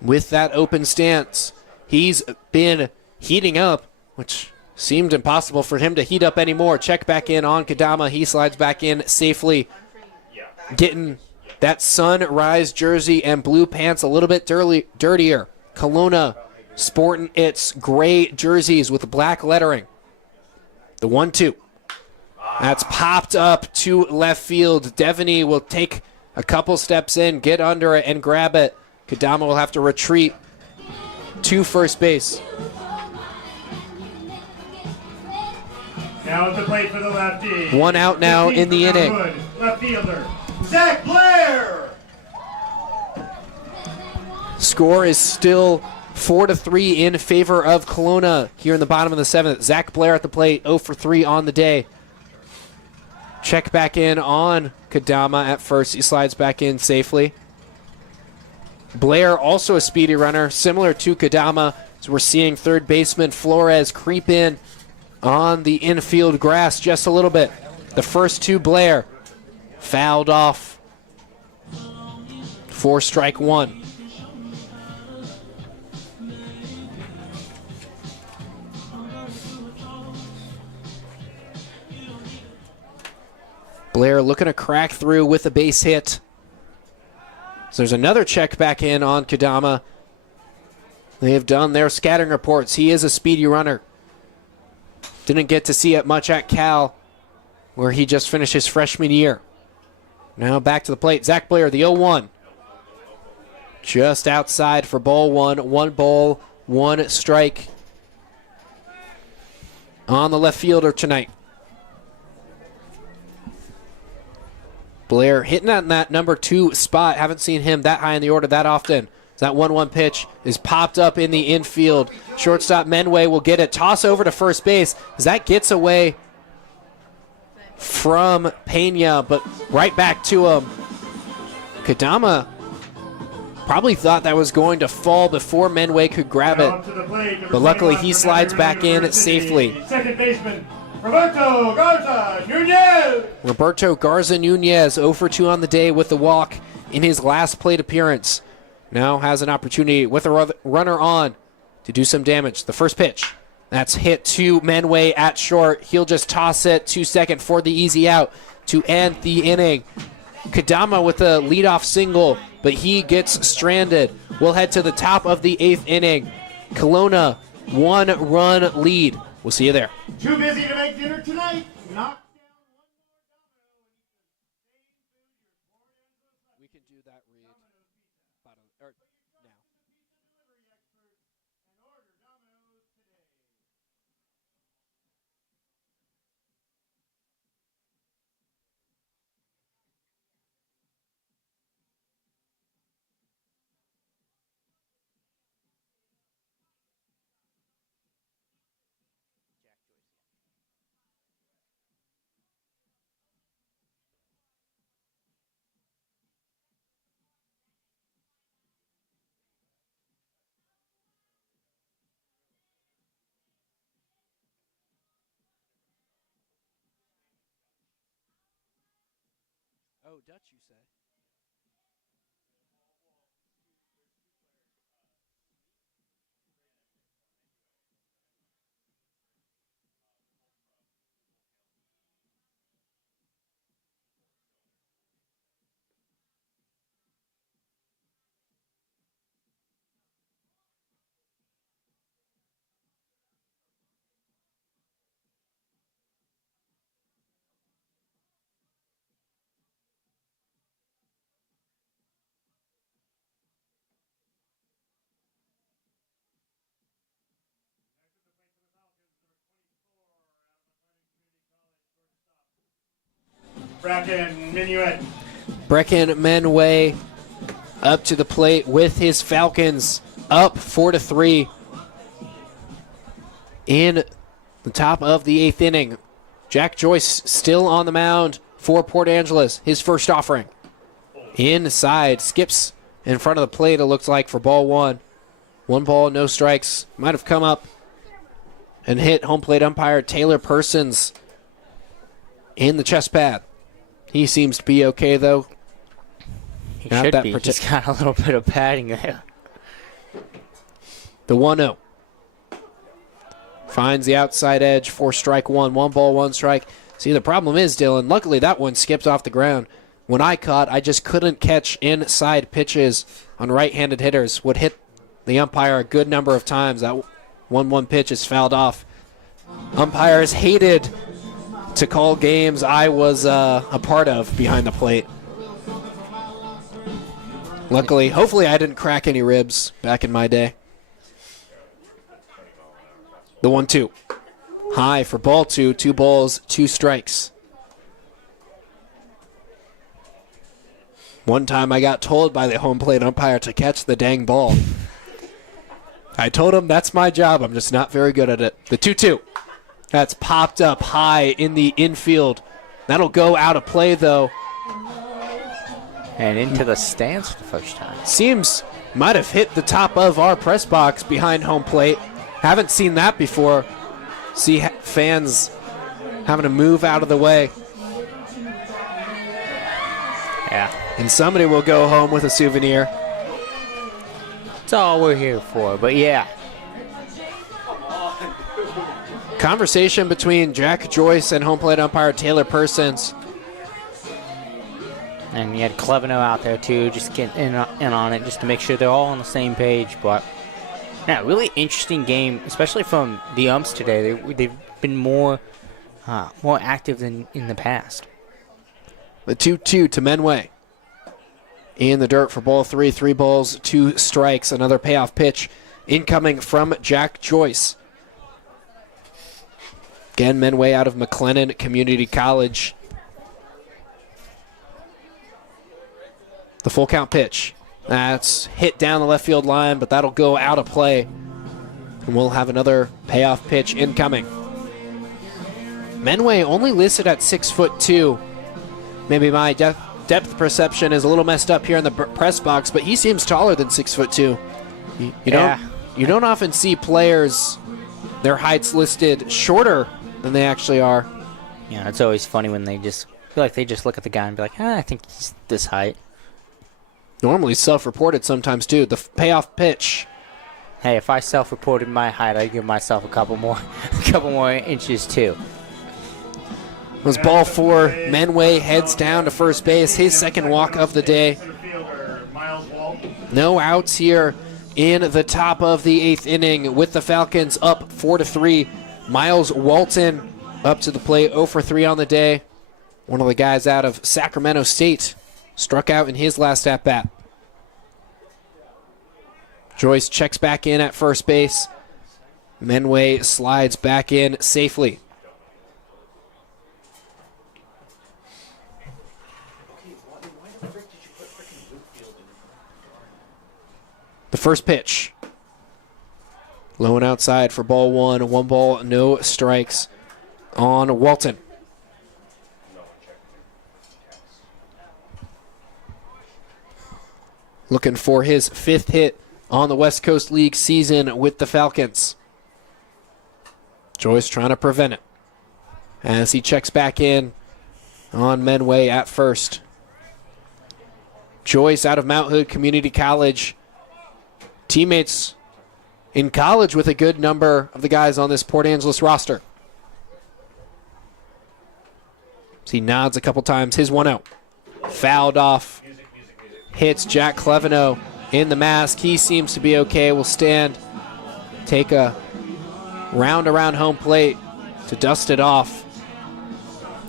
With that open stance, he's been heating up, which seemed impossible for him to heat up anymore. Check back in on Kadama. He slides back in safely, getting that sunrise jersey and blue pants a little bit dirtier. Kelowna sporting its gray jerseys with black lettering. The 1-2. That's popped up to left field. Devaney will take a couple steps in, get under it, and grab it. Kadama will have to retreat to first base. Now at the plate for the lefty. 1 out now in the inning. Left fielder, Zach Blair. Score is still 4-3 in favor of Kelowna here in the bottom of the 7th. Zach Blair at the plate, 0 for 3 on the day. Check back in on Kadama at first. He slides back in safely. Blair, also a speedy runner, similar to Kadama. So we're seeing third baseman Flores creep in on the infield grass just a little bit. The first 2, Blair, fouled off for strike 1. Blair looking to crack through with a base hit. So there's another check back in on Kadama. They have done their scattering reports. He is a speedy runner. Didn't get to see it much at Cal, where he just finished his freshman year. Now back to the plate. Zach Blair, the 0-1. Just outside for ball one. 1 ball, 1 strike on the left fielder tonight. Blair hitting on that number 2 spot. Haven't seen him that high in the order that often. That 1-1 pitch is popped up in the infield. Shortstop Menway will get it. Toss over to first base as that gets away from Pena, but right back to him. Kadama probably thought that was going to fall before Menway could grab it, but luckily he slides back in safely. Second baseman, Roberto Garza Nunez. Roberto Garza Nunez 0 for 2 on the day with the walk in his last plate appearance. Now has an opportunity with a runner on to do some damage. The first pitch. That's hit to Menway at short. He'll just toss it to second for the easy out to end the inning. Kadama with a leadoff single, but he gets stranded. We'll head to the top of the 8th inning. Kelowna, 1-run lead. We'll see you there. Too busy to make dinner tonight? Knock down We can do that read now. Oh, Dutch, you say? Bracken Minuet. Brecken Menway up to the plate with his Falcons up 4-3 in the top of the 8th inning. Jack Joyce still on the mound for Port Angeles, his first offering. Inside, skips in front of the plate, it looks like, for ball 1. 1 ball, no strikes. Might have come up and hit home plate umpire Taylor Persons in the chest pad. He seems to be okay, though. He should be. He's got a little bit of padding there. The 1-0. Finds the outside edge for strike 1. 1 ball, 1 strike. See, the problem is, Dylan, luckily that one skipped off the ground. When I caught, I just couldn't catch inside pitches on right-handed hitters. Would hit the umpire a good number of times. That 1-1 pitch is fouled off. Umpires hated to call games I was a part of behind the plate. Luckily, hopefully I didn't crack any ribs back in my day. The 1-2. High for ball 2. 2 balls, 2 strikes. One time I got told by the home plate umpire to catch the dang ball. I told him that's my job. I'm just not very good at it. The 2-2. That's popped up high in the infield. That'll go out of play, though. And into the stands for the first time. Seems might have hit the top of our press box behind home plate. Haven't seen that before. See fans having to move out of the way. Yeah. And somebody will go home with a souvenir. That's all we're here for, but yeah. Conversation between Jack Joyce and home plate umpire Taylor Persons. And you had Cleveno out there too, just getting in on it, just to make sure they're all on the same page. But yeah, really interesting game, especially from the umps today. They've been more active than in the past. The 2-2 to Menway. In the dirt for ball 3. 3 balls, 2 strikes. Another payoff pitch incoming from Jack Joyce. Again, Menway out of McLennan Community College. The full count pitch. That's hit down the left field line, but that'll go out of play. And we'll have another payoff pitch incoming. Menway only listed at 6'2". Maybe my depth perception is a little messed up here in the press box, but he seems taller than 6'2". You don't often see players, their heights listed shorter than they actually are. Yeah, it's always funny when they just feel like they just look at the guy and be like, I think he's this height. Normally self-reported sometimes too. The payoff pitch. Hey, if I self-reported my height, I'd give myself a couple more inches too. Was ball 4. Menway heads down to first base. His second walk of the day. Center fielder Miles Walt. No outs here in the top of the 8th inning with the Falcons up 4-3. Miles Walton up to the plate, 0 for 3 on the day. One of the guys out of Sacramento State struck out in his last at-bat. Joyce checks back in at first base. Menway slides back in safely. The first pitch. Low and outside for ball 1. 1 ball, no strikes on Walton. Looking for his 5th hit on the West Coast League season with the Falcons. Joyce trying to prevent it as he checks back in on Menway at first. Joyce out of Mount Hood Community College. Teammates in college with a good number of the guys on this Port Angeles roster. So he nods a couple times. His 1-0. Fouled off. Hits Jack Cleveno in the mask. He seems to be okay. Will stand. Take a round around home plate to dust it off.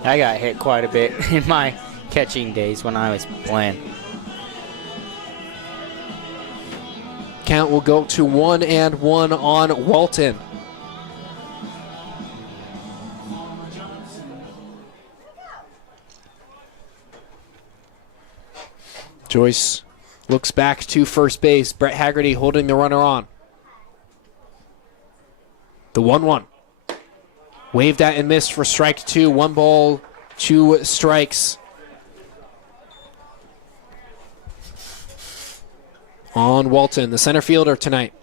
I got hit quite a bit in my catching days when I was playing. Count will go to 1-1 on Walton. Joyce looks back to first base. Brett Haggerty holding the runner on. The 1-1. Waved at and missed for strike 2. 1 ball, 2 strikes. On Walton, the center fielder tonight.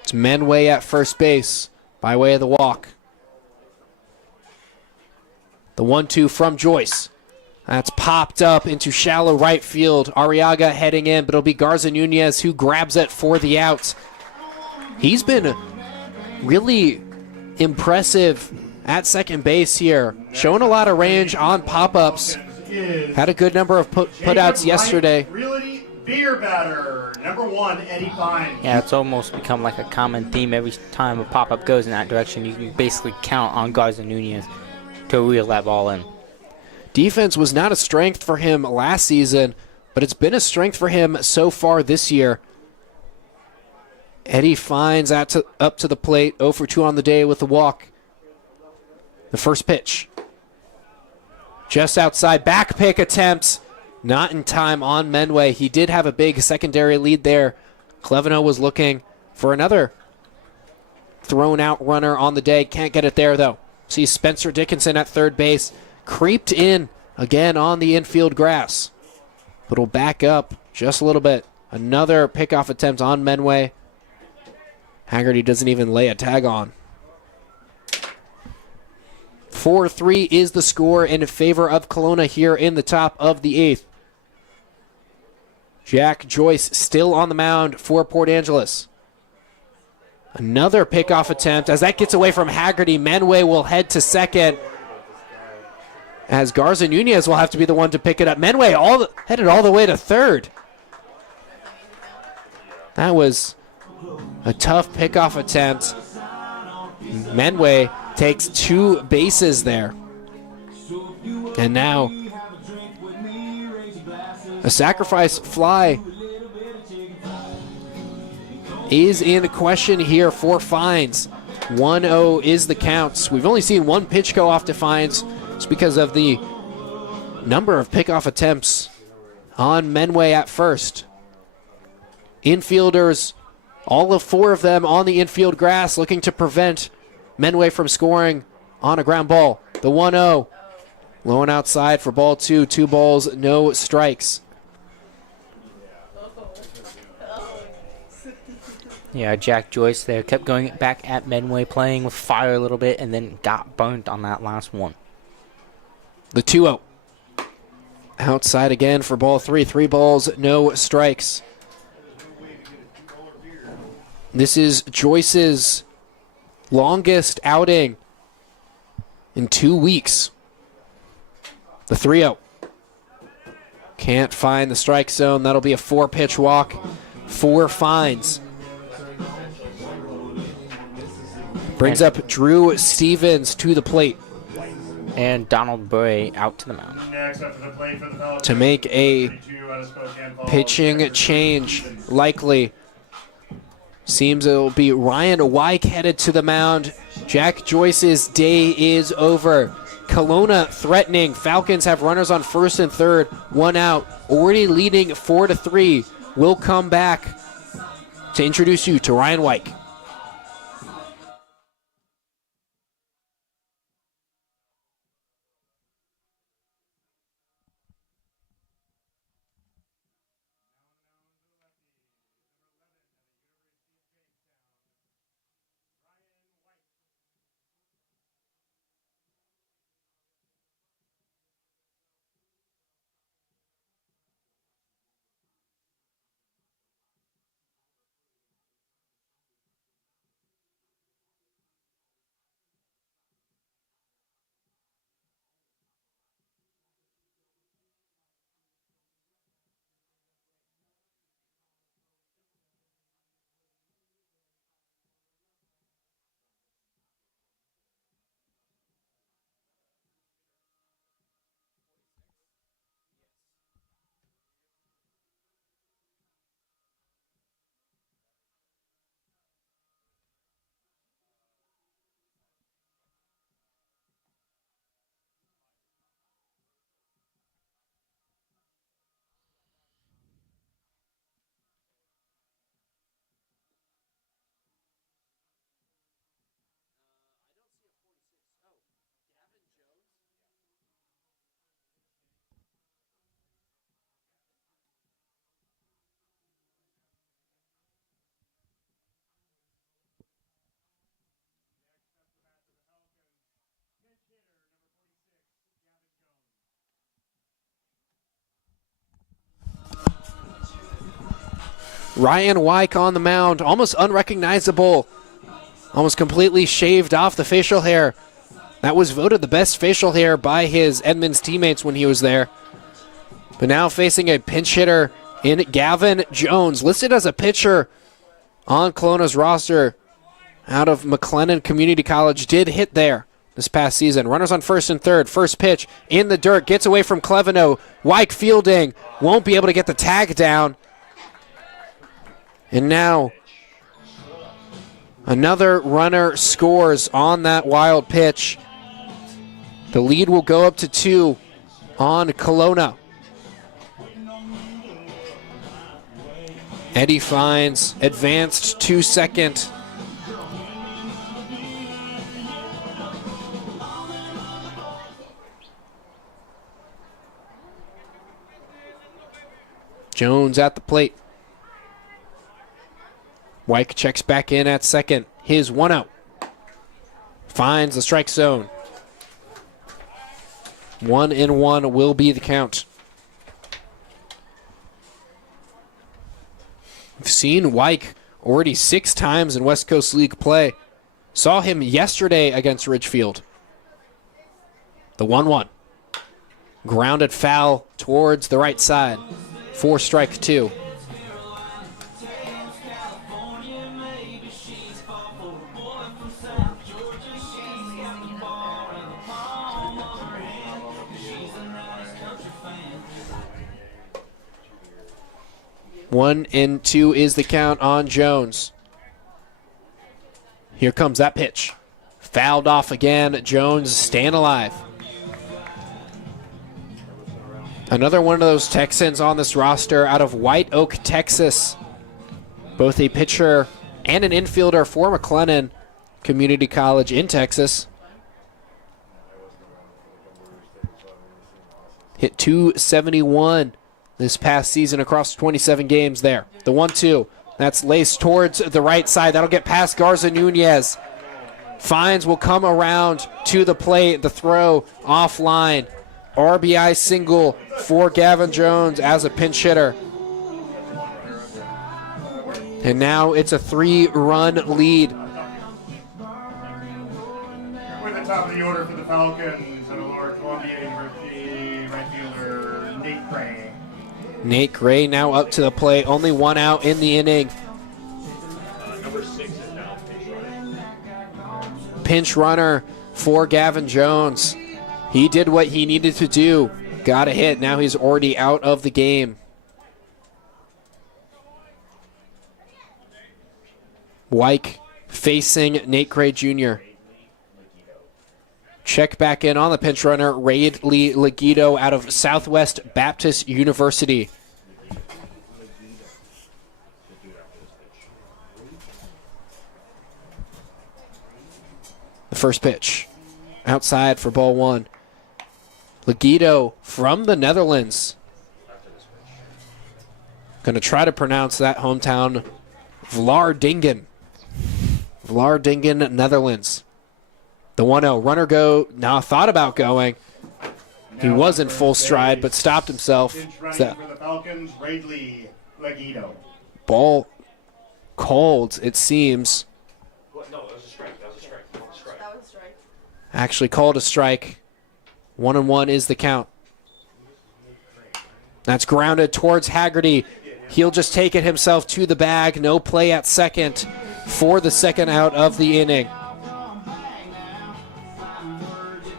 It's Menway at first base by way of the walk. The 1-2 from Joyce. That's popped up into shallow right field. Arriaga heading in, but it'll be Garza Nunez who grabs it for the out. He's been really impressive at second base here. Showing a lot of range on pop-ups. Had a good number of putouts yesterday. Realty beer batter, number 1, Eddie Pine. Yeah, it's almost become like a common theme. Every time a pop-up goes in that direction, you can basically count on Garza Nunez to reel that ball in. Defense was not a strength for him last season, but it's been a strength for him so far this year. Eddie finds that up to the plate, 0 for 2 on the day with the walk. The first pitch. Just outside, back pick attempt. Not in time on Menway. He did have a big secondary lead there. Cleveno was looking for another thrown out runner on the day. Can't get it there though. See Spencer Dickinson at third base. Creeped in again on the infield grass. But will back up just a little bit. Another pickoff attempt on Menway. Haggerty doesn't even lay a tag on. 4-3 is the score in favor of Kelowna here in the top of the 8th. Jack Joyce still on the mound for Port Angeles. Another pickoff attempt. As that gets away from Haggerty, Menway will head to second. As Garza Nunez will have to be the one to pick it up. Menway headed all the way to third. That was a tough pickoff attempt. Menway takes 2 bases there. And now a sacrifice fly is in question here for Fines. 1-0 is the count. We've only seen 1 pitch go off to Fines just because of the number of pickoff attempts on Menway at first. Infielders, all of 4 of them on the infield grass, looking to prevent Menway from scoring on a ground ball. The 1-0, low and outside for ball 2. 2 balls, no strikes. Yeah, Jack Joyce there kept going back at Menway, playing with fire a little bit, and then got burnt on that last one. The 2-0. Outside again for ball 3. 3 balls, no strikes. This is Joyce's longest outing in 2 weeks. The 3-0. Can't find the strike zone. That'll be a 4-pitch walk for Fines. Brings up Drew Stevens to the plate. And Donald Bray out to the mound. Next up to the plate for the Falcons. To make a 32 out of Spokane Falls. pitching change, likely. Seems it'll be Ryan Wyke headed to the mound. Jack Joyce's day is over. Kelowna threatening. Falcons have runners on first and third. 1 out. Already leading 4-3. We'll come back to introduce you to Ryan Wyke. Ryan Wyke on the mound, almost unrecognizable, almost completely shaved off the facial hair. That was voted the best facial hair by his Edmonds teammates when he was there. But now facing a pinch hitter in Gavin Jones, listed as a pitcher on Kelowna's roster out of McLennan Community College, did hit there this past season. Runners on first and third. First pitch in the dirt, gets away from Cleveno. Wyke fielding, won't be able to get the tag down. And now another runner scores on that wild pitch. The lead will go up to 2 on Kelowna. Eddie Fines advanced to second. Jones at the plate. Wyke checks back in at second. His 1-0. Finds the strike zone. 1-1 will be the count. We've seen Wyke already 6 times in West Coast League play. Saw him yesterday against Ridgefield. The 1-1. Grounded foul towards the right side. 4 strike 2. 1-2 is the count on Jones. Here comes that pitch. Fouled off again. Jones staying alive. Another one of those Texans on this roster out of White Oak, Texas. Both a pitcher and an infielder for McLennan Community College in Texas. Hit .271 this past season across 27 games there. The 1-2. That's laced towards the right side. That'll get past Garza Nunez. Fines will come around to the plate. The throw offline. RBI single for Gavin Jones as a pinch hitter. And now it's a 3-run lead. With the top of the order for the Falcons, and Lower Columbia University right fielder Nate Gray. Nate Gray now up to the plate. Only one out in the inning. Number 6 is now Pinch runner for Gavin Jones. He did what he needed to do. Got a hit. Now he's already out of the game. Wyke facing Nate Gray Jr. Check back in on the pinch runner, Raid Lee Legito out of Southwest Baptist University. The first pitch. Outside for ball 1. Legito from the Netherlands. Going to try to pronounce that hometown. Vlaardingen. Vlaardingen, Netherlands. The 1-0. Runner go. Now thought about going. He was in full stride, but stopped himself. Pinch running for the Falcons, Raidley Legito. Ball called, it seems. No, that was a strike. That was a strike. That was a strike. Actually called a strike. 1-1 is the count. That's grounded towards Haggerty. He'll just take it himself to the bag. No play at second for the second out of the inning.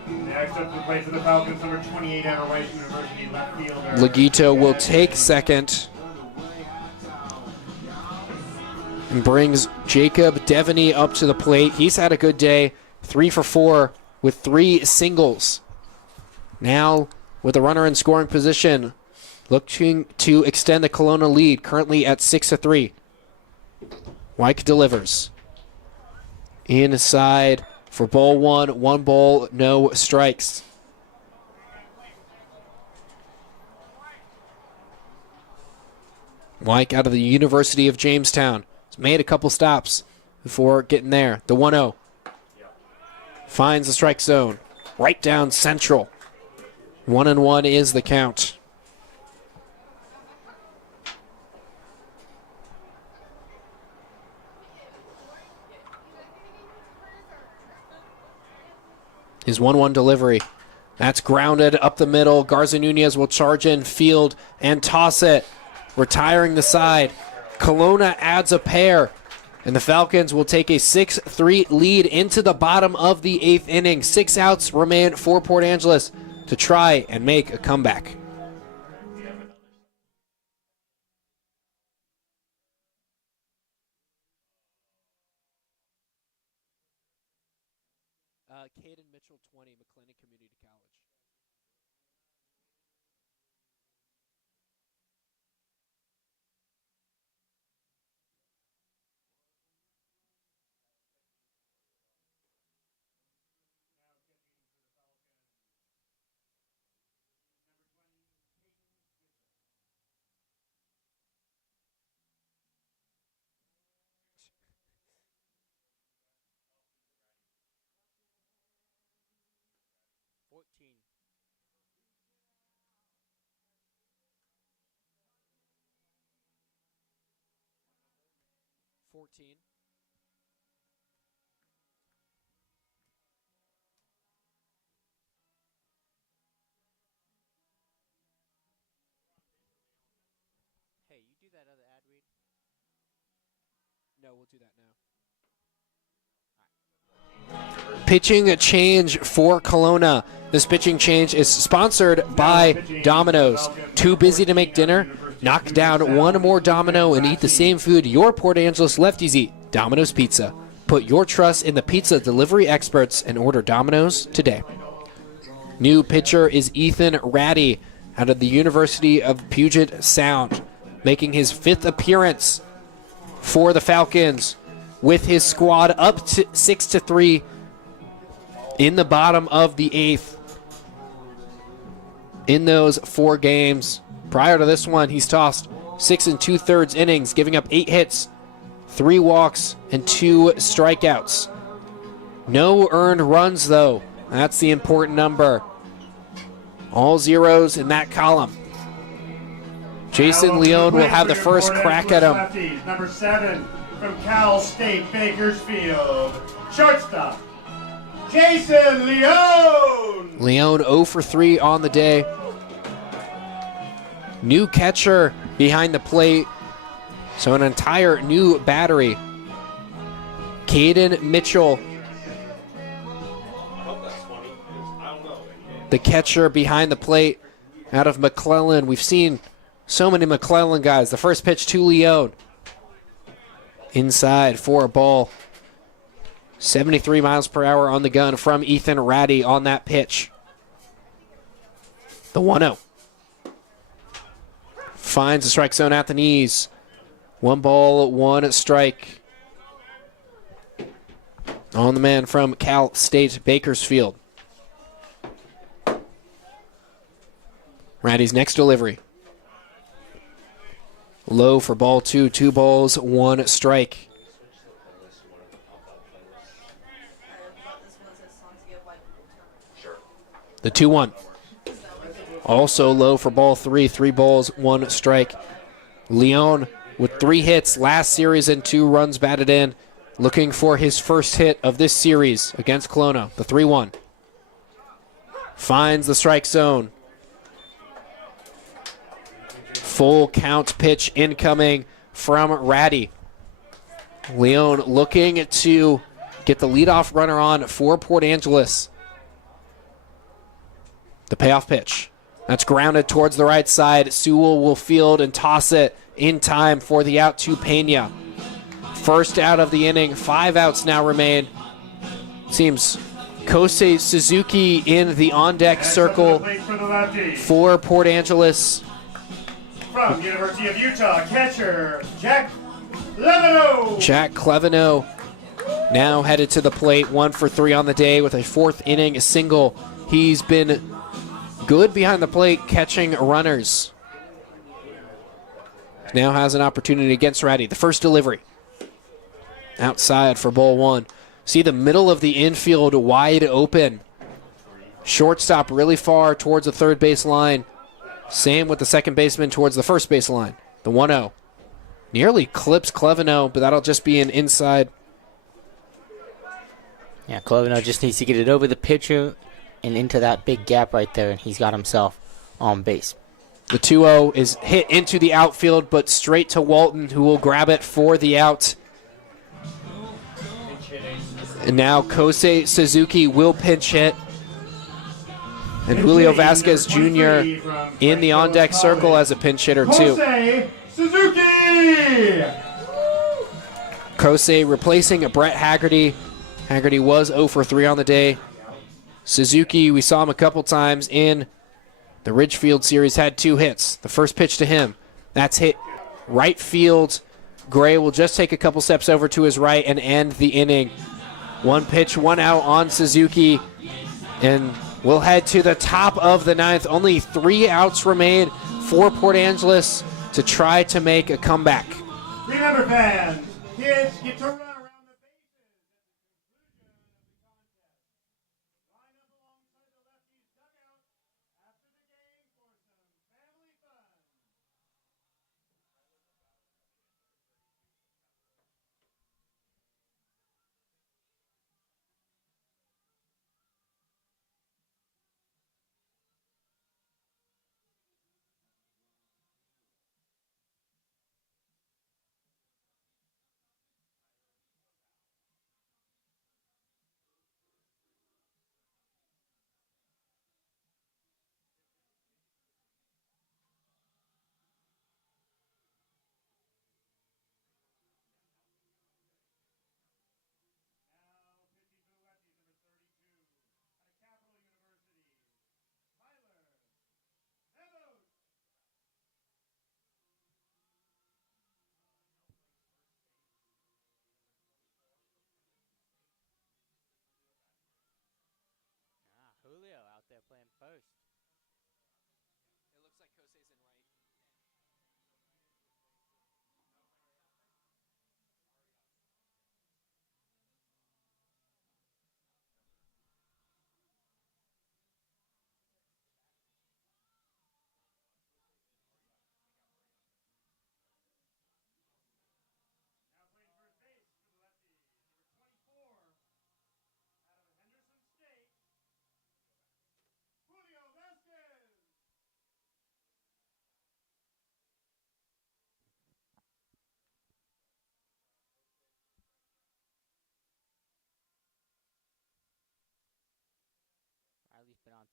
Next up to play for the Falcons, number 28 out of Rice University left fielder. Legito will take second and brings Jacob Devaney up to the plate. He's had a good day, 3 for 4 with 3 singles. Now with a runner in scoring position, looking to extend the Kelowna lead, currently at 6-3. Wyke delivers. Inside for ball 1, 1 ball, no strikes. Wyke out of the University of Jamestown. He's made a couple stops before getting there. The 1-0. Finds the strike zone. Right down central. 1-1 is the count. His 1-1 delivery. That's grounded up the middle. Garza Nunez will charge in field and toss it. Retiring the side. Kelowna adds a pair. And the Falcons will take a 6-3 lead into the bottom of the 8th inning. 6 outs remain for Port Angeles to try and make a comeback. Caden Mitchell, 20, McLennan Community College. Fourteen. Hey, you do that other ad read? No, we'll do that now. Pitching a change for Kelowna. This pitching change is sponsored by Domino's. Too busy to make dinner? Knock down one more Domino and eat the same food your Port Angeles lefties eat. Domino's Pizza. Put your trust in the pizza delivery experts and order Domino's today. New pitcher is Ethan Ratty out of the University of Puget Sound, making his 5th appearance for the Falcons with his squad up to 6-3 in the bottom of the 8th. In those 4 games, prior to this one, he's tossed 6 2/3 innings, giving up 8 hits, 3 walks, and 2 strikeouts. No earned runs, though. That's the important number. All zeros in that column. Jason Leone will have the first crack at him. Lefties, number 7 from Cal State Bakersfield, shortstop, Jason Leone. Leone 0 for 3 on the day. New catcher behind the plate, so an entire new battery. Caden Mitchell, the catcher behind the plate out of McClellan. We've seen so many McClellan guys. The first pitch to Leone. Inside for a ball. 73 miles per hour on the gun from Ethan Ratty on that pitch. The 1-0. Finds the strike zone at the knees. 1 ball, 1 strike. On the man from Cal State Bakersfield. Ratty's next delivery. Low for ball 2. 2 balls, 1 strike. The 2-1. Also low for ball 3. 3 balls, 1 strike. Leone with 3 hits last series and 2 runs batted in. Looking for his first hit of this series against Kelowna. The 3-1. Finds the strike zone. Full count pitch incoming from Ratty. Leone looking to get the leadoff runner on for Port Angeles. The payoff pitch. That's grounded towards the right side. Sewell will field and toss it in time for the out to Pena. First out of the inning. 5 outs now remain. Seems Kosei Suzuki in the on-deck circle for Port Angeles. From University of Utah, catcher Jack Cleveno. Jack Cleveno now headed to the plate. 1 for 3 on the day with a 4th inning single. He's been good behind the plate catching runners. Now has an opportunity against Ratty. The first delivery. Outside for ball 1. See the middle of the infield wide open. Shortstop really far towards the third base line. Same with the second baseman towards the first base line. The 1-0. Nearly clips Cleveno, but that'll just be an inside. Yeah, Cleveno just needs to get it over the pitcher and into that big gap right there, and he's got himself on base. The 2-0 is hit into the outfield, but straight to Walton, who will grab it for the out. And now Kosei Suzuki will pinch hit. And Julio Vasquez Jr. in the on-deck circle as a pinch hitter, too. Kosei Suzuki. Kosei replacing Brett Haggerty. Haggerty was 0 for 3 on the day. Suzuki, we saw him a couple times in the Ridgefield series, had 2 hits. The first pitch to him, that's hit right field. Gray will just take a couple steps over to his right and end the inning. 1 pitch, 1 out on Suzuki. And we'll head to the top of the 9th. Only 3 outs remain for Port Angeles to try to make a comeback. Remember, fans, kids get to run around the bases at the conclusion of the contest. Line up alongside the Lefties dugout after the game for some family fun.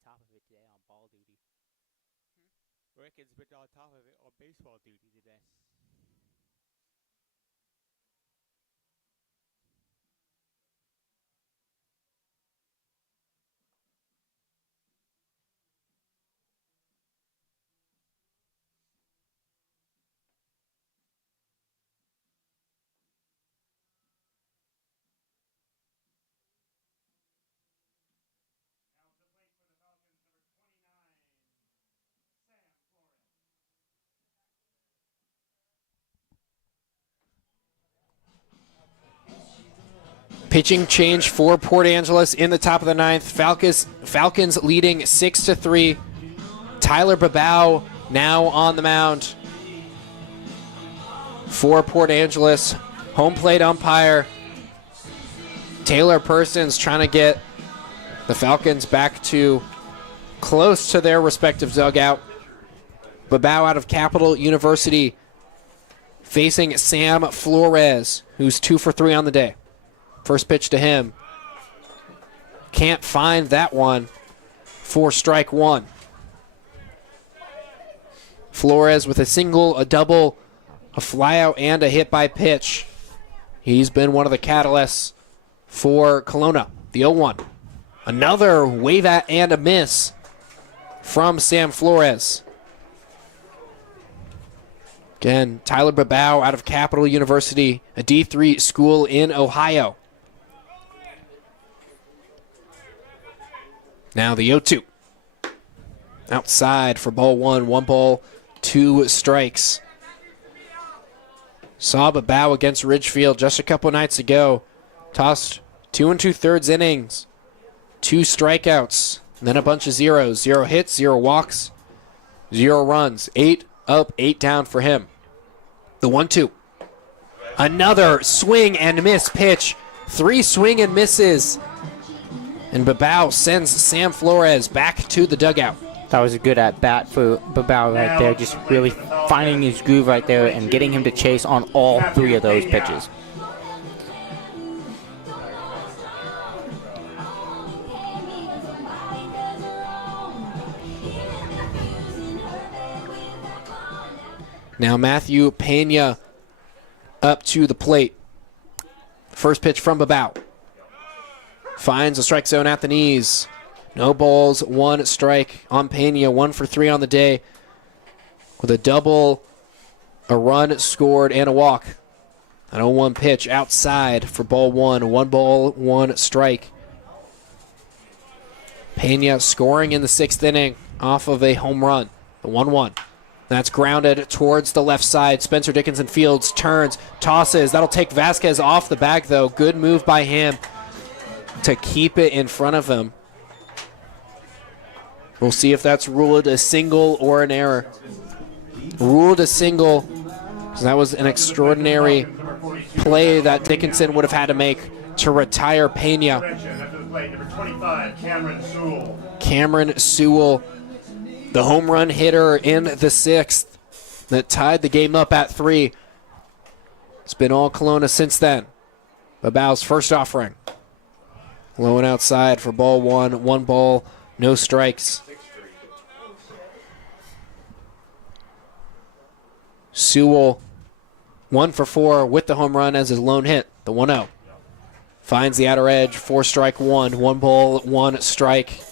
top of it today on ball duty. Ricketts been on top of it on baseball duty today. Now to the plate for the Falcons, number 29, Sam Flores. Pitching change for Port Angeles in the top of the ninth. Falcons leading 6-3. Tyler Babau now on the mound for Port Angeles. Home plate umpire Taylor Persons trying to get the Falcons back to close to their respective dugout. Babau out of Capital University facing Sam Flores, who's 2 for 3 on the day. First pitch to him. Can't find that one for strike one. Flores with a single, a double, a flyout, and a hit by pitch. He's been one of the catalysts for Kelowna. The 0-1. Another wave at and a miss from Sam Flores. Again, Tyler Babau out of Capital University, a D3 school in Ohio. Now the 0-2. Outside for ball one. 1 ball, 2 strikes. Saw Babau against Ridgefield just a couple nights ago. Tossed 2 2/3 innings. 2 strikeouts. And then a bunch of zeros. 0 hits, 0 walks, 0 runs. 8 up, 8 down for him. The 1-2. Another swing and miss pitch. 3 swing and misses. And Babau sends Sam Flores back to the dugout. That was a good at-bat for Babau right there, just really finding his groove right there and getting him to chase on all 3 of those pitches. Now Matthew Pena up to the plate. First pitch from Babau. Finds a strike zone at the knees. No balls, 1 strike on Pena. 1 for 3 on the day with a double, a run scored, and a walk. An 0-1 pitch outside for ball 1. 1 ball, 1 strike. Pena scoring in the 6th inning off of a home run. The 1-1. That's grounded towards the left side. Spencer Dickinson fields, turns, tosses. That'll take Vasquez off the bag, though. Good move by him to keep it in front of him. We'll see if that's ruled a single or an error. Ruled a single. So that was an extraordinary play that Dickinson would have had to make to retire Pena. Number 25, Cameron Sewell, the home run hitter in the 6th that tied the game up at 3. It's been all Kelowna since then. Babau's first offering. Low and outside for ball 1. 1 ball, no strikes. Sewell, 1 for 4 with the home run as his lone hit, the 1-0. Finds the outer edge, 4 strike 1. 1 ball, 1 strike.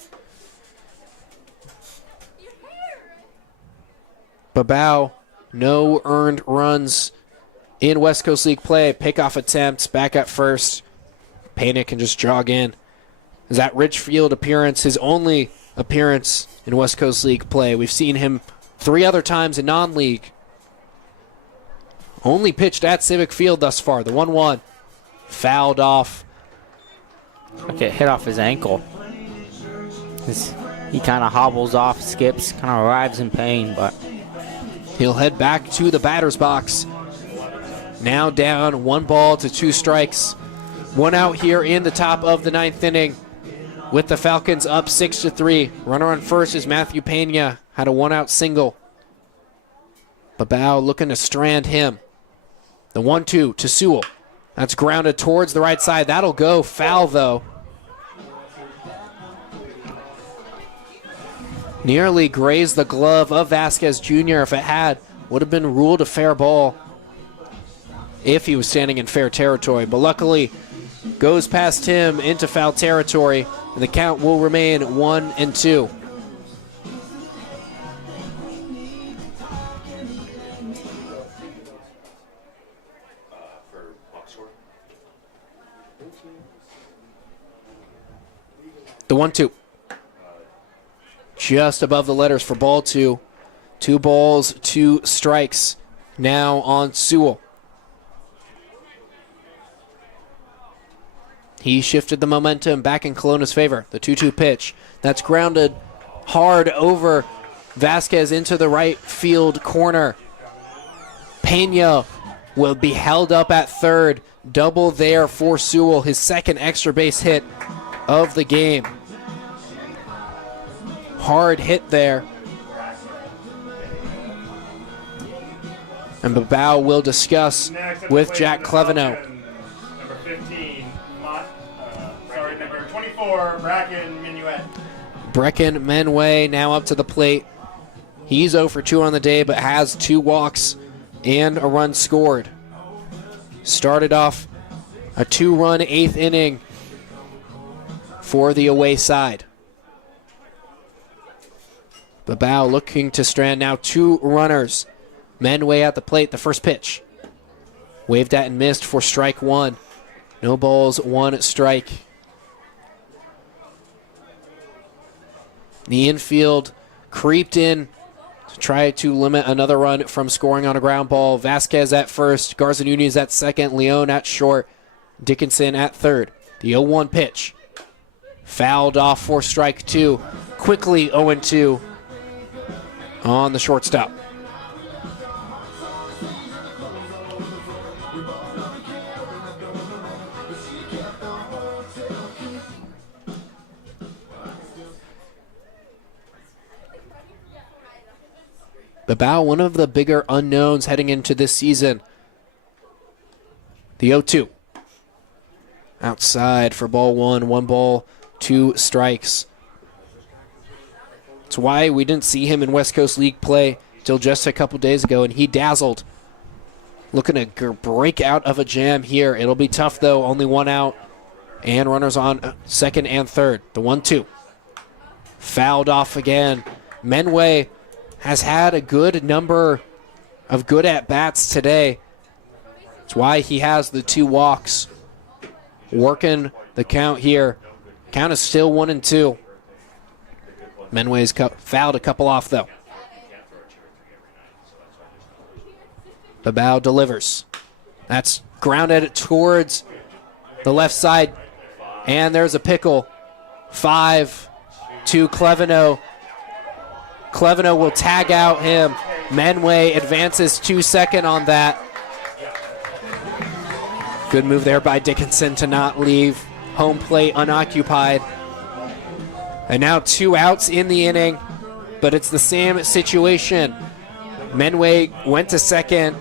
Babau, no earned runs in West Coast League play. Pickoff attempts, back at first. Pena can just jog in. Is that Ridgefield appearance his only appearance in West Coast League play? We've seen him 3 other times in non-league. Only pitched at Civic Field thus far. The 1-1 fouled off. Okay, hit off his ankle. He kind of hobbles off, skips, kind of arrives in pain, but He'll head back to the batter's box. Now down 1 ball to 2 strikes. 1 out here in the top of the 9th inning with the Falcons up 6-3. Runner on first is Matthew Pena. Had a 1-out single. Babau looking to strand him. The 1-2 to Sewell. That's grounded towards the right side. That'll go foul, though. Nearly grazed the glove of Vasquez Jr. If it had, would have been ruled a fair ball if he was standing in fair territory. But luckily, goes past him into foul territory, and the count will remain 1-2. The 1-2. Just above the letters for ball 2. 2 balls, 2 strikes now on Sewell. He shifted the momentum back in Kelowna's favor. The 2-2 pitch. That's grounded hard over Vasquez into the right field corner. Pena will be held up at third. Double there for Sewell, his second extra base hit of the game. Hard hit there. And Babao will discuss with Jack Cleveno. Number 15, number 24, Bracken Minuet. Brecken Menway now up to the plate. He's 0 for 2 on the day, but has 2 walks and a run scored. Started off a 2-run 8th inning for the away side. Babao looking to strand now 2 runners. Menway at the plate, the first pitch. Waved at and missed for strike 1. No balls, 1 strike. The infield creeped in to try to limit another run from scoring on a ground ball. Vasquez at first, Garza Nunez at second, Leon at short, Dickinson at third. The 0-1 pitch. Fouled off for strike 2. Quickly 0-2 on the shortstop. Babao, one of the bigger unknowns heading into this season. The 0-2. Outside for ball 1. 1 ball, 2 strikes. That's why we didn't see him in West Coast League play till just a couple days ago, and he dazzled. Looking to break out of a jam here. It'll be tough, though. Only 1 out. And runners on second and third. The 1-2. Fouled off again. Menway has had a good number of good at-bats today. That's why he has the 2 walks. Working the count here. Count is still 1-2. Menway's fouled a couple off, though. Babao delivers. That's grounded towards the left side. And there's a pickle. 5 to Cleveno. Cleveno will tag out him. Menway advances to second on that. Good move there by Dickinson to not leave home plate unoccupied. And now 2 outs in the inning, but it's the same situation. Menway went to second.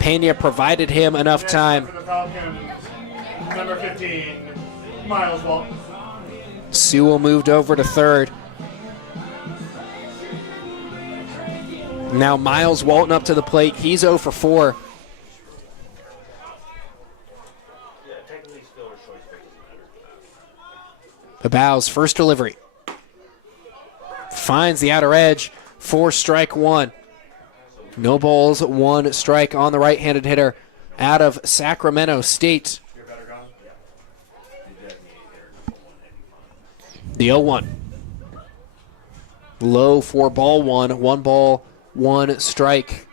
Pena provided him enough time. For the Falcons, number 15, Miles Walton. Sewell moved over to third. Now Miles Walton up to the plate. He's 0 for 4. Babao's first delivery. Finds the outer edge for strike 1. No balls, 1 strike on the right-handed hitter out of Sacramento State. The 0-1. Low for ball 1. 1 ball, 1 strike.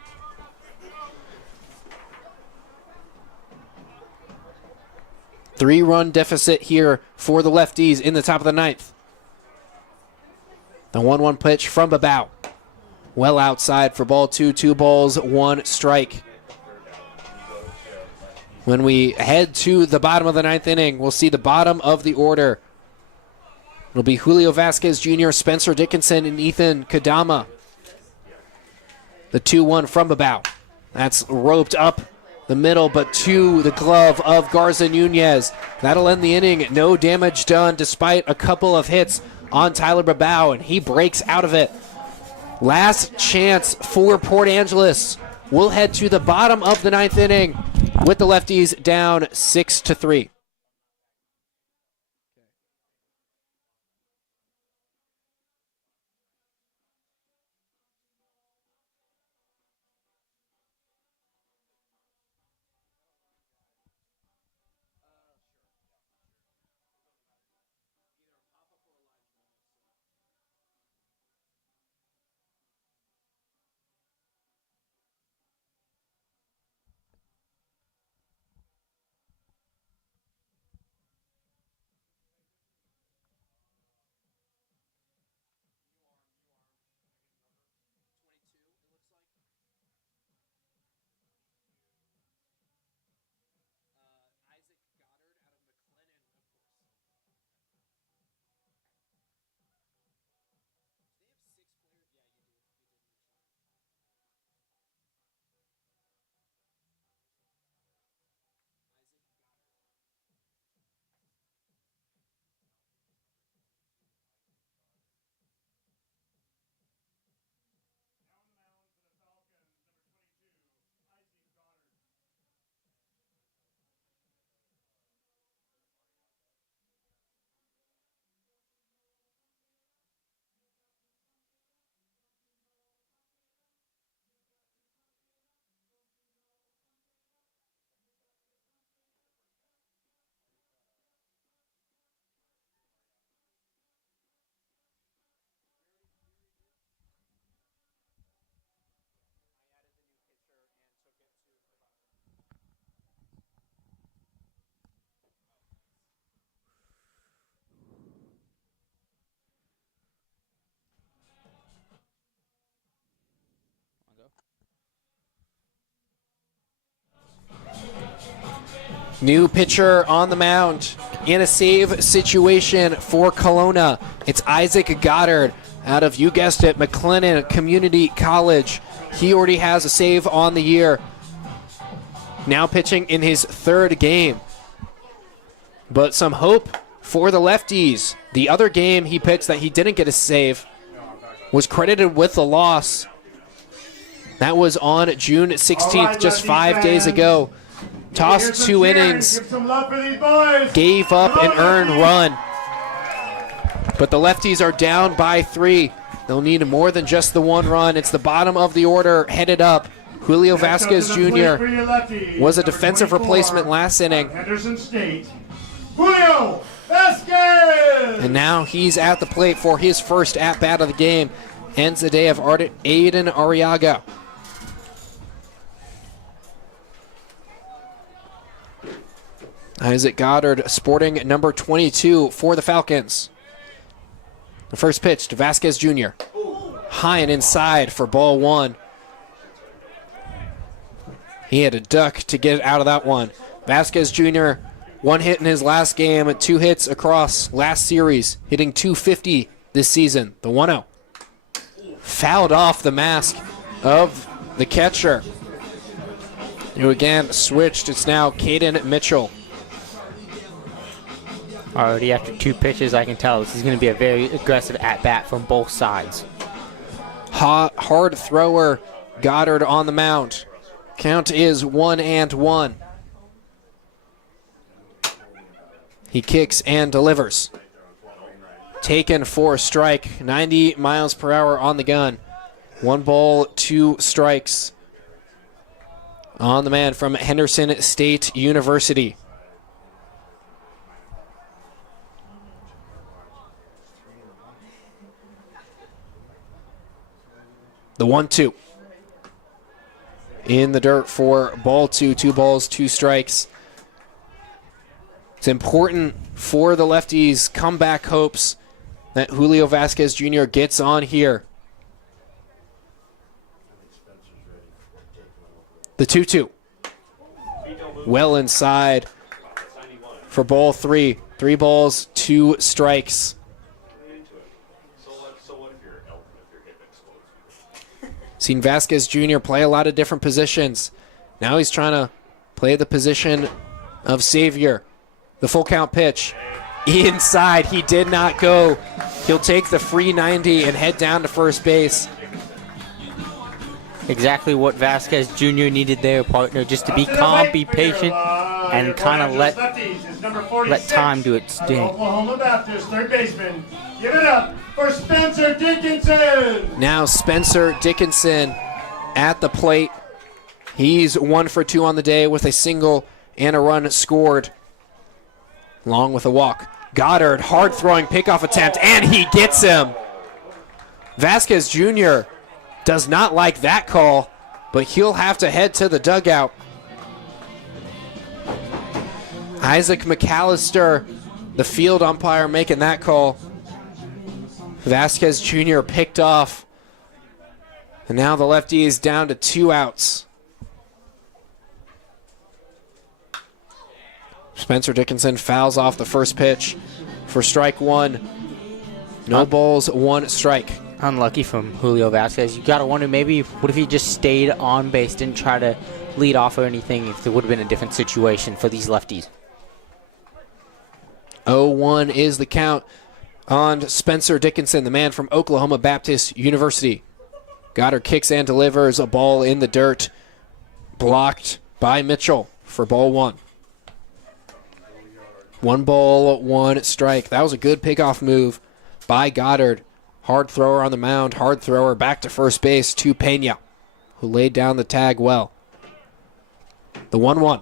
Three-run deficit here for the Lefties in the top of the 9th. The 1-1 pitch from Babao. Well outside for ball 2. 2 balls, 1 strike. When we head to the bottom of the 9th inning, we'll see the bottom of the order. It'll be Julio Vasquez Jr., Spencer Dickinson, and Ethan Kadama. The 2-1 from Babao. That's roped up the middle, but to the glove of Garza Nunez. That'll end the inning. No damage done despite a couple of hits on Tyler Babau, and he breaks out of it. Last chance for Port Angeles. We'll head to the bottom of the 9th inning with the Lefties down 6-3. New pitcher on the mound in a save situation for Kelowna. It's Isaac Goddard out of, you guessed it, McLennan Community College. He already has a save on the year. Now pitching in his 3rd game. But some hope for the Lefties. The other game he pitched that he didn't get a save was credited with the loss. That was on June 16th, just 5 days ago. Tossed 2 innings, gave up an earned run. But the Lefties are down by 3. They'll need more than just the 1 run. It's the bottom of the order headed up. Julio Vasquez Jr. was a defensive replacement last inning. Henderson State, Julio Vasquez! And now he's at the plate for his first at-bat of the game. Ends the day of Aiden Arriaga. Isaac Goddard sporting number 22 for the Falcons. The first pitch to Vasquez Jr. High and inside for ball 1. He had a duck to get out of that one. Vasquez Jr., 1 hit in his last game, 2 hits across last series, hitting .250 this season. The 1-0. Fouled off the mask of the catcher, who again switched. It's now Caden Mitchell. Already after 2 pitches, I can tell this is going to be a very aggressive at-bat from both sides. Hard thrower Goddard on the mound. Count is 1-1. He kicks and delivers. Taken for a strike. 90 miles per hour on the gun. 1 ball, 2 strikes on the man from Henderson State University. The 1-2. In the dirt for ball 2. 2 balls, 2 strikes. It's important for the Lefties' comeback hopes that Julio Vasquez Jr. gets on here. The 2-2. Well inside for ball 3. 3 balls, 2 strikes. Seen Vasquez Jr. play a lot of different positions. Now he's trying to play the position of savior. The full count pitch. inside. He did not go. He'll take the free 90 and head down to first base. Exactly what Vasquez Jr. needed there, partner, just to be calm, be patient, and kind of let time do its thing. Oklahoma Baptist, third baseman. Give it up for Spencer Dickinson. Now Spencer Dickinson at the plate. He's 1 for 2 on the day with a single and a run scored, along with a walk. Goddard, hard throwing pickoff attempt, and he gets him. Vasquez Jr. does not like that call, but he'll have to head to the dugout. Isaac McAllister, the field umpire, making that call. Vasquez Jr. picked off. And now the lefty is down to 2 outs. Spencer Dickinson fouls off the first pitch for strike 1. No balls, 1 strike. Unlucky from Julio Vasquez. You got to wonder, maybe what if he just stayed on base, didn't try to lead off or anything, if there would have been a different situation for these lefties. 0-1 is the count on Spencer Dickinson, the man from Oklahoma Baptist University. Goddard kicks and delivers a ball in the dirt, blocked by Mitchell for ball 1. 1 ball, 1 strike. That was a good pickoff move by Goddard. Hard thrower on the mound, hard thrower back to first base to Pena, who laid down the tag well. The 1-1.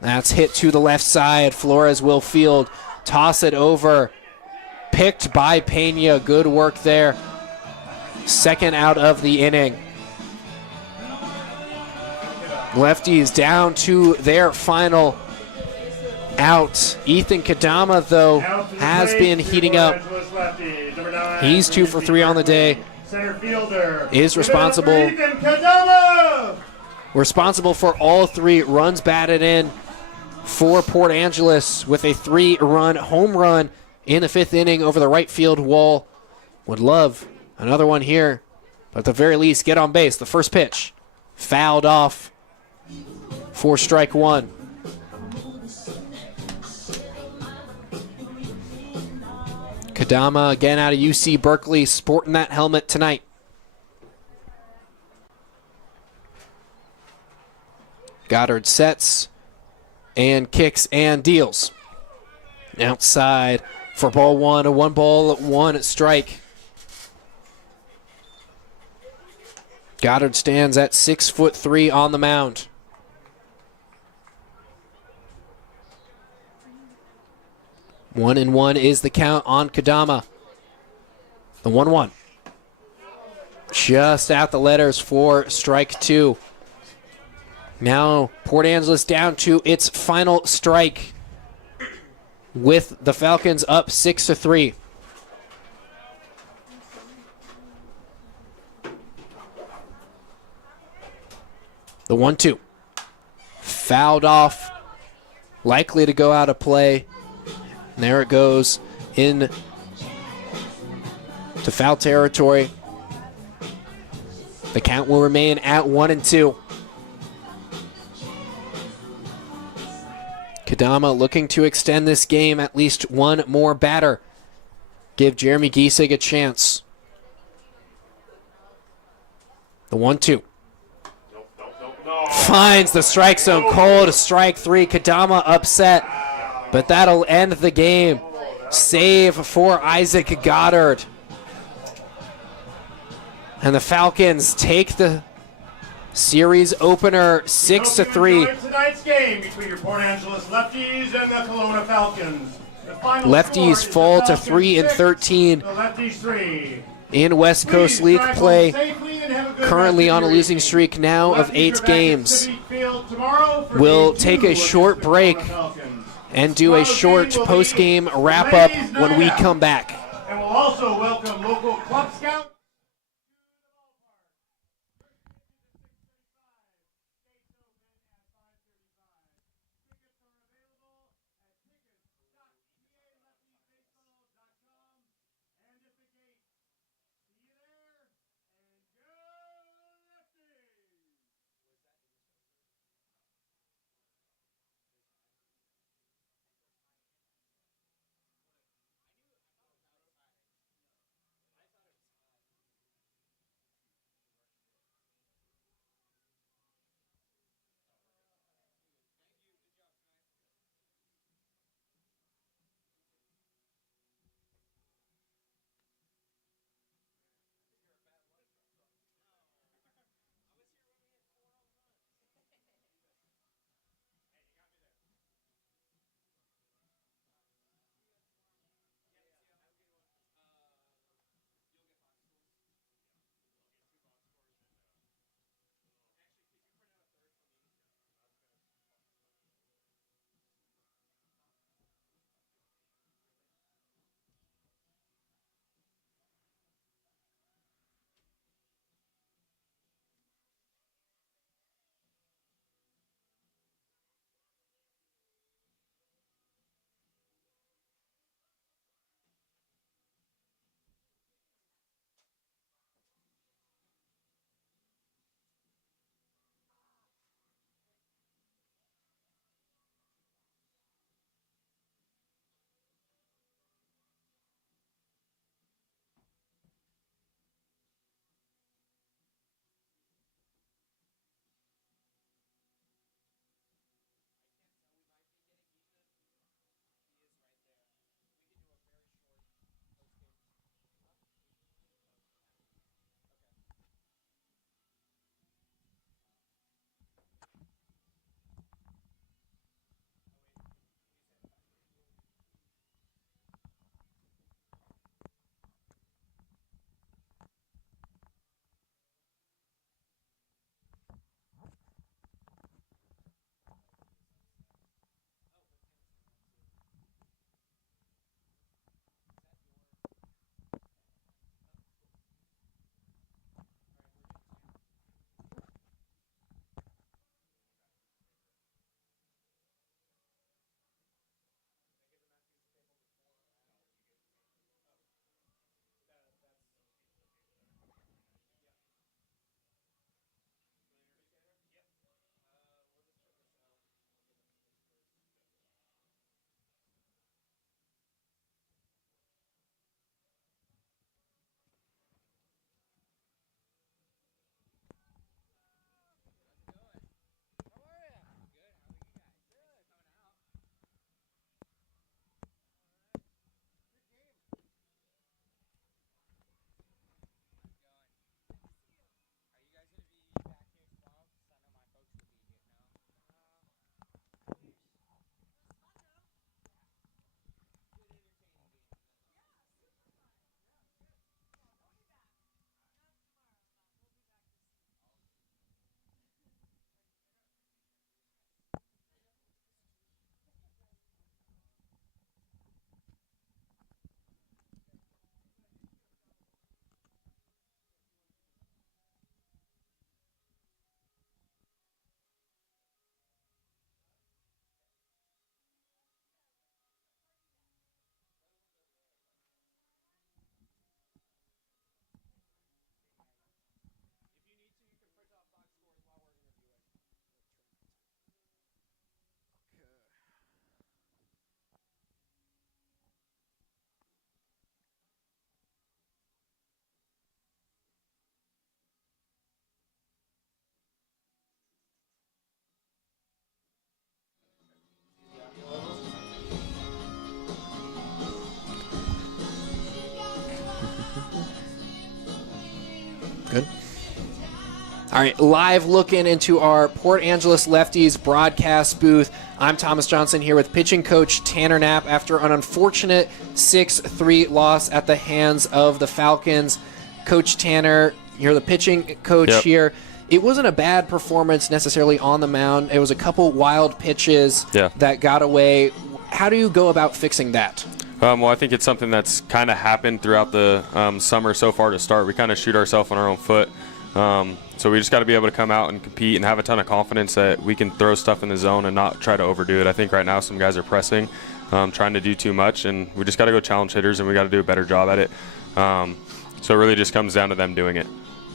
That's hit to the left side. Flores will field. Toss it over. Picked by Pena. Good work there. Second out of the inning. Lefties down to their final out. Ethan Kadama, though, has been heating up. He's 2 for 3 on the day. Is responsible for all 3 runs batted in for Port Angeles with a 3-run home run in the 5th inning over the right field wall. Would love another one here, but at the very least get on base. The first pitch fouled off for strike 1. Kadama again out of UC Berkeley, sporting that helmet tonight. Goddard sets and kicks and deals. Outside for ball 1, a 1 ball, 1 strike. Goddard stands at 6'3" on the mound. One and 1 is the count on Kadama. The 1-1. Just out the letters for strike 2. Now Port Angeles down to its final strike with the Falcons up 6-3. The 1-2. Fouled off. Likely to go out of play. And there it goes in to foul territory. The count will remain at 1-2. Kadama looking to extend this game at least one more batter. Give Jeremy Giesig a chance. The 1-2. Finds the strike zone cold. Strike 3. Kadama upset. But that'll end the game. Save for Isaac Goddard. And the Falcons take the series opener 6-3. Tonight's game between your Port Angeles Lefties and the Kelowna Falcons. The final Lefties score fall is to the Falcons 3-13 6, the Lefties 3. in West Coast Please League drive home play. safely and have a good Currently rest on a of your losing evening. streak now of Lefties 8 are back at games. Civic Field tomorrow for We'll game take 2 a against short the break Kelowna Falcons. and do a Tomorrow's short game will be post-game wrap-up Ladies' when Night we Out. come back. And we'll also welcome local Club Scout All right, live looking into our Port Angeles Lefties broadcast booth. I'm Thomas Johnson here with pitching coach Tanner Knapp after an unfortunate 6-3 loss at the hands of the Falcons. Coach Tanner, you're the pitching coach here. It wasn't a bad performance necessarily on the mound. It was a couple wild pitches that got away. How do you go about fixing that? Well, I think it's something that's kind of happened throughout the summer so far to start. We kind of shoot ourselves on our own foot. So we just got to be able to come out and compete and have a ton of confidence that we can throw stuff in the zone and not try to overdo it. I think right now some guys are pressing, trying to do too much, and we just got to go challenge hitters, and we got to do a better job at it. So it really just comes down to them doing it,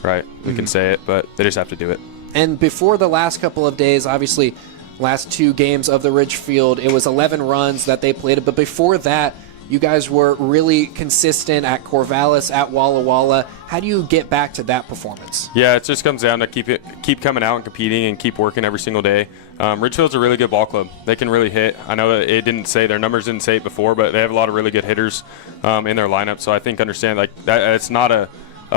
right? We can say it, but they just have to do it. And before the last couple of days, obviously, last 2 games of the Ridgefield, it was 11 runs that they played. But before that, you guys were really consistent at Corvallis, at Walla Walla. How do you get back to that performance? Yeah, it just comes down to keep coming out and competing and keep working every single day. Ridgefield's a really good ball club. They can really hit. I know that it didn't say, their numbers didn't say it before, but they have a lot of really good hitters in their lineup. So I think understand like that it's not a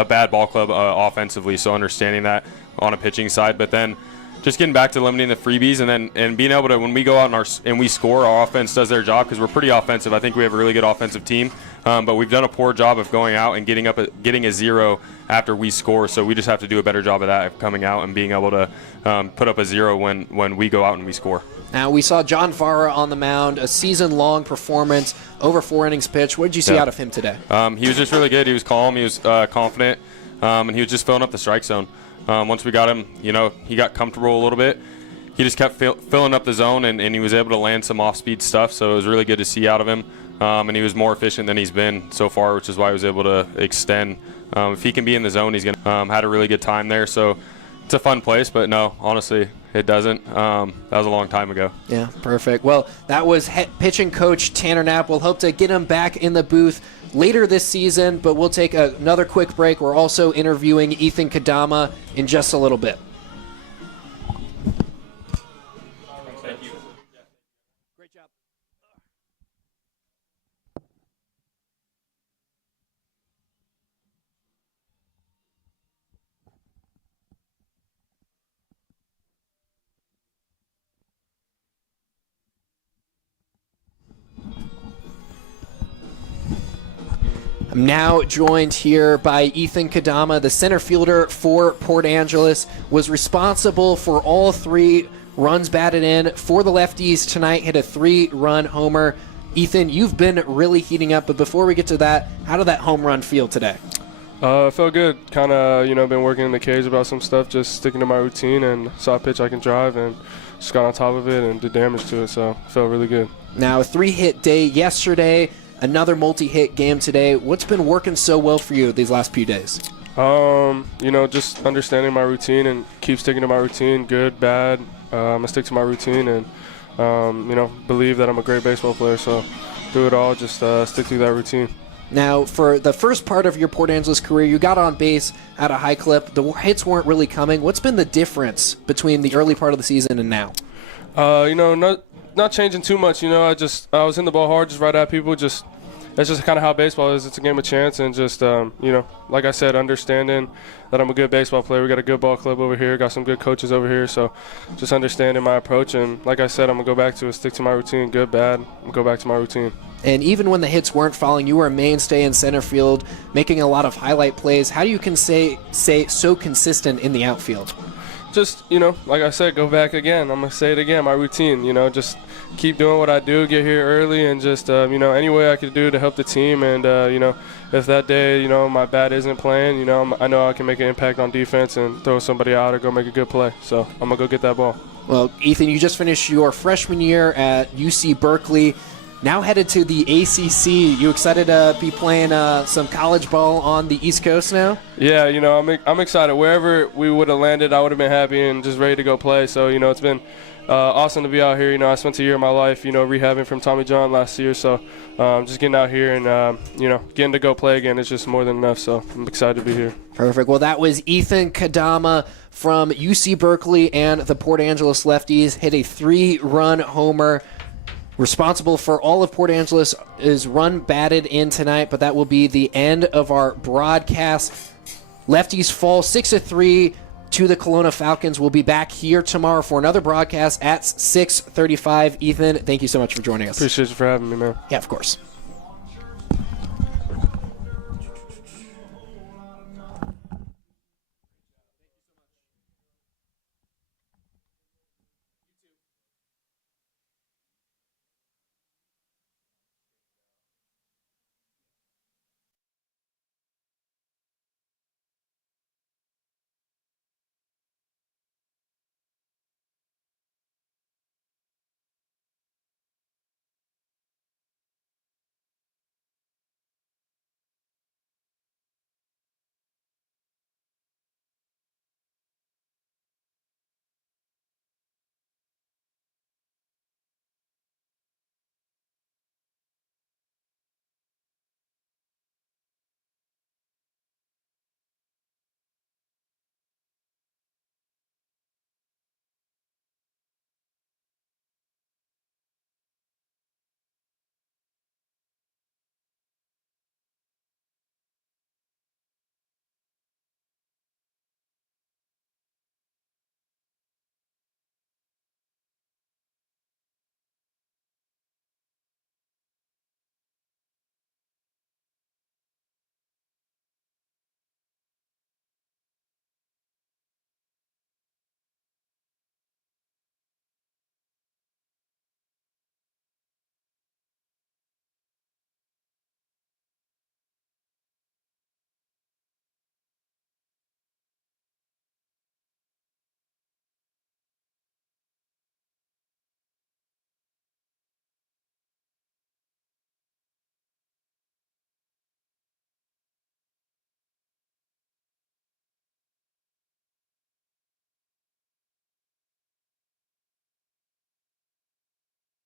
bad ball club offensively. So understanding that on a pitching side, but then just getting back to limiting the freebies and being able to, when we go out and we score, our offense does their job because we're pretty offensive. I think we have a really good offensive team, but we've done a poor job of going out and getting a 0 after we score. So we just have to do a better job of that, of coming out and being able to put up a 0 when we go out and we score. Now, we saw John Vara on the mound, a season-long performance, over 4 innings pitched. What did you see out of him today? He was just really good. He was calm. He was confident, and he was just filling up the strike zone. Once we got him, he got comfortable a little bit. He just kept filling up the zone, and he was able to land some off-speed stuff, so it was really good to see out of him. And he was more efficient than he's been so far, which is why he was able to extend. If he can be in the zone, he's going to had a really good time there. So it's a fun place, but no, honestly, it doesn't. That was a long time ago. Yeah, perfect. Well, that was pitching coach Tanner Knapp. We'll hope to get him back in the booth later this season, but we'll take another quick break. We're also interviewing Ethan Kadama in just a little bit. Thank you. Great job. I'm now joined here by Ethan Kadama, the center fielder for Port Angeles, was responsible for all 3 runs batted in for the Lefties tonight, hit a 3-run homer. Ethan, you've been really heating up, but before we get to that, how did that home run feel today? It felt good. Kind of, been working in the cage about some stuff, just sticking to my routine, and saw a pitch I can drive and just got on top of it and did damage to it, so it felt really good. Now, a 3-hit day yesterday, another multi-hit game today. What's been working so well for you these last few days? Just understanding my routine and keep sticking to my routine, good, bad. I'm going to stick to my routine and, believe that I'm a great baseball player. So through it all, just stick to that routine. Now, for the first part of your Port Angeles career, you got on base at a high clip. The hits weren't really coming. What's been the difference between the early part of the season and now? Not changing too much. I was in the ball hard, just right at people. That's just kind of how baseball is. It's a game of chance, and just like I said, understanding that I'm a good baseball player. We got a good ball club over here, got some good coaches over here. So just understanding my approach, and like I said, I'm gonna go back to it, stick to my routine, good, bad. I'm go back to my routine. And even when the hits weren't falling, you were a mainstay in center field, making a lot of highlight plays. How do you say so consistent in the outfield? Just, like I said, go back again. I'm going to say it again, my routine, just keep doing what I do, get here early, and just, any way I could do to help the team. And, if that day, my bat isn't playing, I know I can make an impact on defense and throw somebody out or go make a good play. So I'm going to go get that ball. Well, Ethan, you just finished your freshman year at UC Berkeley. Now headed to the ACC. You excited to be playing some college ball on the East Coast now? Yeah, I'm excited. Wherever we would have landed, I would have been happy and just ready to go play. So, it's been awesome to be out here. I spent a year of my life, rehabbing from Tommy John last year. So just getting out here and, getting to go play again is just more than enough. So I'm excited to be here. Perfect. Well, that was Ethan Kadama from UC Berkeley and the Port Angeles Lefties. Hit a 3-run homer. Responsible for all of Port Angeles is run batted in tonight, but that will be the end of our broadcast. Lefties fall 6-3 to the Kelowna Falcons. We'll be back here tomorrow for another broadcast at 6:35. Ethan, thank you so much for joining us. Appreciate you for having me, man. Yeah, of course.